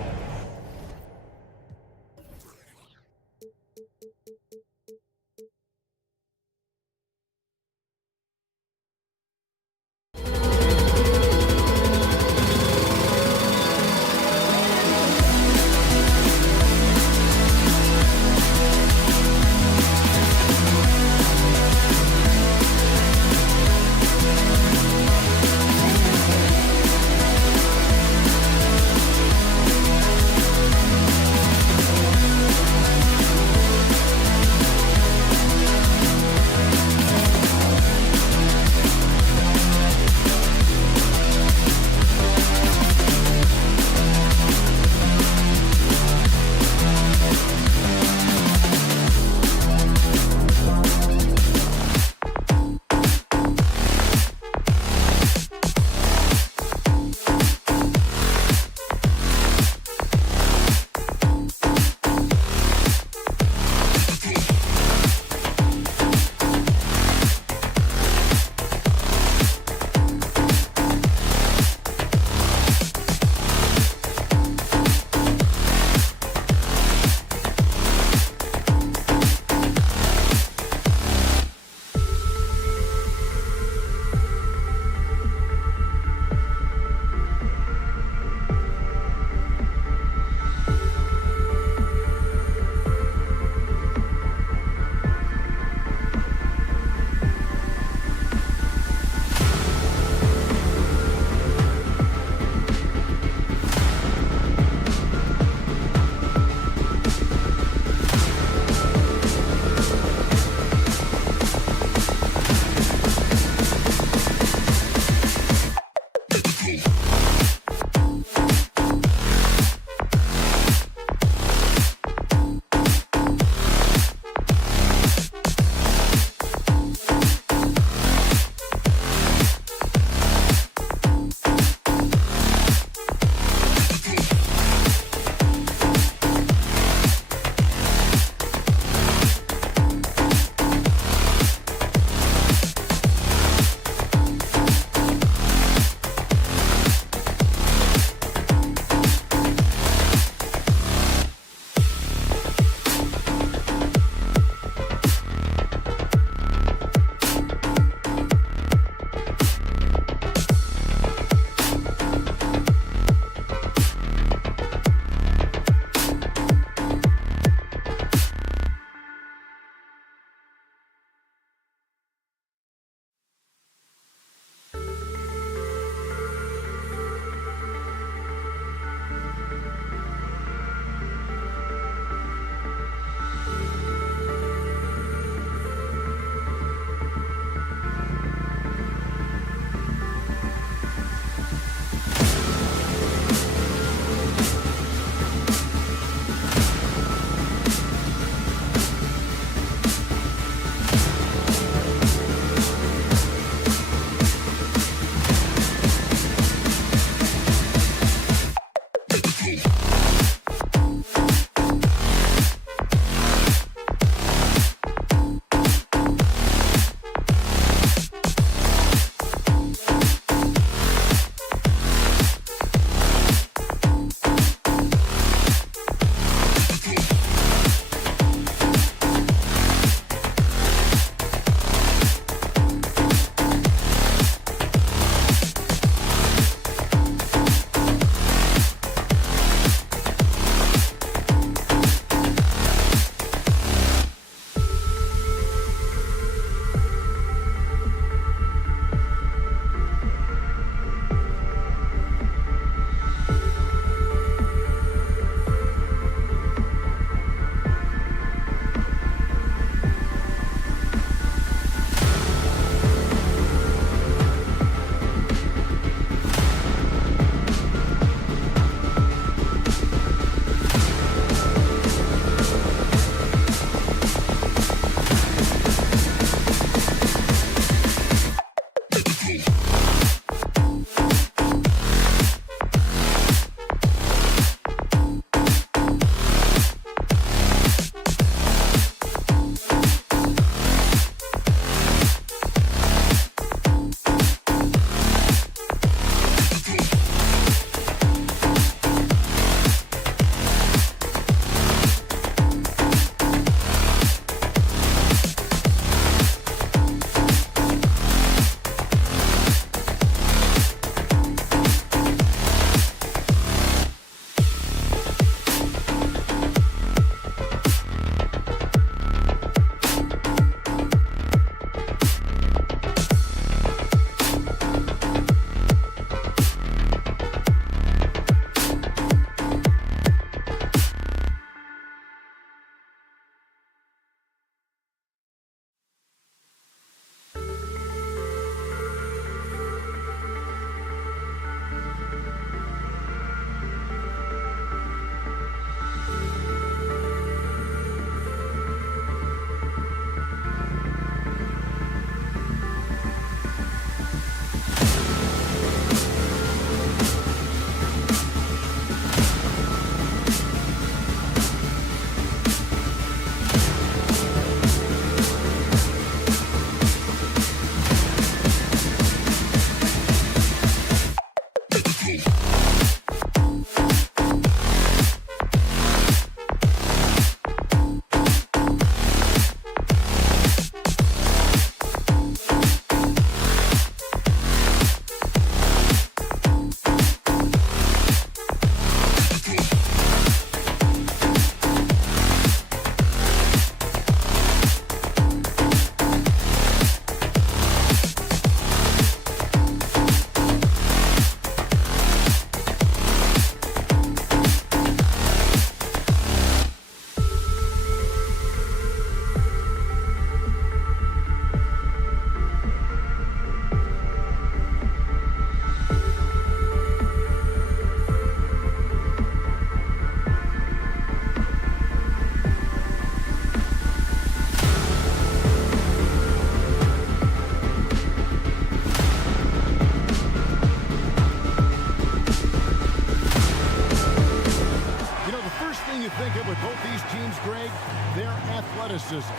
Greg, their athleticism.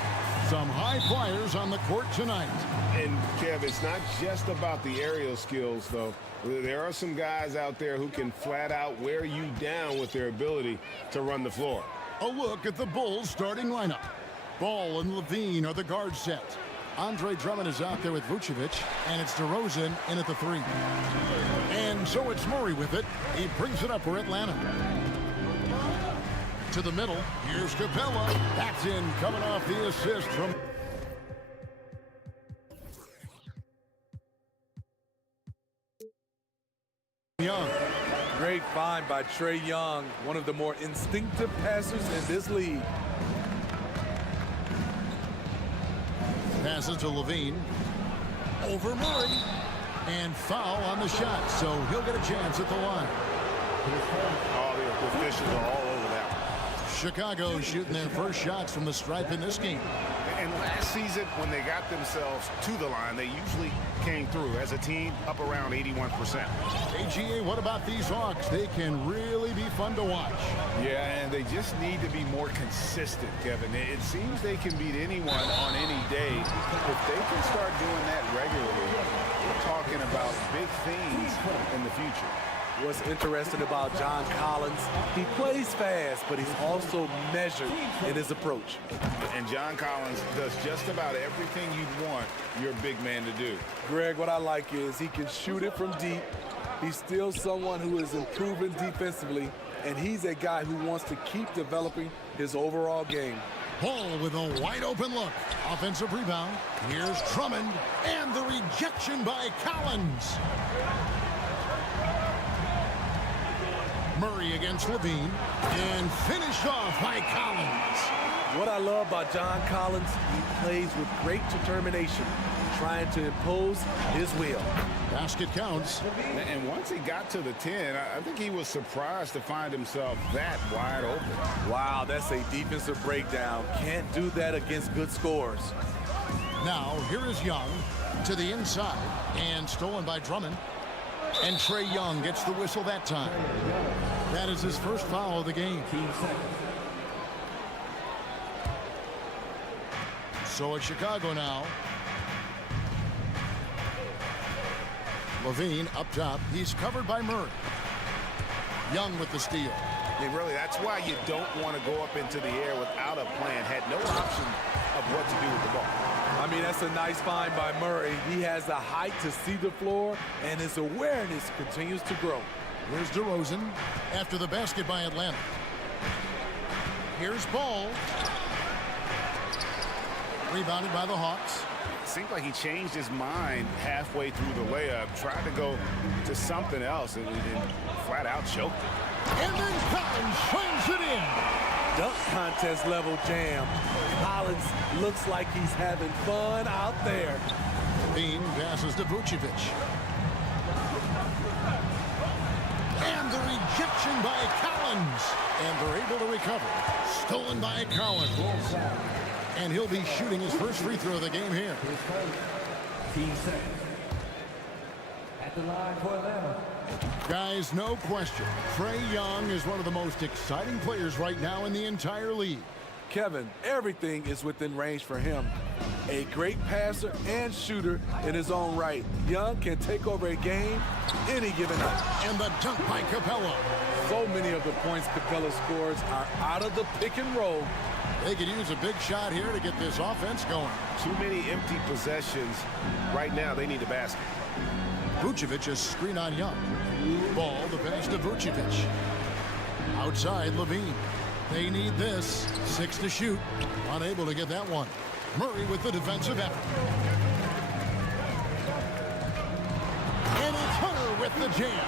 Some high flyers on the court tonight. And, Kev, it's not just about the aerial skills, though. There are some guys out there who can flat out wear you down with their ability to run the floor. A look at the Bulls starting lineup. Ball and Levine are the guard set. Andre Drummond is out there with Vucevic, and it's DeRozan in at the 3. And so it's Murray with it. He brings it up for Atlanta. To the middle, here's Capella. That's in, coming off the assist from Young. Great find by Trae Young, one of the more instinctive passers in this league. Passes to Levine. Over Murray. And foul on the shot, so he'll get a chance at the line. All the officials are all over that. Chicago shooting their first shots from the stripe in this game. And last season, when they got themselves to the line, they usually came through as a team up around 81%. AGA, what about these Hawks? They can really be fun to watch. Yeah, and they just need to be more consistent, Kevin. It seems they can beat anyone on any day. If they can start doing that regularly, we're talking about big things in the future. What's interesting about John Collins, he plays fast, but he's also measured in his approach. And John Collins does just about everything you'd want your big man to do. Greg, what I like is he can shoot it from deep. He's still someone who is improving defensively, and he's a guy who wants to keep developing his overall game. Ball with a wide open look. Offensive rebound. Here's Drummond, and the rejection by Collins. Murray against Levine, and finished off by Collins. What I love about John Collins, he plays with great determination, trying to impose his will. Basket counts. And once he got to the 10, I think he was surprised to find himself that wide open. Wow, that's a defensive breakdown. Can't do that against good scores. Now, here is Young to the inside, and stolen by Drummond. And Trae Young gets the whistle that time. That is his first foul of the game. So it's Chicago now. Levine up top. He's covered by Murray. Young with the steal. I mean, really, that's why you don't want to go up into the air without a plan. Had no option of what to do with the ball. I mean, that's a nice find by Murray. He has the height to see the floor, and his awareness continues to grow. Here's DeRozan after the basket by Atlanta. Here's Ball. Rebounded by the Hawks. It seemed like he changed his mind halfway through the layup, tried to go to something else, and flat out choked it. And then Collins swings it in. Dunk contest level jam. Collins looks like he's having fun out there. Bean passes to Vucevic. And the rejection by Collins. And they're able to recover. Stolen by Collins. And he'll be shooting his first free throw of the game here. Team set. At the line for Atlanta. Guys, no question. Trae Young is one of the most exciting players right now in the entire league. Kevin, everything is within range for him. A great passer and shooter in his own right. Young can take over a game any given night. And the dunk by Capella. So many of the points Capella scores are out of the pick and roll. They could use a big shot here to get this offense going. Too many empty possessions. Right now, they need a basket. Vucevic is screen on Young. Ball, the pass to Vucevic. Outside, Levine. They need this. 6 to shoot. Unable to get that one. Murray with the defensive effort. And it's Hunter with the jam.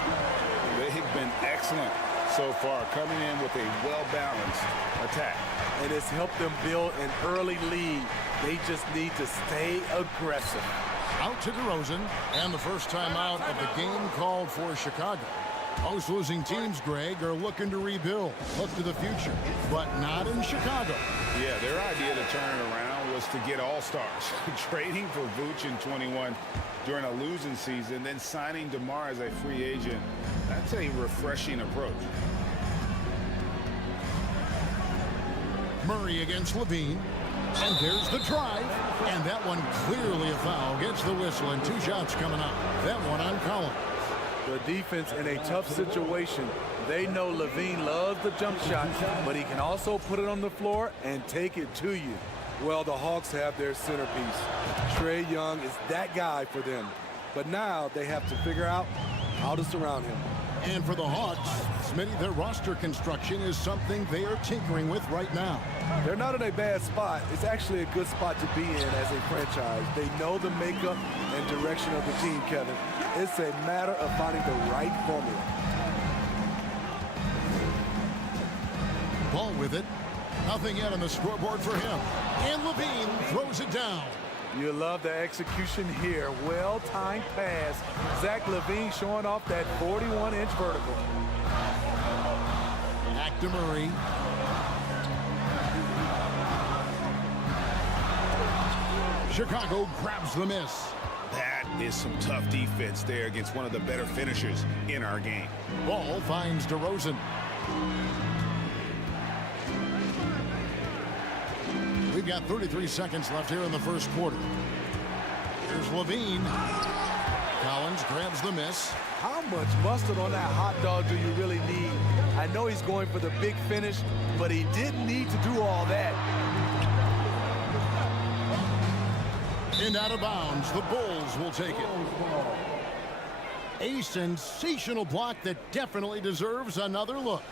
They've been excellent so far, coming in with a well-balanced attack. And it's helped them build an early lead. They just need to stay aggressive. Out to DeRozan, and the first time out of the game called for Chicago. Most losing teams, Greg, are looking to rebuild, look to the future, but not in Chicago. Yeah, their idea to turn it around was to get all-stars. Trading for Vooch in 21 during a losing season, then signing DeMar as a free agent. That's a refreshing approach. Murray against Levine. And there's the drive. And that one clearly a foul. Gets the whistle and 2 shots coming up. That one on Collins. The defense in a tough situation. They know Levine loves the jump shot, but he can also put it on the floor and take it to you. Well, the Hawks have their centerpiece. Trae Young is that guy for them. But now they have to figure out how to surround him. And for the Hawks, Smitty, their roster construction is something they are tinkering with right now. They're not in a bad spot. It's actually a good spot to be in as a franchise. They know the makeup and direction of the team, Kevin. It's a matter of finding the right formula. Ball with it. Nothing yet on the scoreboard for him. And Levine throws it down. You love the execution here. Well-timed pass. Zach Levine showing off that 41-inch vertical. Back to Murray. Chicago grabs the miss. That is some tough defense there against one of the better finishers in our game. Ball finds DeRozan. We've got 33 seconds left here in the first quarter. Here's Levine. Collins grabs the miss. How much mustard on that hot dog do you really need? I know he's going for the big finish, but he didn't need to do all that. And out of bounds, the Bulls will take it. A sensational block that definitely deserves another look.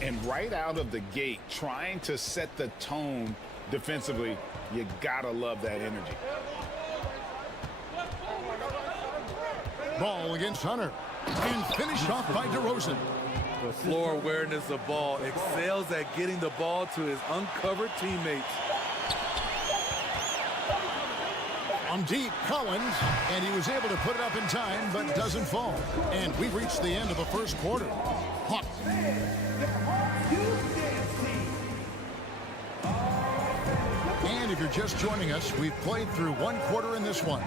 And right out of the gate, trying to set the tone defensively, you gotta love that energy. Ball against Hunter. And finished off by DeRozan. The floor awareness of ball excels at getting the ball to his uncovered teammates. On deep, Collins, and he was able to put it up in time, but doesn't fall. And we've reached the end of the first quarter. Hawks. And if you're just joining us, we've played through one quarter in this one.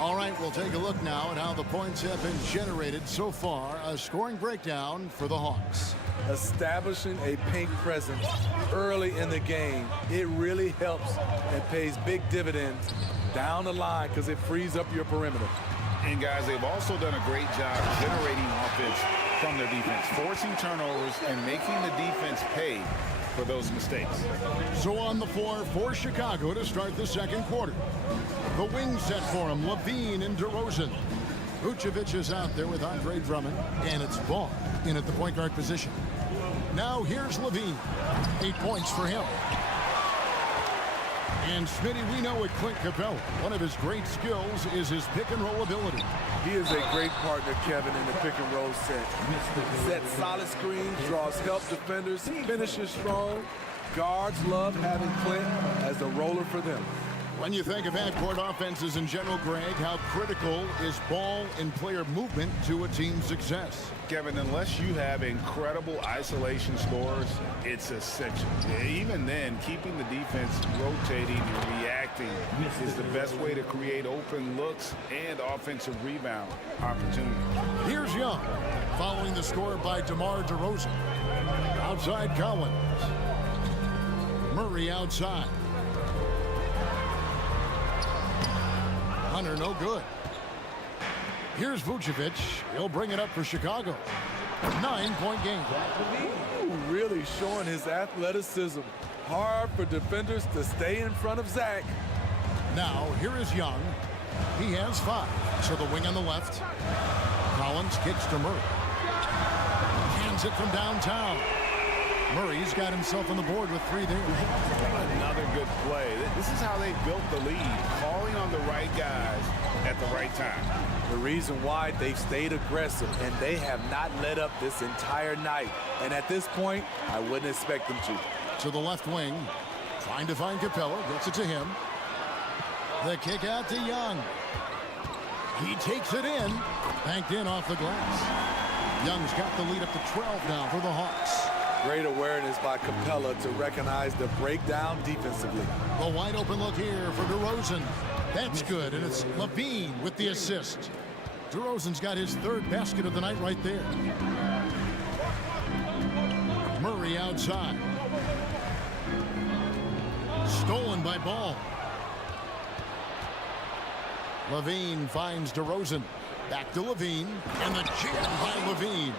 All right, we'll take a look now at how the points have been generated so far. A scoring breakdown for the Hawks. Establishing a paint presence early in the game, it really helps and pays big dividends down the line because it frees up your perimeter. And guys, they've also done a great job generating offense from their defense, forcing turnovers and making the defense pay for those mistakes. So on the floor for Chicago to start the second quarter. The wing set for him, Levine and DeRozan. Vucevic is out there with Andre Drummond, and it's Ball in at the point guard position. Now here's Levine. 8 points for him. And Smitty, we know with Clint Capella, one of his great skills is his pick and roll ability. He is a great partner, Kevin, in the pick and roll set. Sets solid screens, draws help defenders, finishes strong. Guards love having Clint as a roller for them. When you think of half-court offenses in general, Greg, how critical is ball and player movement to a team's success? Kevin, unless you have incredible isolation scores, it's essential. Even then, keeping the defense rotating and reacting is the best way to create open looks and offensive rebound opportunities. Here's Young, following the score by DeMar DeRozan. Outside Collins. Murray outside. Hunter, no good. Here's Vucevic. He'll bring it up for Chicago. 9-point game. Ooh, really showing his athleticism. Hard for defenders to stay in front of Zach. Now, here is Young. He has 5. So the wing on the left. Collins kicks to Murray. Hands it from downtown. Murray's got himself on the board with 3 there. Another good play. This is how they built the lead, calling on the right guys at the right time. The reason why they've stayed aggressive, and they have not let up this entire night. And at this point, I wouldn't expect them to. To the left wing, trying to find Capella, gets it to him. The kick out to Young. He takes it in, banked in off the glass. Young's got the lead up to 12 now for the Hawks. Great awareness by Capella to recognize the breakdown defensively. The wide open look here for DeRozan. That's good, and it's Levine with the assist. DeRozan's got his 3rd basket of the night right there. Murray outside. Stolen by Ball. Levine finds DeRozan. Back to Levine. And the jam by Levine.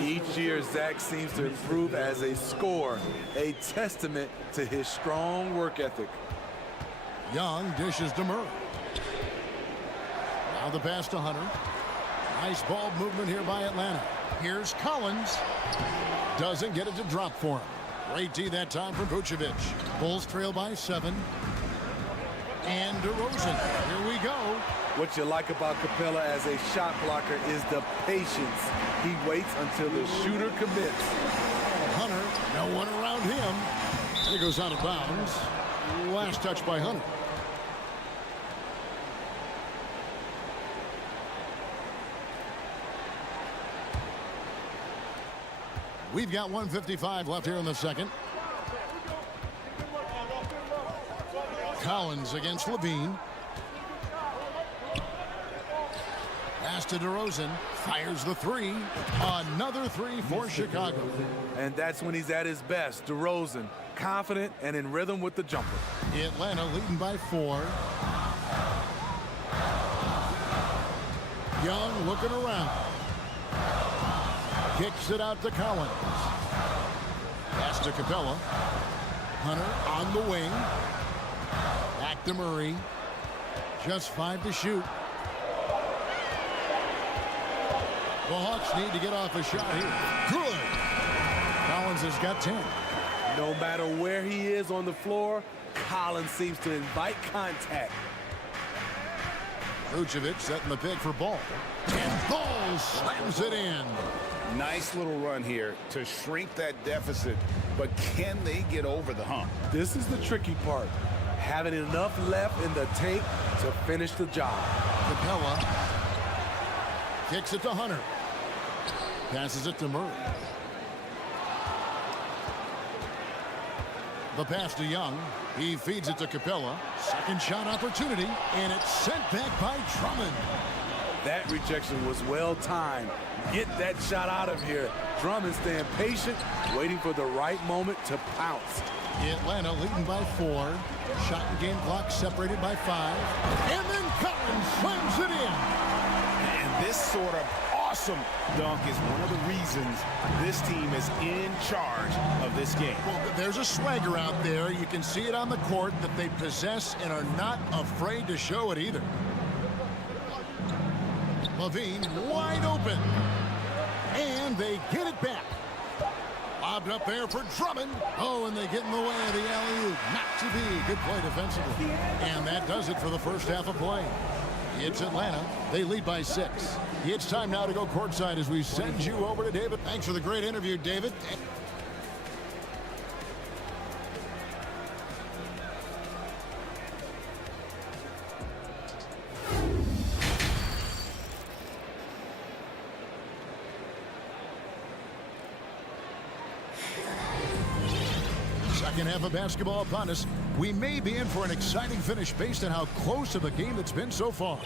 Each year, Zach seems to improve as a scorer, a testament to his strong work ethic. Young dishes to Murray. Now the pass to Hunter. Nice ball movement here by Atlanta. Here's Collins. Doesn't get it to drop for him. Great D that time from Vucevic. Bulls trail by 7. And DeRozan. Here we go. What you like about Capella as a shot blocker is the patience. He waits until the shooter commits. Hunter, no one around him. He goes out of bounds. Last touch by Hunter. We've got 1:55 left here in the second. Collins against Levine. Pass to DeRozan. Fires the 3. Another 3 for Chicago. And that's when he's at his best. DeRozan, confident and in rhythm with the jumper. Atlanta leading by 4. Young looking around. Kicks it out to Collins. Pass to Capella. Hunter on the wing. Back to Murray. Just 5 to shoot. The Hawks need to get off a shot here. Good. Collins has got 10. No matter where he is on the floor, Collins seems to invite contact. Vucevic setting the pick for Ball. And Ball slams it in. Nice little run here to shrink that deficit, but can they get over the hump? This is the tricky part. Having enough left in the tank to finish the job. Capella kicks it to Hunter. Passes it to Murray. The pass to Young. He feeds it to Capella. Second shot opportunity, and it's sent back by Drummond. That rejection was well timed. Get that shot out of here. Drummond staying patient, waiting for the right moment to pounce. Atlanta leading by 4. Shot and game clock separated by 5. And then Collins slams it in. And this sort of awesome dunk is one of the reasons this team is in charge of this game. Well, there's a swagger out there. You can see it on the court that they possess and are not afraid to show it either. Levine wide open. And they get it back. Lobbed up there for Drummond. Oh, and they get in the way of the alley-oop. Not to be. Good play defensively. And that does it for the first half of play. It's Atlanta. They lead by 6. It's time now to go courtside as we send you over to David. Thanks for the great interview, David. Second half of basketball upon us. We may be in for an exciting finish based on how close of a game it's been so far.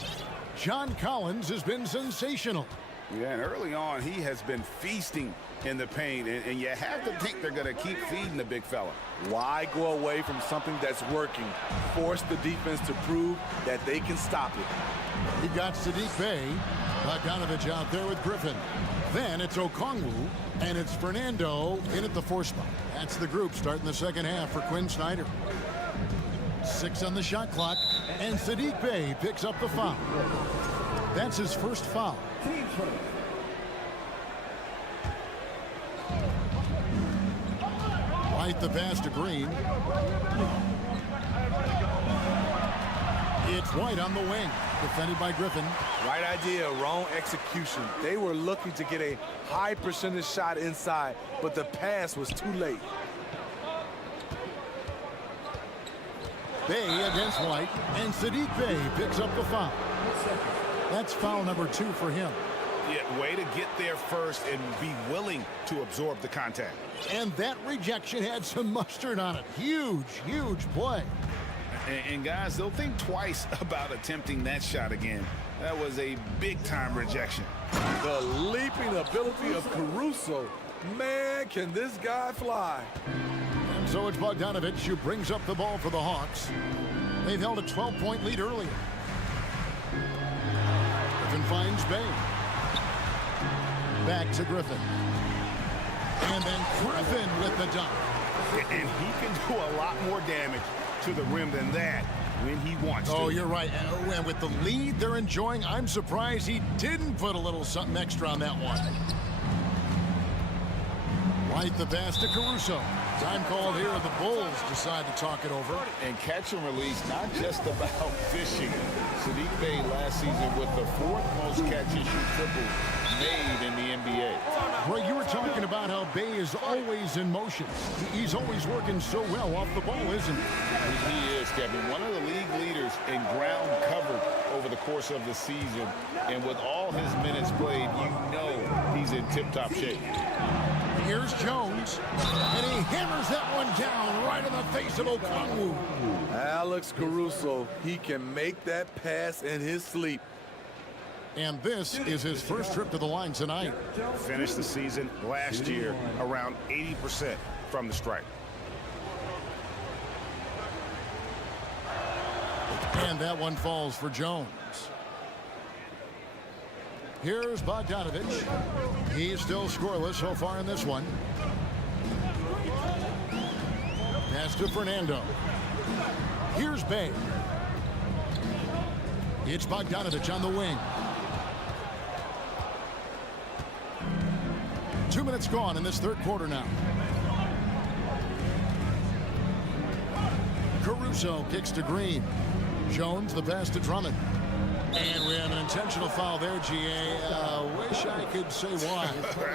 John Collins has been sensational. Yeah, and early on, he has been feasting in the paint, and you have to think they're going to keep feeding the big fella. Why go away from something that's working? Force the defense to prove that they can stop it. He got Sadiq Bey. Bogdanovich out there with Griffin. Then it's Okongwu, and it's Fernando in at the 4 spot. That's the group starting the second half for Quinn Snyder. 6 on the shot clock, and Sadiq Bey picks up the foul. That's his first foul. White the pass to Green. It's White on the wing, defended by Griffin. Right idea, wrong execution. They were looking to get a high percentage shot inside, but the pass was too late. Bey against White, and Sadiq Bey picks up the foul. That's foul number 2 for him. Yeah, way to get there first and be willing to absorb the contact. And that rejection had some mustard on it. Huge, huge play. And guys, they'll think twice about attempting that shot again. That was a big-time rejection. The leaping ability of Caruso. Man, can this guy fly. So it's Bogdanovic who brings up the ball for the Hawks. They've held a 12-point lead earlier. Griffin finds Bay. Back to Griffin. And then Griffin with the dunk. And he can do a lot more damage to the rim than that when he wants to. Oh, you're right. And with the lead they're enjoying, I'm surprised he didn't put a little something extra on that one. White the pass to Caruso. Time called here. The Bulls decide to talk it over. And catch and release, not just about fishing. Sadiq Bey last season with the 4th most catch-issue triples made in the NBA. Greg, you were talking about how Bey is always in motion. He's always working so well off the ball, isn't he? He is, Kevin. One of the league leaders in ground covered over the course of the season. And with all his minutes played, you know he's in tip-top shape. Here's Jones, and he hammers that one down right in the face of Okongwu. Alex Caruso, he can make that pass in his sleep. And this is his first trip to the line tonight. Finished the season last year around 80% from the stripe. And that one falls for Jones. Here's Bogdanovic. He's still scoreless so far in this one. Pass to Fernando. Here's Bay. It's Bogdanovic on the wing. 2 minutes gone in this third quarter now. Caruso kicks to Green. Jones the pass to Drummond. And we have an intentional foul there, GA. Wish I could say why.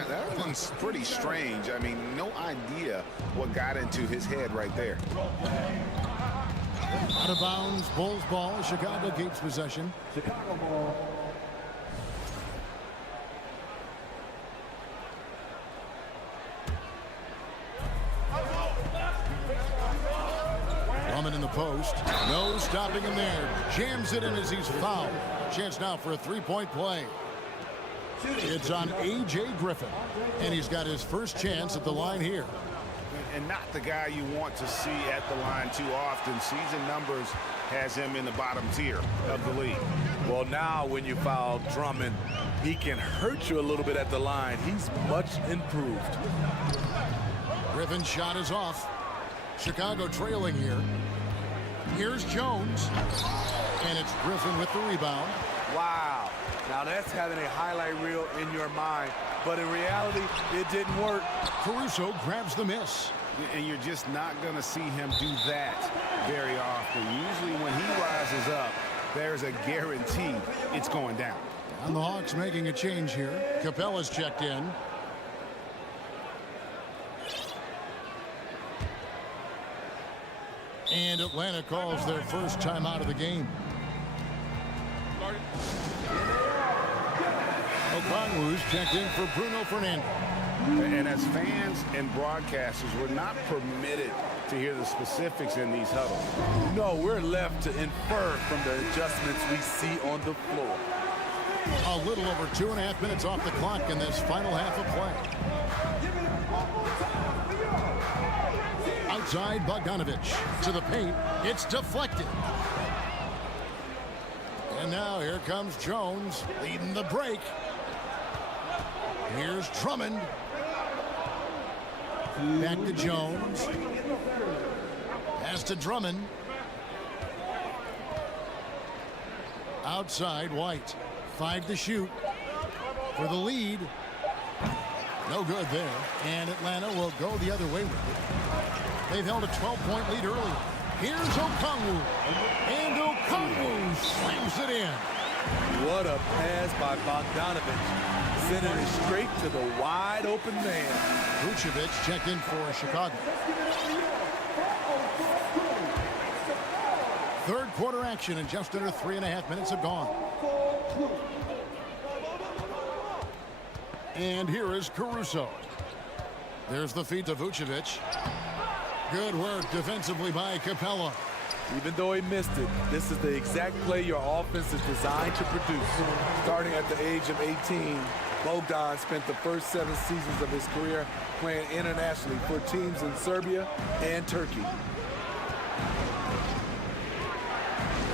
That one's pretty strange. I mean, no idea what got into his head right there. Out of bounds, Bulls ball. Chicago keeps possession. Chicago ball. Drummond in the post. No stopping him there. Jams it in as he's fouled. Chance now for a three-point play. It's on A.J. Griffin. And he's got his first chance at the line here. And not the guy you want to see at the line too often. Season numbers has him in the bottom tier of the league. Well, now when you foul Drummond, he can hurt you a little bit at the line. He's much improved. Griffin's shot is off. Chicago trailing here. Here's Jones. And it's Griffin with the rebound. Wow. Now that's having a highlight reel in your mind. But in reality, it didn't work. Caruso grabs the miss. And you're just not going to see him do that very often. Usually when he rises up, there's a guarantee it's going down. And the Hawks making a change here. Capella's checked in. And Atlanta calls their first time out of the game. Okongwu's checked in for Bruno Fernando. And as fans and broadcasters, we're not permitted to hear the specifics in these huddles. No, we're left to infer from the adjustments we see on the floor. A little over 2.5 minutes off the clock in this final half of play. Outside Bogdanovic to the paint. It's deflected. And now here comes Jones leading the break. Here's Drummond. Back to Jones. Pass to Drummond. Outside White. 5 to shoot for the lead. No good there. And Atlanta will go the other way with it. They've held a 12-point lead earlier. Here's Okongwu. And Okongwu slams it in. What a pass by Bogdanovic. Sending it straight to the wide open man. Vucevic checked in for Chicago. Third quarter action and just under 3.5 minutes have gone. And here is Caruso. There's the feed to Vucevic. Good work defensively by Capella. Even though he missed it, this is the exact play your offense is designed to produce. Starting at the age of 18, Bogdan spent the first 7 seasons of his career playing internationally for teams in Serbia and Turkey.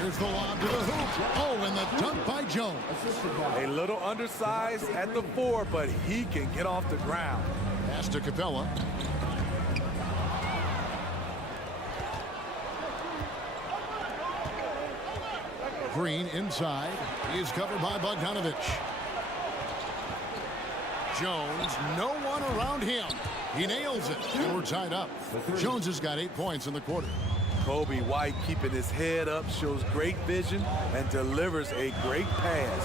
Here's the lob to the hoop. Oh, and the dunk by Jones. A little undersized at the 4, but he can get off the ground. Pass to Capella. Green inside. He is covered by Bogdanovic. Jones, no one around him. He nails it, and we're tied up. Jones has got 8 points in the quarter. Kobe White keeping his head up, shows great vision, and delivers a great pass.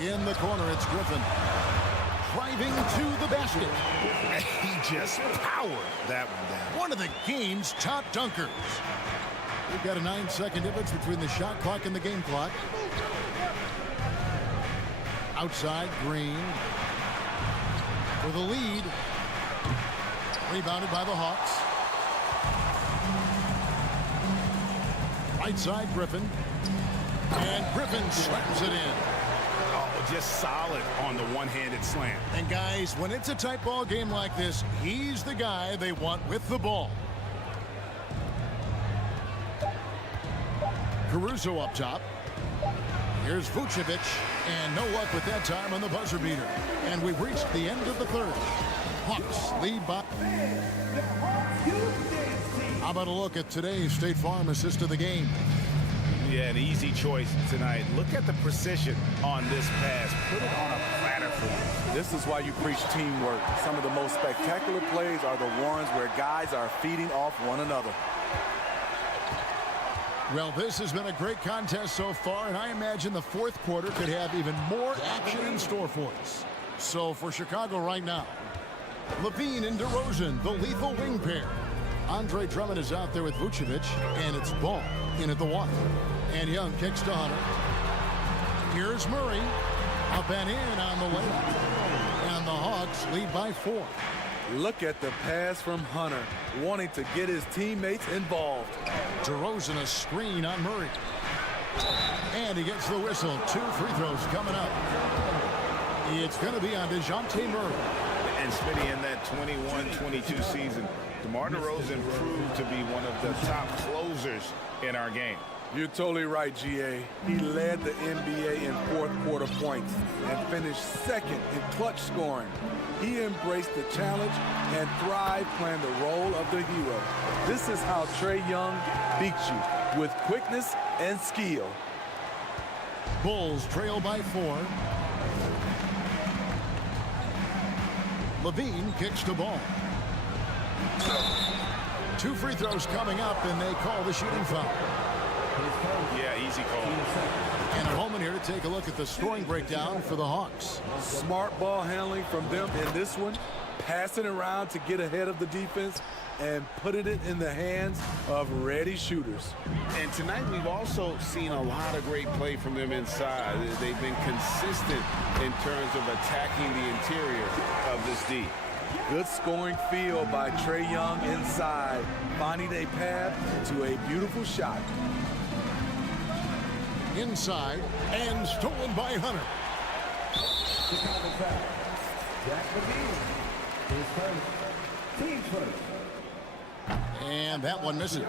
In the corner, it's Griffin. Driving to the basket. He just powered that one down. One of the game's top dunkers. We've got a 9-second difference between the shot clock and the game clock. Outside, Green for the lead. Rebounded by the Hawks. Right side, Griffin. And Griffin slams it in. Oh, just solid on the one-handed slam. And guys, when it's a tight ball game like this, he's the guy they want with the ball. Caruso up top. Here's Vucevic, and no luck with that time on the buzzer beater. And we've reached the end of the third. Hawks lead by. How about a look at today's State Farm assist of the game? Yeah, an easy choice tonight. Look at the precision on this pass. Put it on a platter for him. This is why you preach teamwork. Some of the most spectacular plays are the ones where guys are feeding off one another. Well, this has been a great contest so far, and I imagine the fourth quarter could have even more action in store for us. So for Chicago right now, Levine and DeRozan, the lethal wing pair. Andre Drummond is out there with Vucevic, and it's Ball in at the 1. And Young kicks to Hunter. Here's Murray, up and in on the layup. And the Hawks lead by 4. Look at the pass from Hunter, wanting to get his teammates involved. DeRozan a screen on Murray. And he gets the whistle. 2 free throws coming up. It's going to be on DeJounte Murray. And Smitty, in that 21-22 season, DeMar DeRozan proved to be one of the top closers in our game. You're totally right, GA. He led the NBA in fourth quarter points and finished second in clutch scoring. He embraced the challenge and thrived playing the role of the hero. This is how Trae Young beats you, with quickness and skill. Bulls trail by 4. Levine kicks to Ball. 2 free throws coming up, and they call the shooting foul. Yeah, easy call. And a moment here to take a look at the scoring breakdown for the Hawks. Smart ball handling from them in this one, passing around to get ahead of the defense and putting it in the hands of ready shooters. And tonight we've also seen a lot of great play from them inside. They've been consistent in terms of attacking the interior of this D. Good scoring feel by Trae Young inside, finding a path to a beautiful shot. Inside and stolen by Hunter. And that one misses.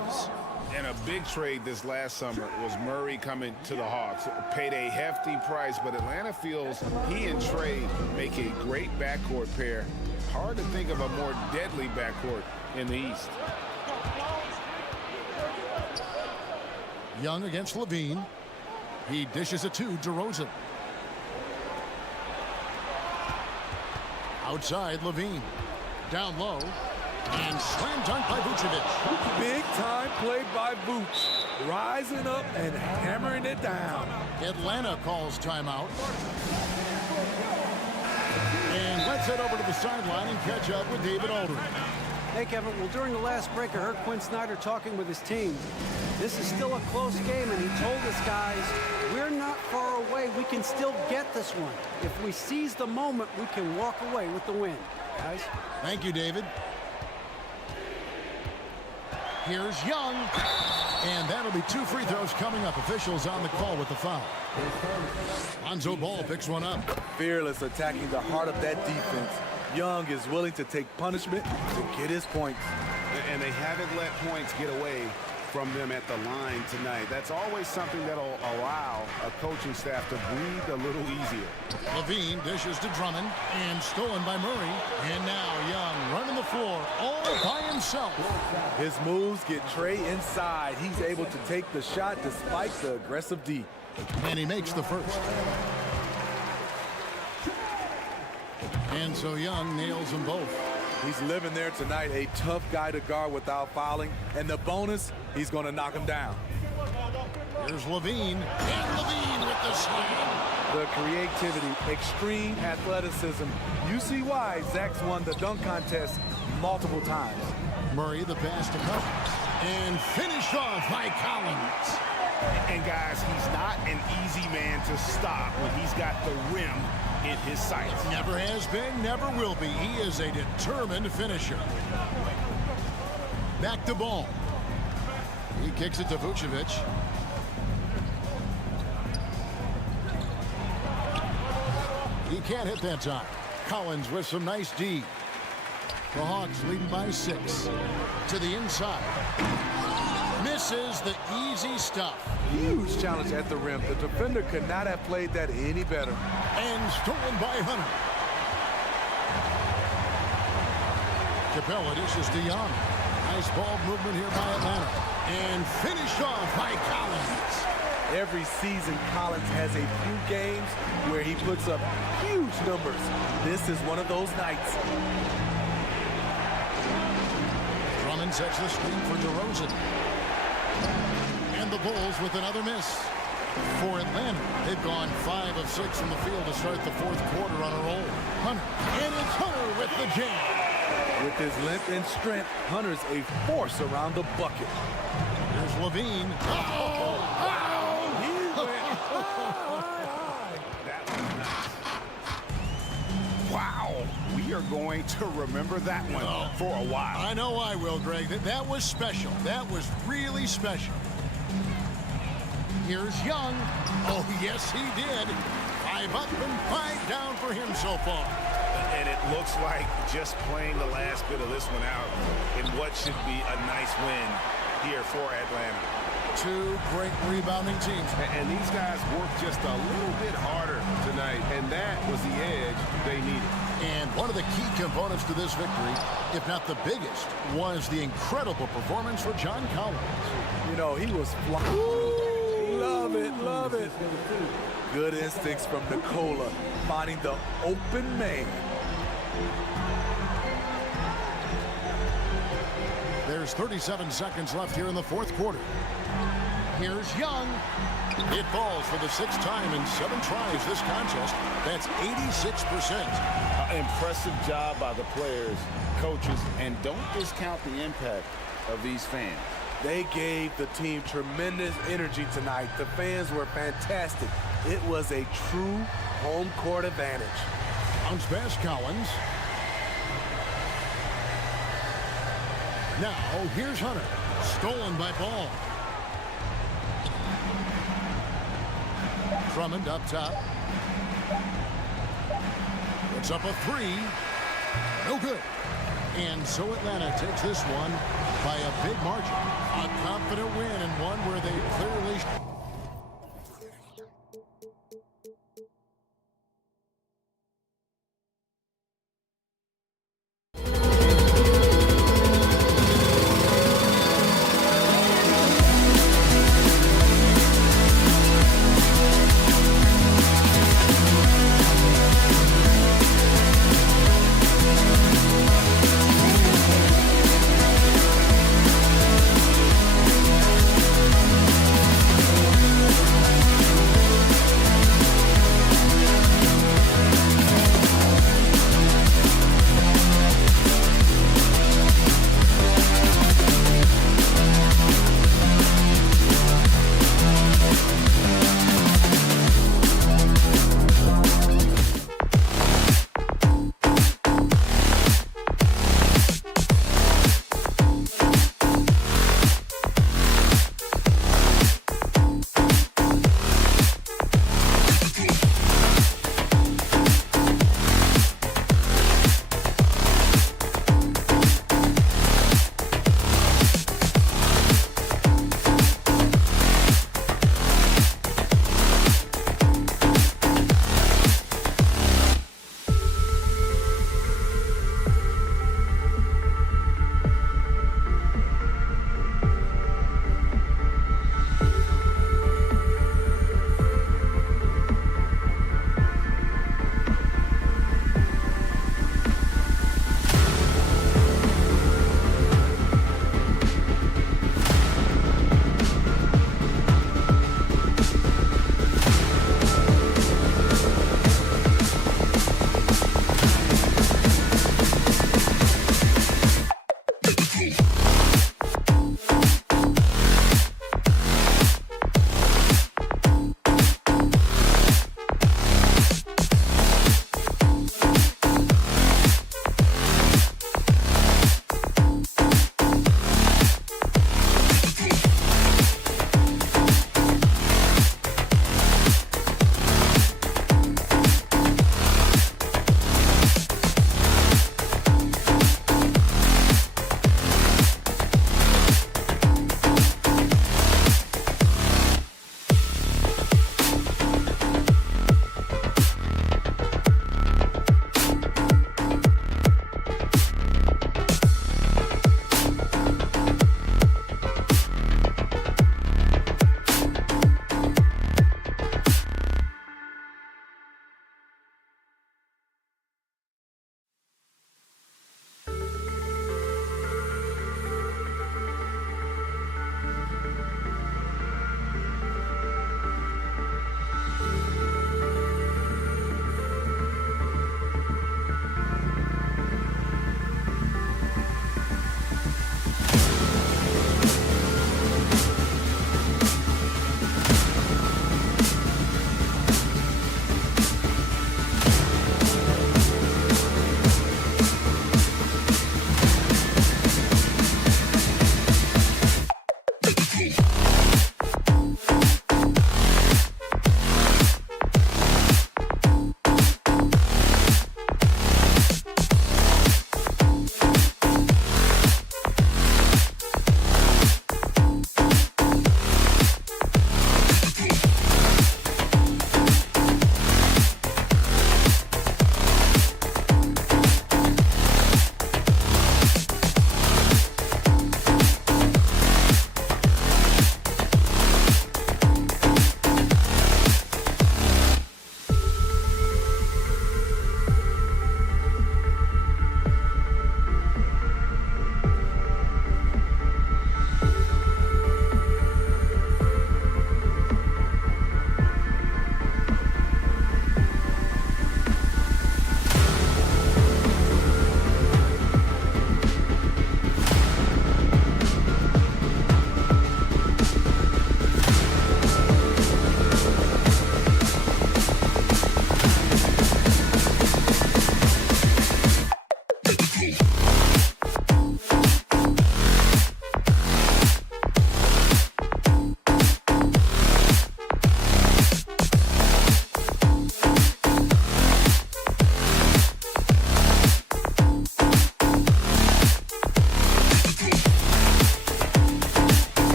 And a big trade this last summer was Murray coming to the Hawks. Paid a hefty price, but Atlanta feels he and Trae make a great backcourt pair. Hard to think of a more deadly backcourt in the East. Young against Levine. He dishes it to DeRozan. Outside, Levine. Down low. And slam dunk by Vucevic. Big time play by Vuce. Rising up and hammering it down. Atlanta calls timeout. And let's head over to the sideline and catch up with David Aldridge. Hey, Kevin. Well, during the last break, I heard Quinn Snyder talking with his team. This is still a close game, and he told us, guys, we're not far away. We can still get this one. If we seize the moment, we can walk away with the win. Guys? Thank you, David. Here's Young. And that'll be 2 free throws coming up. Officials on the call with the foul. Lonzo Ball picks one up. Fearless attacking the heart of that defense. Young is willing to take punishment to get his points. And they haven't let points get away from them at the line tonight. That's always something that'll allow a coaching staff to breathe a little easier. Levine dishes to Drummond and stolen by Murray. And now Young running the floor all by himself. His moves get Trey inside. He's able to take the shot despite the aggressive D. And he makes the first. And so Young nails them both. He's living there tonight, a tough guy to guard without fouling. And the bonus, he's going to knock him down. Here's Levine. And Levine with the slam. The creativity, extreme athleticism. You see why Zach's won the dunk contest multiple times. Murray the pass to Cousins. And finished off by Collins. And guys, he's not an easy man to stop when he's got the rim in his sights. Never has been, never will be. He is a determined finisher. Back to Ball. He kicks it to Vucevic. He can't hit that time. Collins with some nice D. The Hawks leading by 6. To the inside. Misses the easy stuff. Huge challenge at the rim. The defender could not have played that any better. And stolen by Hunter. Capella dishes to Young. Nice ball movement here by Atlanta. And finished off by Collins. Every season, Collins has a few games where he puts up huge numbers. This is one of those nights. Drummond sets the screen for DeRozan. And the Bulls with another miss. For Atlanta, they've gone 5 of 6 from the field to start the 4th quarter on a roll. Hunter, and it's Hunter with the jam. With his length and strength, Hunter's a force around the bucket. Here's Levine. Wow, we are going to remember that one for a while. I know I will, Greg. That was special. That was really special. Here's Young. Oh, yes, he did. 5 up and 5 down for him so far. And it looks like just playing the last bit of this one out in what should be a nice win here for Atlanta. 2 great rebounding teams. And these guys worked just a little bit harder tonight, and that was the edge they needed. And one of the key components to this victory, if not the biggest, was the incredible performance for John Collins. You know, he was flying. Love it, love it. Good instincts from Nikola, finding the open man. There's 37 seconds left here in the 4th quarter. Here's Young. It falls for the 6th time in 7 tries this contest. That's 86%. Impressive job by the players, coaches, and don't discount the impact of these fans. They gave the team tremendous energy tonight. The fans were fantastic. It was a true home court advantage. Bounce pass Collins. Now, here's Hunter. Stolen by Ball. Drummond up top. Puts up a 3. No good. And so Atlanta takes this one by a big margin. A confident win and one where they clearly...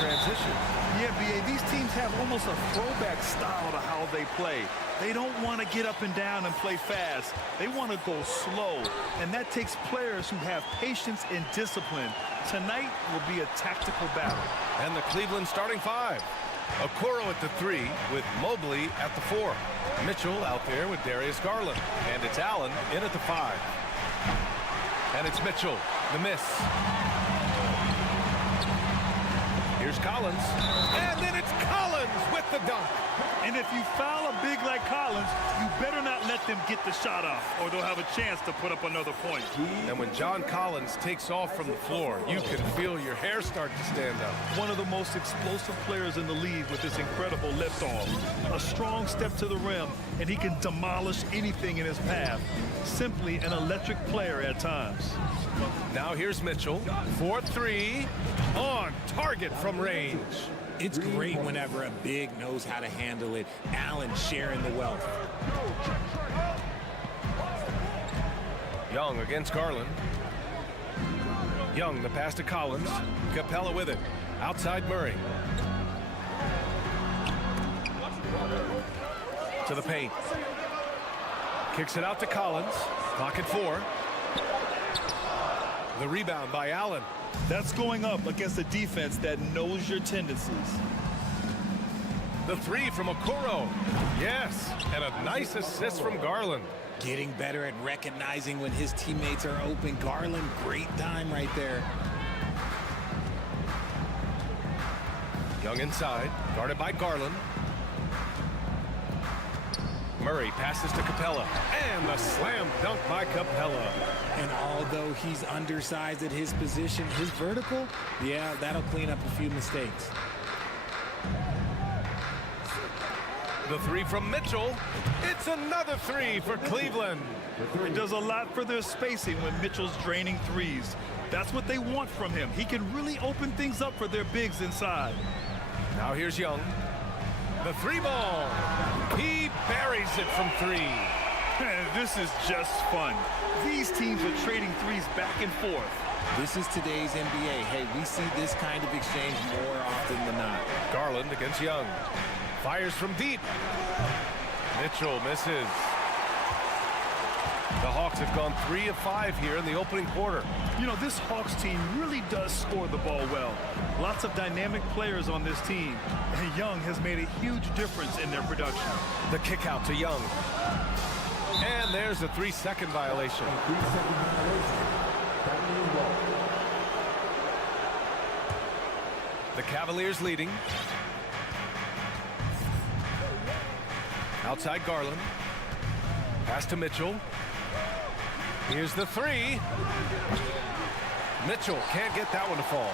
transition. Yeah, B.A., these teams have almost a throwback style to how they play. They don't want to get up and down and play fast. They want to go slow, and that takes players who have patience and discipline. Tonight will be a tactical battle. And the Cleveland starting five. Okoro at the 3 with Mobley at the 4. Mitchell out there with Darius Garland. And it's Allen in at the 5. And it's Mitchell, the miss. Here's Collins. And then it's Collins with the dunk. And if you foul a big like Collins, you better not let them get the shot off, or they'll have a chance to put up another point. And when John Collins takes off from the floor, you can feel your hair start to stand up. One of the most explosive players in the league with this incredible liftoff. A strong step to the rim, and he can demolish anything in his path. Simply an electric player at times. Now here's Mitchell for 3 on target from range. It's great whenever a big knows how to handle it. Allen sharing the wealth. Young against Garland. Young, the pass to Collins. Capella with it. Outside Murray. To the paint. Kicks it out to Collins. Clock at 4. The rebound by Allen. That's going up against a defense that knows your tendencies. The 3 from Okoro. Yes, and a nice assist from Garland. Getting better at recognizing when his teammates are open. Garland, great time right there. Young inside, guarded by Garland. Murray passes to Capella, and the slam dunk by Capella. And although he's undersized at his position, his vertical, yeah, that'll clean up a few mistakes. The 3 from Mitchell. It's another 3 for Cleveland. It does a lot for their spacing when Mitchell's draining threes. That's what they want from him. He can really open things up for their bigs inside. Now here's Young. The 3 ball. He buries it from 3. This is just fun. These teams are trading threes back and forth. This is today's NBA. Hey, we see this kind of exchange more often than not. Garland against Young. Fires from deep. Mitchell misses. The Hawks have gone 3 of 5 here in the opening quarter. You know, this Hawks team really does score the ball well. Lots of dynamic players on this team. And Young has made a huge difference in their production. The kick out to Young. And there's a 3-second violation. The Cavaliers leading. Outside Garland. Pass to Mitchell. Here's the 3. Mitchell can't get that one to fall.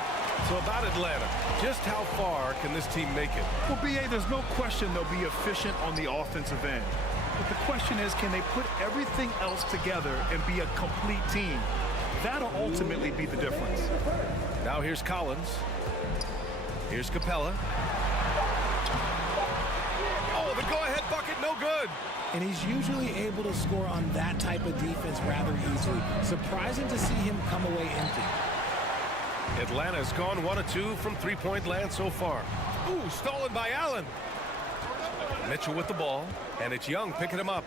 So about Atlanta, just how far can this team make it? Well, B.A., there's no question they'll be efficient on the offensive end. But the question is, can they put everything else together and be a complete team? That'll ultimately be the difference. Now here's Collins. Here's Capella. Oh, the go-ahead bucket, no good. And he's usually able to score on that type of defense rather easily. Surprising to see him come away empty. Atlanta's gone 1 of 2 from three-point land so far. Ooh, stolen by Allen. Mitchell with the ball, and it's Young picking him up.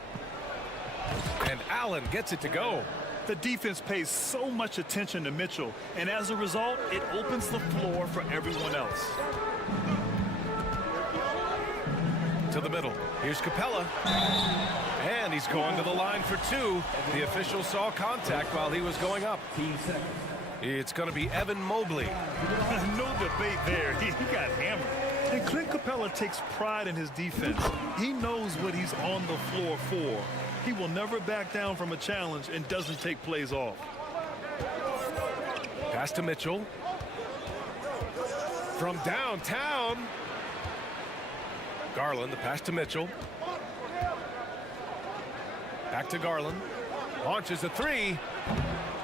And Allen gets it to go. The defense pays so much attention to Mitchell, and as a result, it opens the floor for everyone else. To the middle. Here's Capella. And he's going to the line for 2. The official saw contact while he was going up. It's going to be Evan Mobley. No debate there. He got hammered. And Clint Capella takes pride in his defense. He knows what he's on the floor for. He will never back down from a challenge and doesn't take plays off. Pass to Mitchell. From downtown. Garland, the pass to Mitchell. Back to Garland. Launches a 3.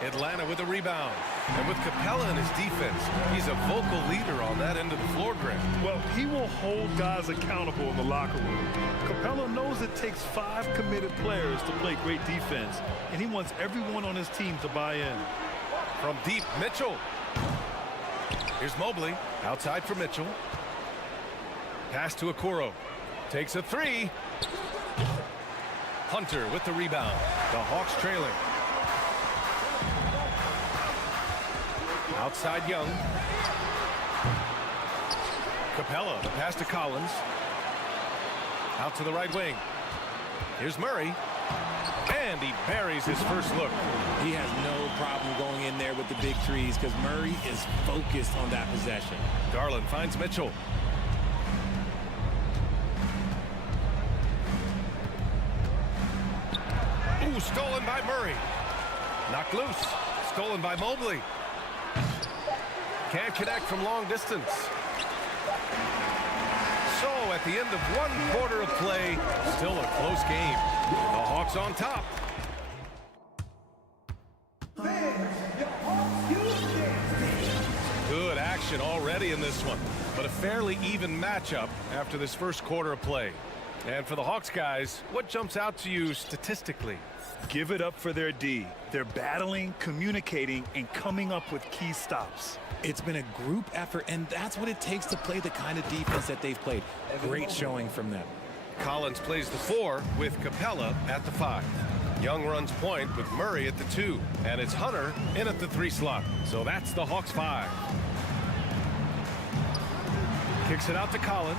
Atlanta with a rebound. And with Capella in his defense, he's a vocal leader on that end of the floor, Grant. Well, he will hold guys accountable in the locker room. Capella knows it takes 5 committed players to play great defense, and he wants everyone on his team to buy in. From deep, Mitchell. Here's Mobley. Outside for Mitchell. Pass to Okoro. Takes a three. Hunter with the rebound. The Hawks trailing. Outside Young. Capella, the pass to Collins. Out to the right wing. Here's Murray. And he buries his first look. He has no problem going in there with the big threes because Murray is focused on that possession. Garland finds Mitchell. Ooh, stolen by Murray. Knocked loose. Stolen by Mobley. Can't connect from long distance. So at the end of 1 quarter of play, still a close game. The Hawks on top. Good action already in this one, but a fairly even matchup after this first quarter of play. And for the Hawks guys, what jumps out to you statistically? Give it up for their D. They're battling, communicating, and coming up with key stops. It's been a group effort, and that's what it takes to play the kind of defense that they've played. Great showing from them. Collins plays the 4 with Capella at the 5. Young runs point with Murray at the 2, and it's Hunter in at the 3 slot. So that's the Hawks 5. Kicks it out to Collins.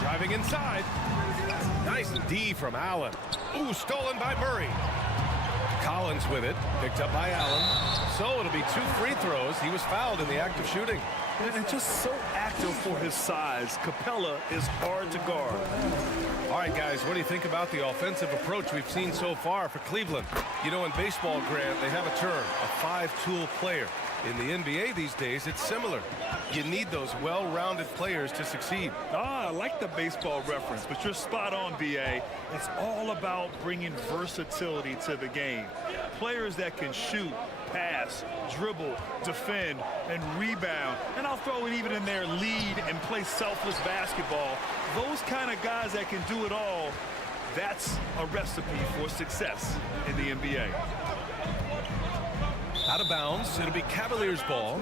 Driving inside. Nice D from Allen. Ooh, stolen by Murray. Collins with it, picked up by Allen. So it'll be 2 free throws. He was fouled in the act of shooting. And just so active for his size, Capella is hard to guard. All right, guys, what do you think about the offensive approach we've seen so far for Cleveland? You know, in baseball, Grant, they have a term, a 5-tool player. In the NBA these days, it's similar. You need those well-rounded players to succeed. I like the baseball reference, but you're spot on, B.A. It's all about bringing versatility to the game. Players that can shoot, pass, dribble, defend, and rebound. And I'll throw it even in there, lead and play selfless basketball. Those kind of guys that can do it all, that's a recipe for success in the NBA. Out of bounds, it'll be Cavaliers ball.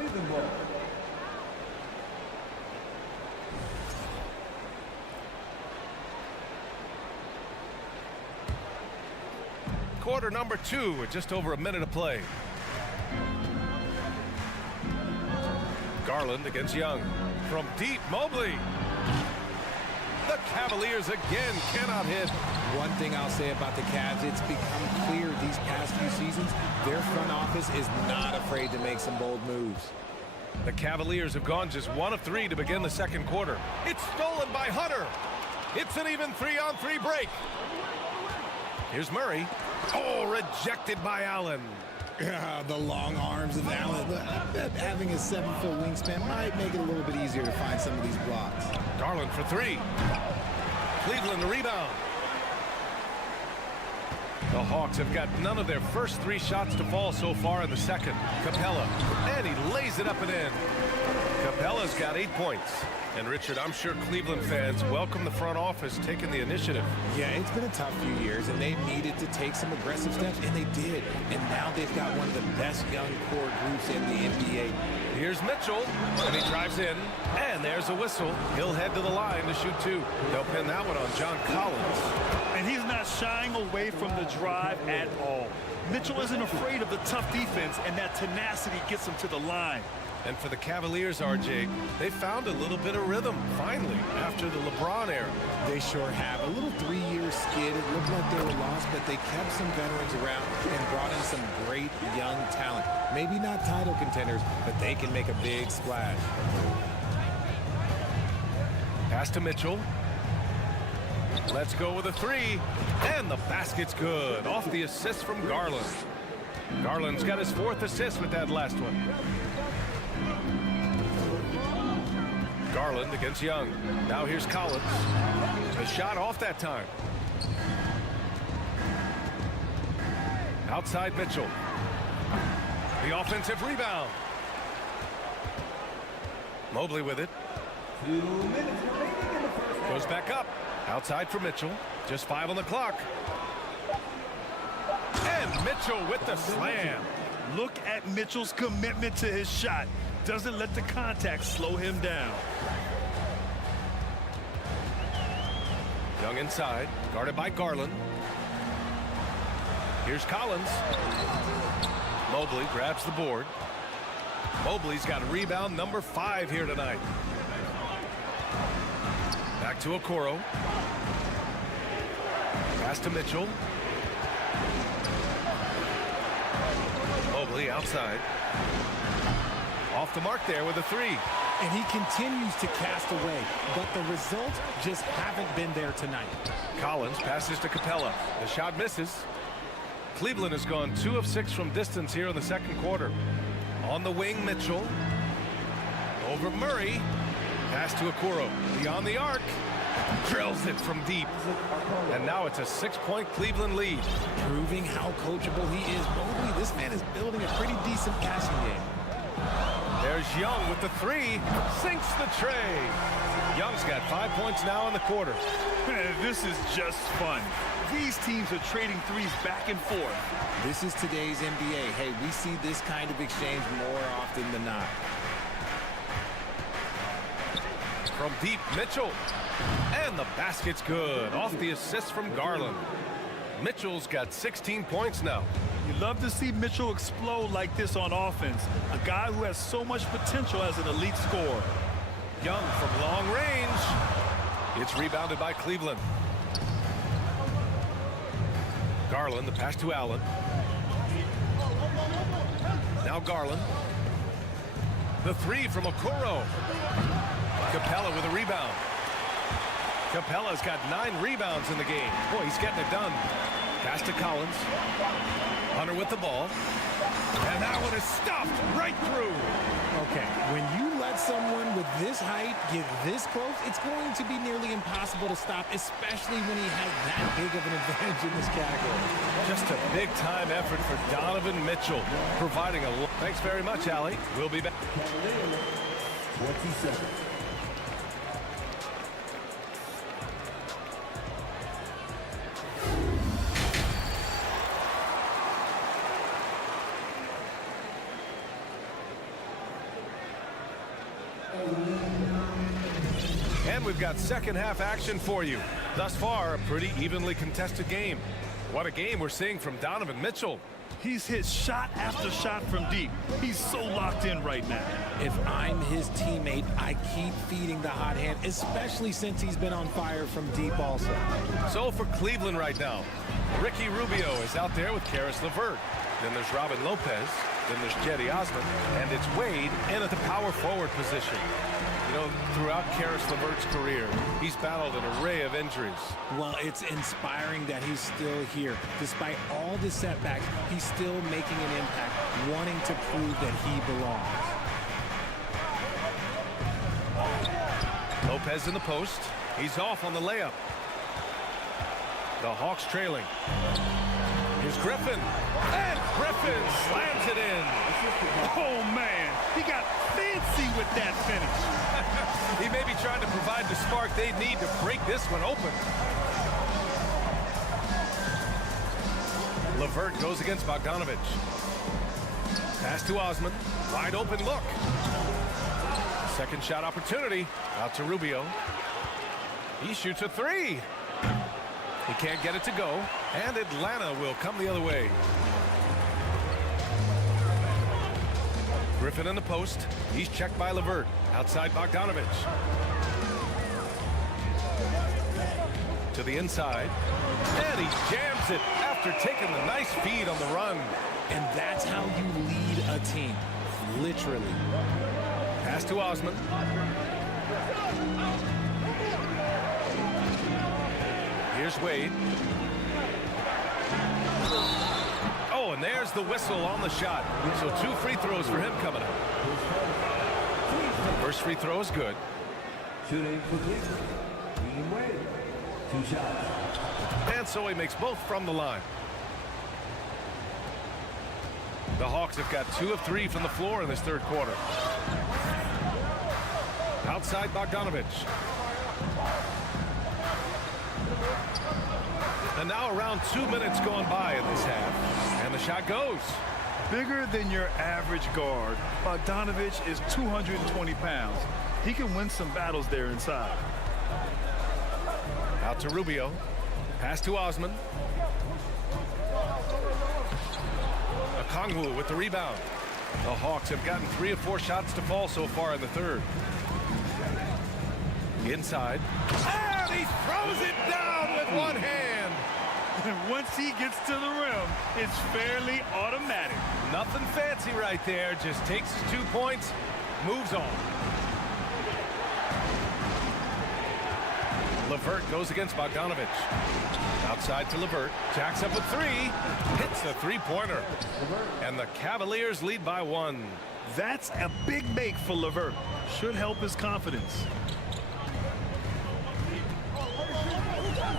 Quarter number 2 with just over a minute of play. Garland against Young. From deep, Mobley. The Cavaliers again cannot hit. One thing I'll say about the Cavs, it's become clear these past few seasons, their front office is not afraid to make some bold moves. The Cavaliers have gone just 1 of 3 to begin the second quarter. It's stolen by Hunter. It's an even 3-on-3 break. Here's Murray. Oh, rejected by Allen. The long arms of Allen. Having a 7-foot wingspan might make it a little bit easier to find some of these blocks. Garland for 3. Cleveland the rebound. The Hawks have got none of their first 3 shots to fall so far in the second. Capella, and he lays it up and in. Capella's got 8 points. And Richard, I'm sure Cleveland fans welcome the front office taking the initiative. Yeah, it's been a tough few years, and they needed to take some aggressive steps, and they did. And now they've got one of the best young core groups in the NBA. Here's Mitchell, and he drives in, and there's a whistle. He'll head to the line to shoot 2. They'll pin that one on John Collins. And he's not shying away from the drive at all. Mitchell isn't afraid of the tough defense, and that tenacity gets him to the line. And for the Cavaliers, RJ, they found a little bit of rhythm, finally, after the LeBron era. They sure have. A little 3-year skid. It looked like they were lost, but they kept some veterans around and brought in some great young talent. Maybe not title contenders, but they can make a big splash. Pass to Mitchell. Let's go with a 3. And the basket's good. Off the assist from Garland. Garland's got his 4th assist with that last one. Garland against Young. Now here's Collins. The shot off that time. Outside Mitchell. The offensive rebound. Mobley with it. Goes back up. Outside for Mitchell. Just 5 on the clock. And Mitchell with the slam. Look at Mitchell's commitment to his shot. doesn't let the contact slow him down. Young inside, guarded by Garland. Here's Collins. Mobley grabs the board. Mobley's got rebound number 5 here tonight. Back to Okoro. Pass to Mitchell. Mobley outside. Off the mark there with a 3. And he continues to cast away, but the results just haven't been there tonight. Collins passes to Capella. The shot misses. Cleveland has gone 2 of 6 from distance here in the second quarter. On the wing, Mitchell. Over Murray. Pass to Okoro. Beyond the arc. Drills it from deep. And now it's a 6-point Cleveland lead. Proving how coachable he is. Mobley, this man is building a pretty decent passing game. There's Young with the 3. Sinks the tray. Young's got 5 points now in the quarter. This is just fun. These teams are trading threes back and forth. This is today's NBA. Hey, we see this kind of exchange more often than not. From deep, Mitchell. And the basket's good. Off the assist from Garland. Mitchell's got 16 points now. You love to see Mitchell explode like this on offense. A guy who has so much potential as an elite scorer. Young from long range. It's rebounded by Cleveland. Garland, the pass to Allen. Now Garland. The 3 from Okoro. Capella with a rebound. Capella's got 9 rebounds in the game. Boy, he's getting it done. Pass to Collins. Hunter with the ball. And that one is stuffed right through. Okay, when you let someone with this height get this close, it's going to be nearly impossible to stop, especially when he has that big of an advantage in this category. Just a big-time effort for Donovan Mitchell, providing a look. Thanks very much, Allie. We'll be back. 27. And we've got second half action for you. Thus far, a pretty evenly contested game. What a game we're seeing from Donovan Mitchell. He's hit shot after shot from deep. He's so locked in right now. If I'm his teammate, I keep feeding the hot hand, especially since he's been on fire from deep also. So for Cleveland right now, Ricky Rubio is out there with Karis LeVert. Then there's Robin Lopez. Then there's Cedi Osman. And it's Wade in at the power forward position. You know, throughout Karis LeVert's career, he's battled an array of injuries. Well, it's inspiring that he's still here. Despite all the setbacks, he's still making an impact, wanting to prove that he belongs. Lopez in the post. He's off on the layup. The Hawks trailing. Here's Griffin. And Griffin slams it in. Oh, man. He got fancy with that finish. He may be trying to provide the spark they need to break this one open. LeVert goes against Bogdanovich. Pass to Osman. Wide open look. Second shot opportunity. Out to Rubio. He shoots a 3. He can't get it to go. And Atlanta will come the other way. Griffin in the post. He's checked by LeVert. Outside Bogdanovich. To the inside. And he jams it after taking the nice feed on the run. And that's how you lead a team. Literally. Pass to Osman. Here's Wade. Oh, and there's the whistle on the shot. So 2 free throws for him coming up. First free throw is good. Shooting for Cleveland. Team Wade. 2 shots. And so he makes both from the line. The Hawks have got 2 of 3 from the floor in this third quarter. Outside Bogdanovich. And now around 2 minutes gone by in this half. And the shot goes. Bigger than your average guard, Bogdanovich is 220 pounds. He can win some battles there inside. Out to Rubio. Pass to Osman. Okongwu with the rebound. The Hawks have gotten 3 of 4 shots to fall so far in the third. Inside. And he throws it down with one hand. And once he gets to the rim, it's fairly automatic. Nothing fancy right there. Just takes his 2 points, moves on. LeVert goes against Bogdanovich. Outside to LeVert. Jacks up a 3. Hits a 3-pointer. And the Cavaliers lead by 1. That's a big make for LeVert. Should help his confidence.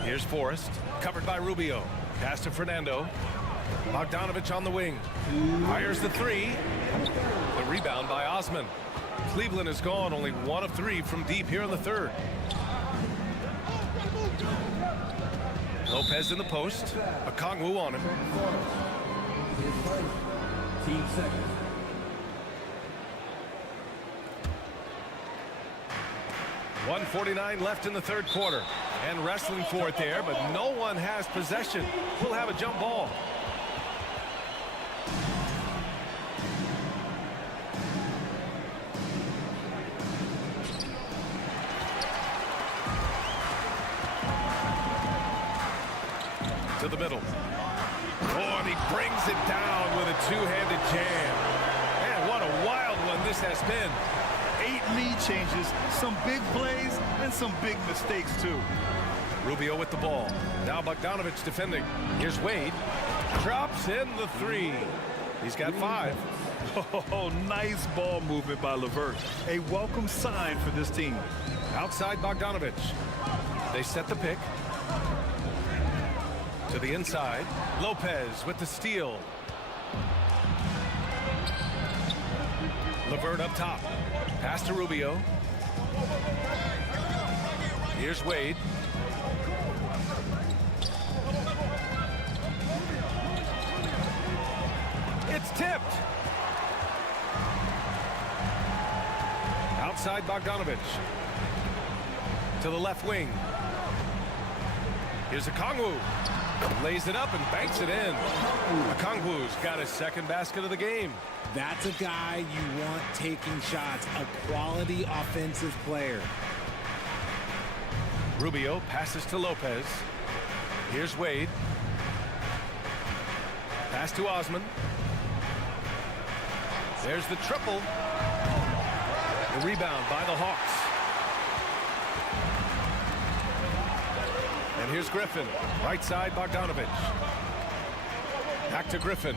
Here's Forrest. Covered by Rubio. Pass to Fernando. Bogdanovich on the wing. Fires the 3. The rebound by Osman. Cleveland has gone only 1 of 3 from deep here in the third. Lopez in the post. Okongwu on him. Team second. .149 left in the third quarter. And wrestling for it there, but no one has possession. We'll have a jump ball. To the middle. Oh, and he brings it down with a 2-handed jam. Man, what a wild one this has been. 8 lead changes, some big plays, and some big mistakes, too. Rubio with the ball. Now Bogdanovich defending. Here's Wade. Drops in the 3. He's got 5. Oh, nice ball movement by LeVert. A welcome sign for this team. Outside Bogdanovich. They set the pick. To the inside. Lopez with the steal. LeVert up top. Pass to Rubio. Here's Wade. It's tipped. Outside Bogdanovich. To the left wing. Here's Okongwu. Lays it up and banks it in. Okongwu's got his second basket of the game. That's a guy you want taking shots, a quality offensive player. Rubio passes to Lopez. Here's Wade. Pass to Osman. There's the triple. The rebound by the Hawks. And here's Griffin. Right side, Bogdanovich. Back to Griffin.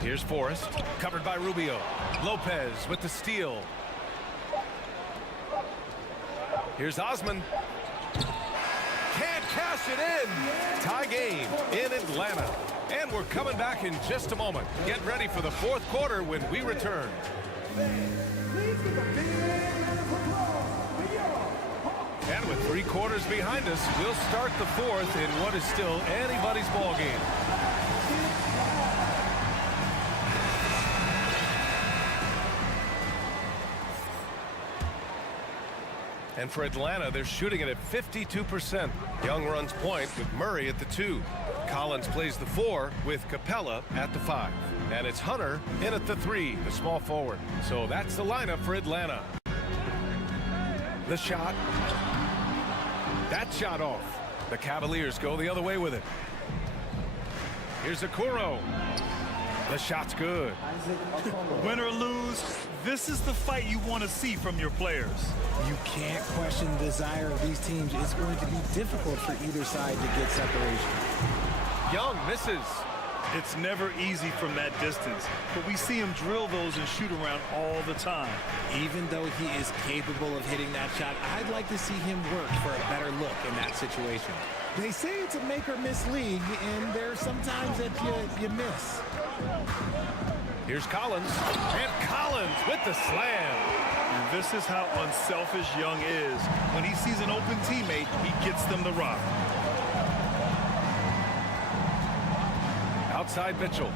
Here's Forrest. Covered by Rubio. Lopez with the steal. Here's Osman. Can't cash it in. Tie game in Atlanta. And we're coming back in just a moment. Get ready for the fourth quarter when we return. And with 3 quarters behind us, we'll start the fourth in what is still anybody's ball game. And for Atlanta, they're shooting it at 52%. Young runs point with Murray at the 2. Collins plays the 4 with Capella at the 5. And it's Hunter in at the 3, the small forward. So that's the lineup for Atlanta. The shot. That shot off. The Cavaliers go the other way with it. Here's Okoro. The shot's good. Win or lose, this is the fight you want to see from your players. You can't question the desire of these teams. It's going to be difficult for either side to get separation. Young misses. It's never easy from that distance, but we see him drill those and shoot around all the time. Even though he is capable of hitting that shot, I'd like to see him work for a better look in that situation. They say it's a make or miss league, and there's sometimes that you miss. Here's Collins, and Collins with the slam. And this is how unselfish Young is. When he sees an open teammate, he gets them the rock. outside Mitchell.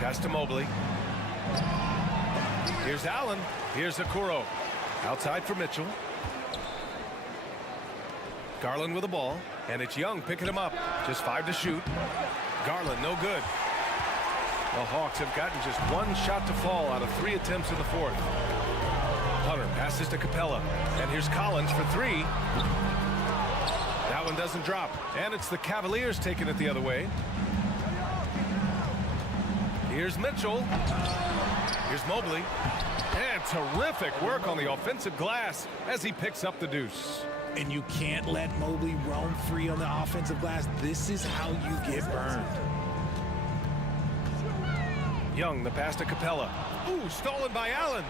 Pass to Mobley. Here's Allen. Here's Okoro. Outside for Mitchell. Garland with the ball. And it's Young picking him up. Just 5 to shoot. Garland, no good. The Hawks have gotten just 1 shot to fall out of 3 attempts in the fourth. Hunter passes to Capella. And here's Collins for 3. That one doesn't drop. And it's the Cavaliers taking it the other way. Here's Mitchell. Here's Mobley. And terrific work on the offensive glass as he picks up the deuce. And you can't let Mobley roam free on the offensive glass. This is how you get burned. Young, the pass to Capella. Ooh, stolen by Allen.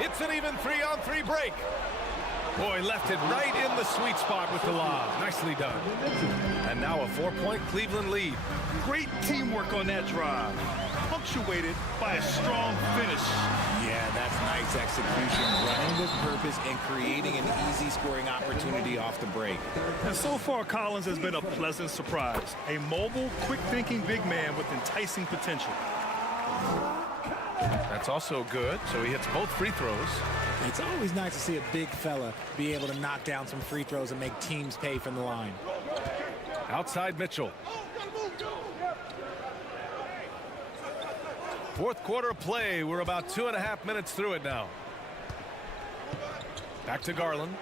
It's an even 3-on-3 break. Boy, left it right in the sweet spot with the lob. Nicely done. And now a 4-point Cleveland lead. Great teamwork on that drive, punctuated by a strong finish. Yeah, that's nice execution, running with purpose and creating an easy scoring opportunity off the break. And so far, Collins has been a pleasant surprise. A mobile, quick-thinking big man with enticing potential. That's also good, so he hits both free throws. It's always nice to see a big fella be able to knock down some free throws and make teams pay from the line. Outside Mitchell. Fourth quarter of play. We're about 2.5 minutes through it now. Back to Garland.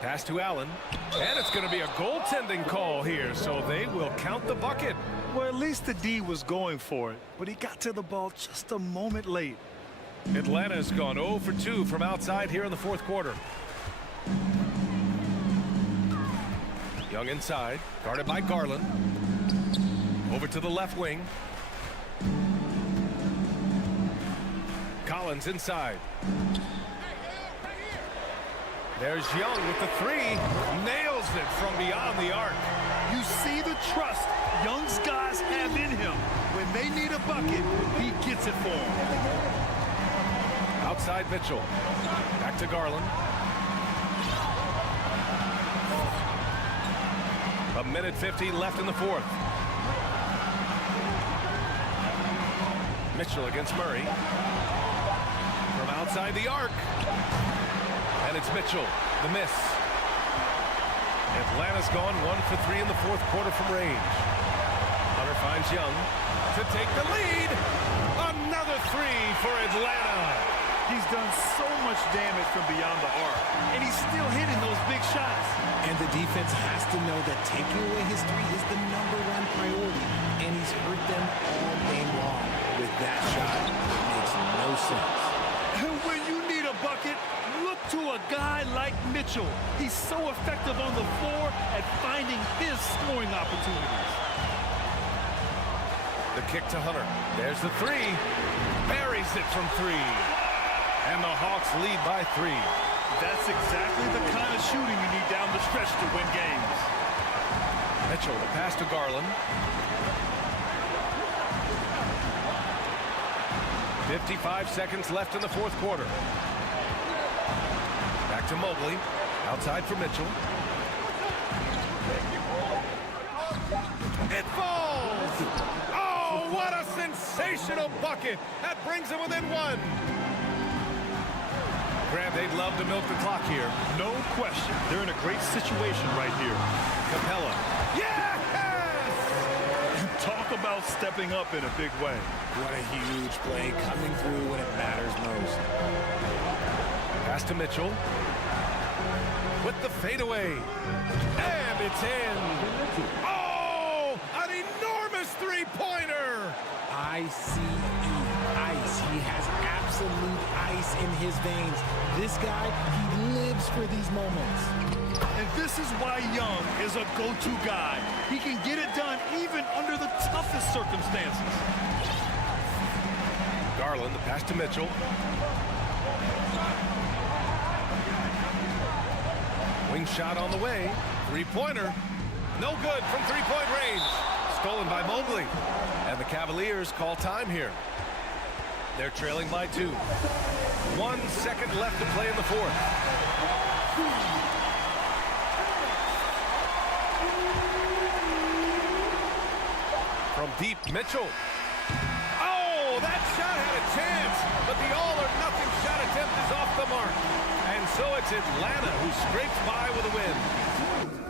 Pass to Allen. And it's going to be a goaltending call here, so they will count the bucket. Well, at least the D was going for it, but he got to the ball just a moment late. Atlanta's gone 0 for 2 from outside here in the fourth quarter. Young inside, guarded by Garland. Over to the left wing. Collins inside. There's Young with the 3. Nails it from beyond the arc. You see the trust Young's guys have in him. When they need a bucket, he gets it for them. Outside Mitchell. Back to Garland. A minute 15 left in the fourth. Mitchell against Murray. From outside the arc. And it's Mitchell. The miss. Atlanta's gone 1 for 3 in the fourth quarter from range. Hunter finds Young to take the lead. Another 3 for Atlanta. He's done so much damage from beyond the arc, and he's still hitting those big shots. And the defense has to know that taking away his 3 is the #1 priority, and he's hurt them all game long. With that shot, it makes no sense. And when you need a bucket, look to a guy like Mitchell. He's so effective on the floor at finding his scoring opportunities. The kick to Hunter. There's the 3. Buries it from 3. And the Hawks lead by 3. That's exactly the kind of shooting you need down the stretch to win games. Mitchell, the pass to Garland. 55 seconds left in the fourth quarter. Back to Mobley. Outside for Mitchell. It falls! Oh, what a sensational bucket! That brings them within 1. Grant, they'd love to milk the clock here. No question. They're in a great situation right here. Capella. Yes! Talk about stepping up in a big way. What a huge play coming through when it matters most. Pass to Mitchell. With the fadeaway. And it's in. Oh! An enormous three-pointer! ICE. Ice. He has absolute ice in his veins. This guy, he lives for these moments. And this is why Young is a go-to guy. He can get it done even under the toughest circumstances. Garland, the pass to Mitchell. Wing shot on the way. Three-pointer. No good from three-point range. Stolen by Mobley. And the Cavaliers call time here. They're trailing by 2. 1 second left to play in the fourth. From deep, Mitchell. Oh, that shot had a chance, but the all-or-nothing shot attempt is off the mark. And so it's Atlanta who scrapes by with a win.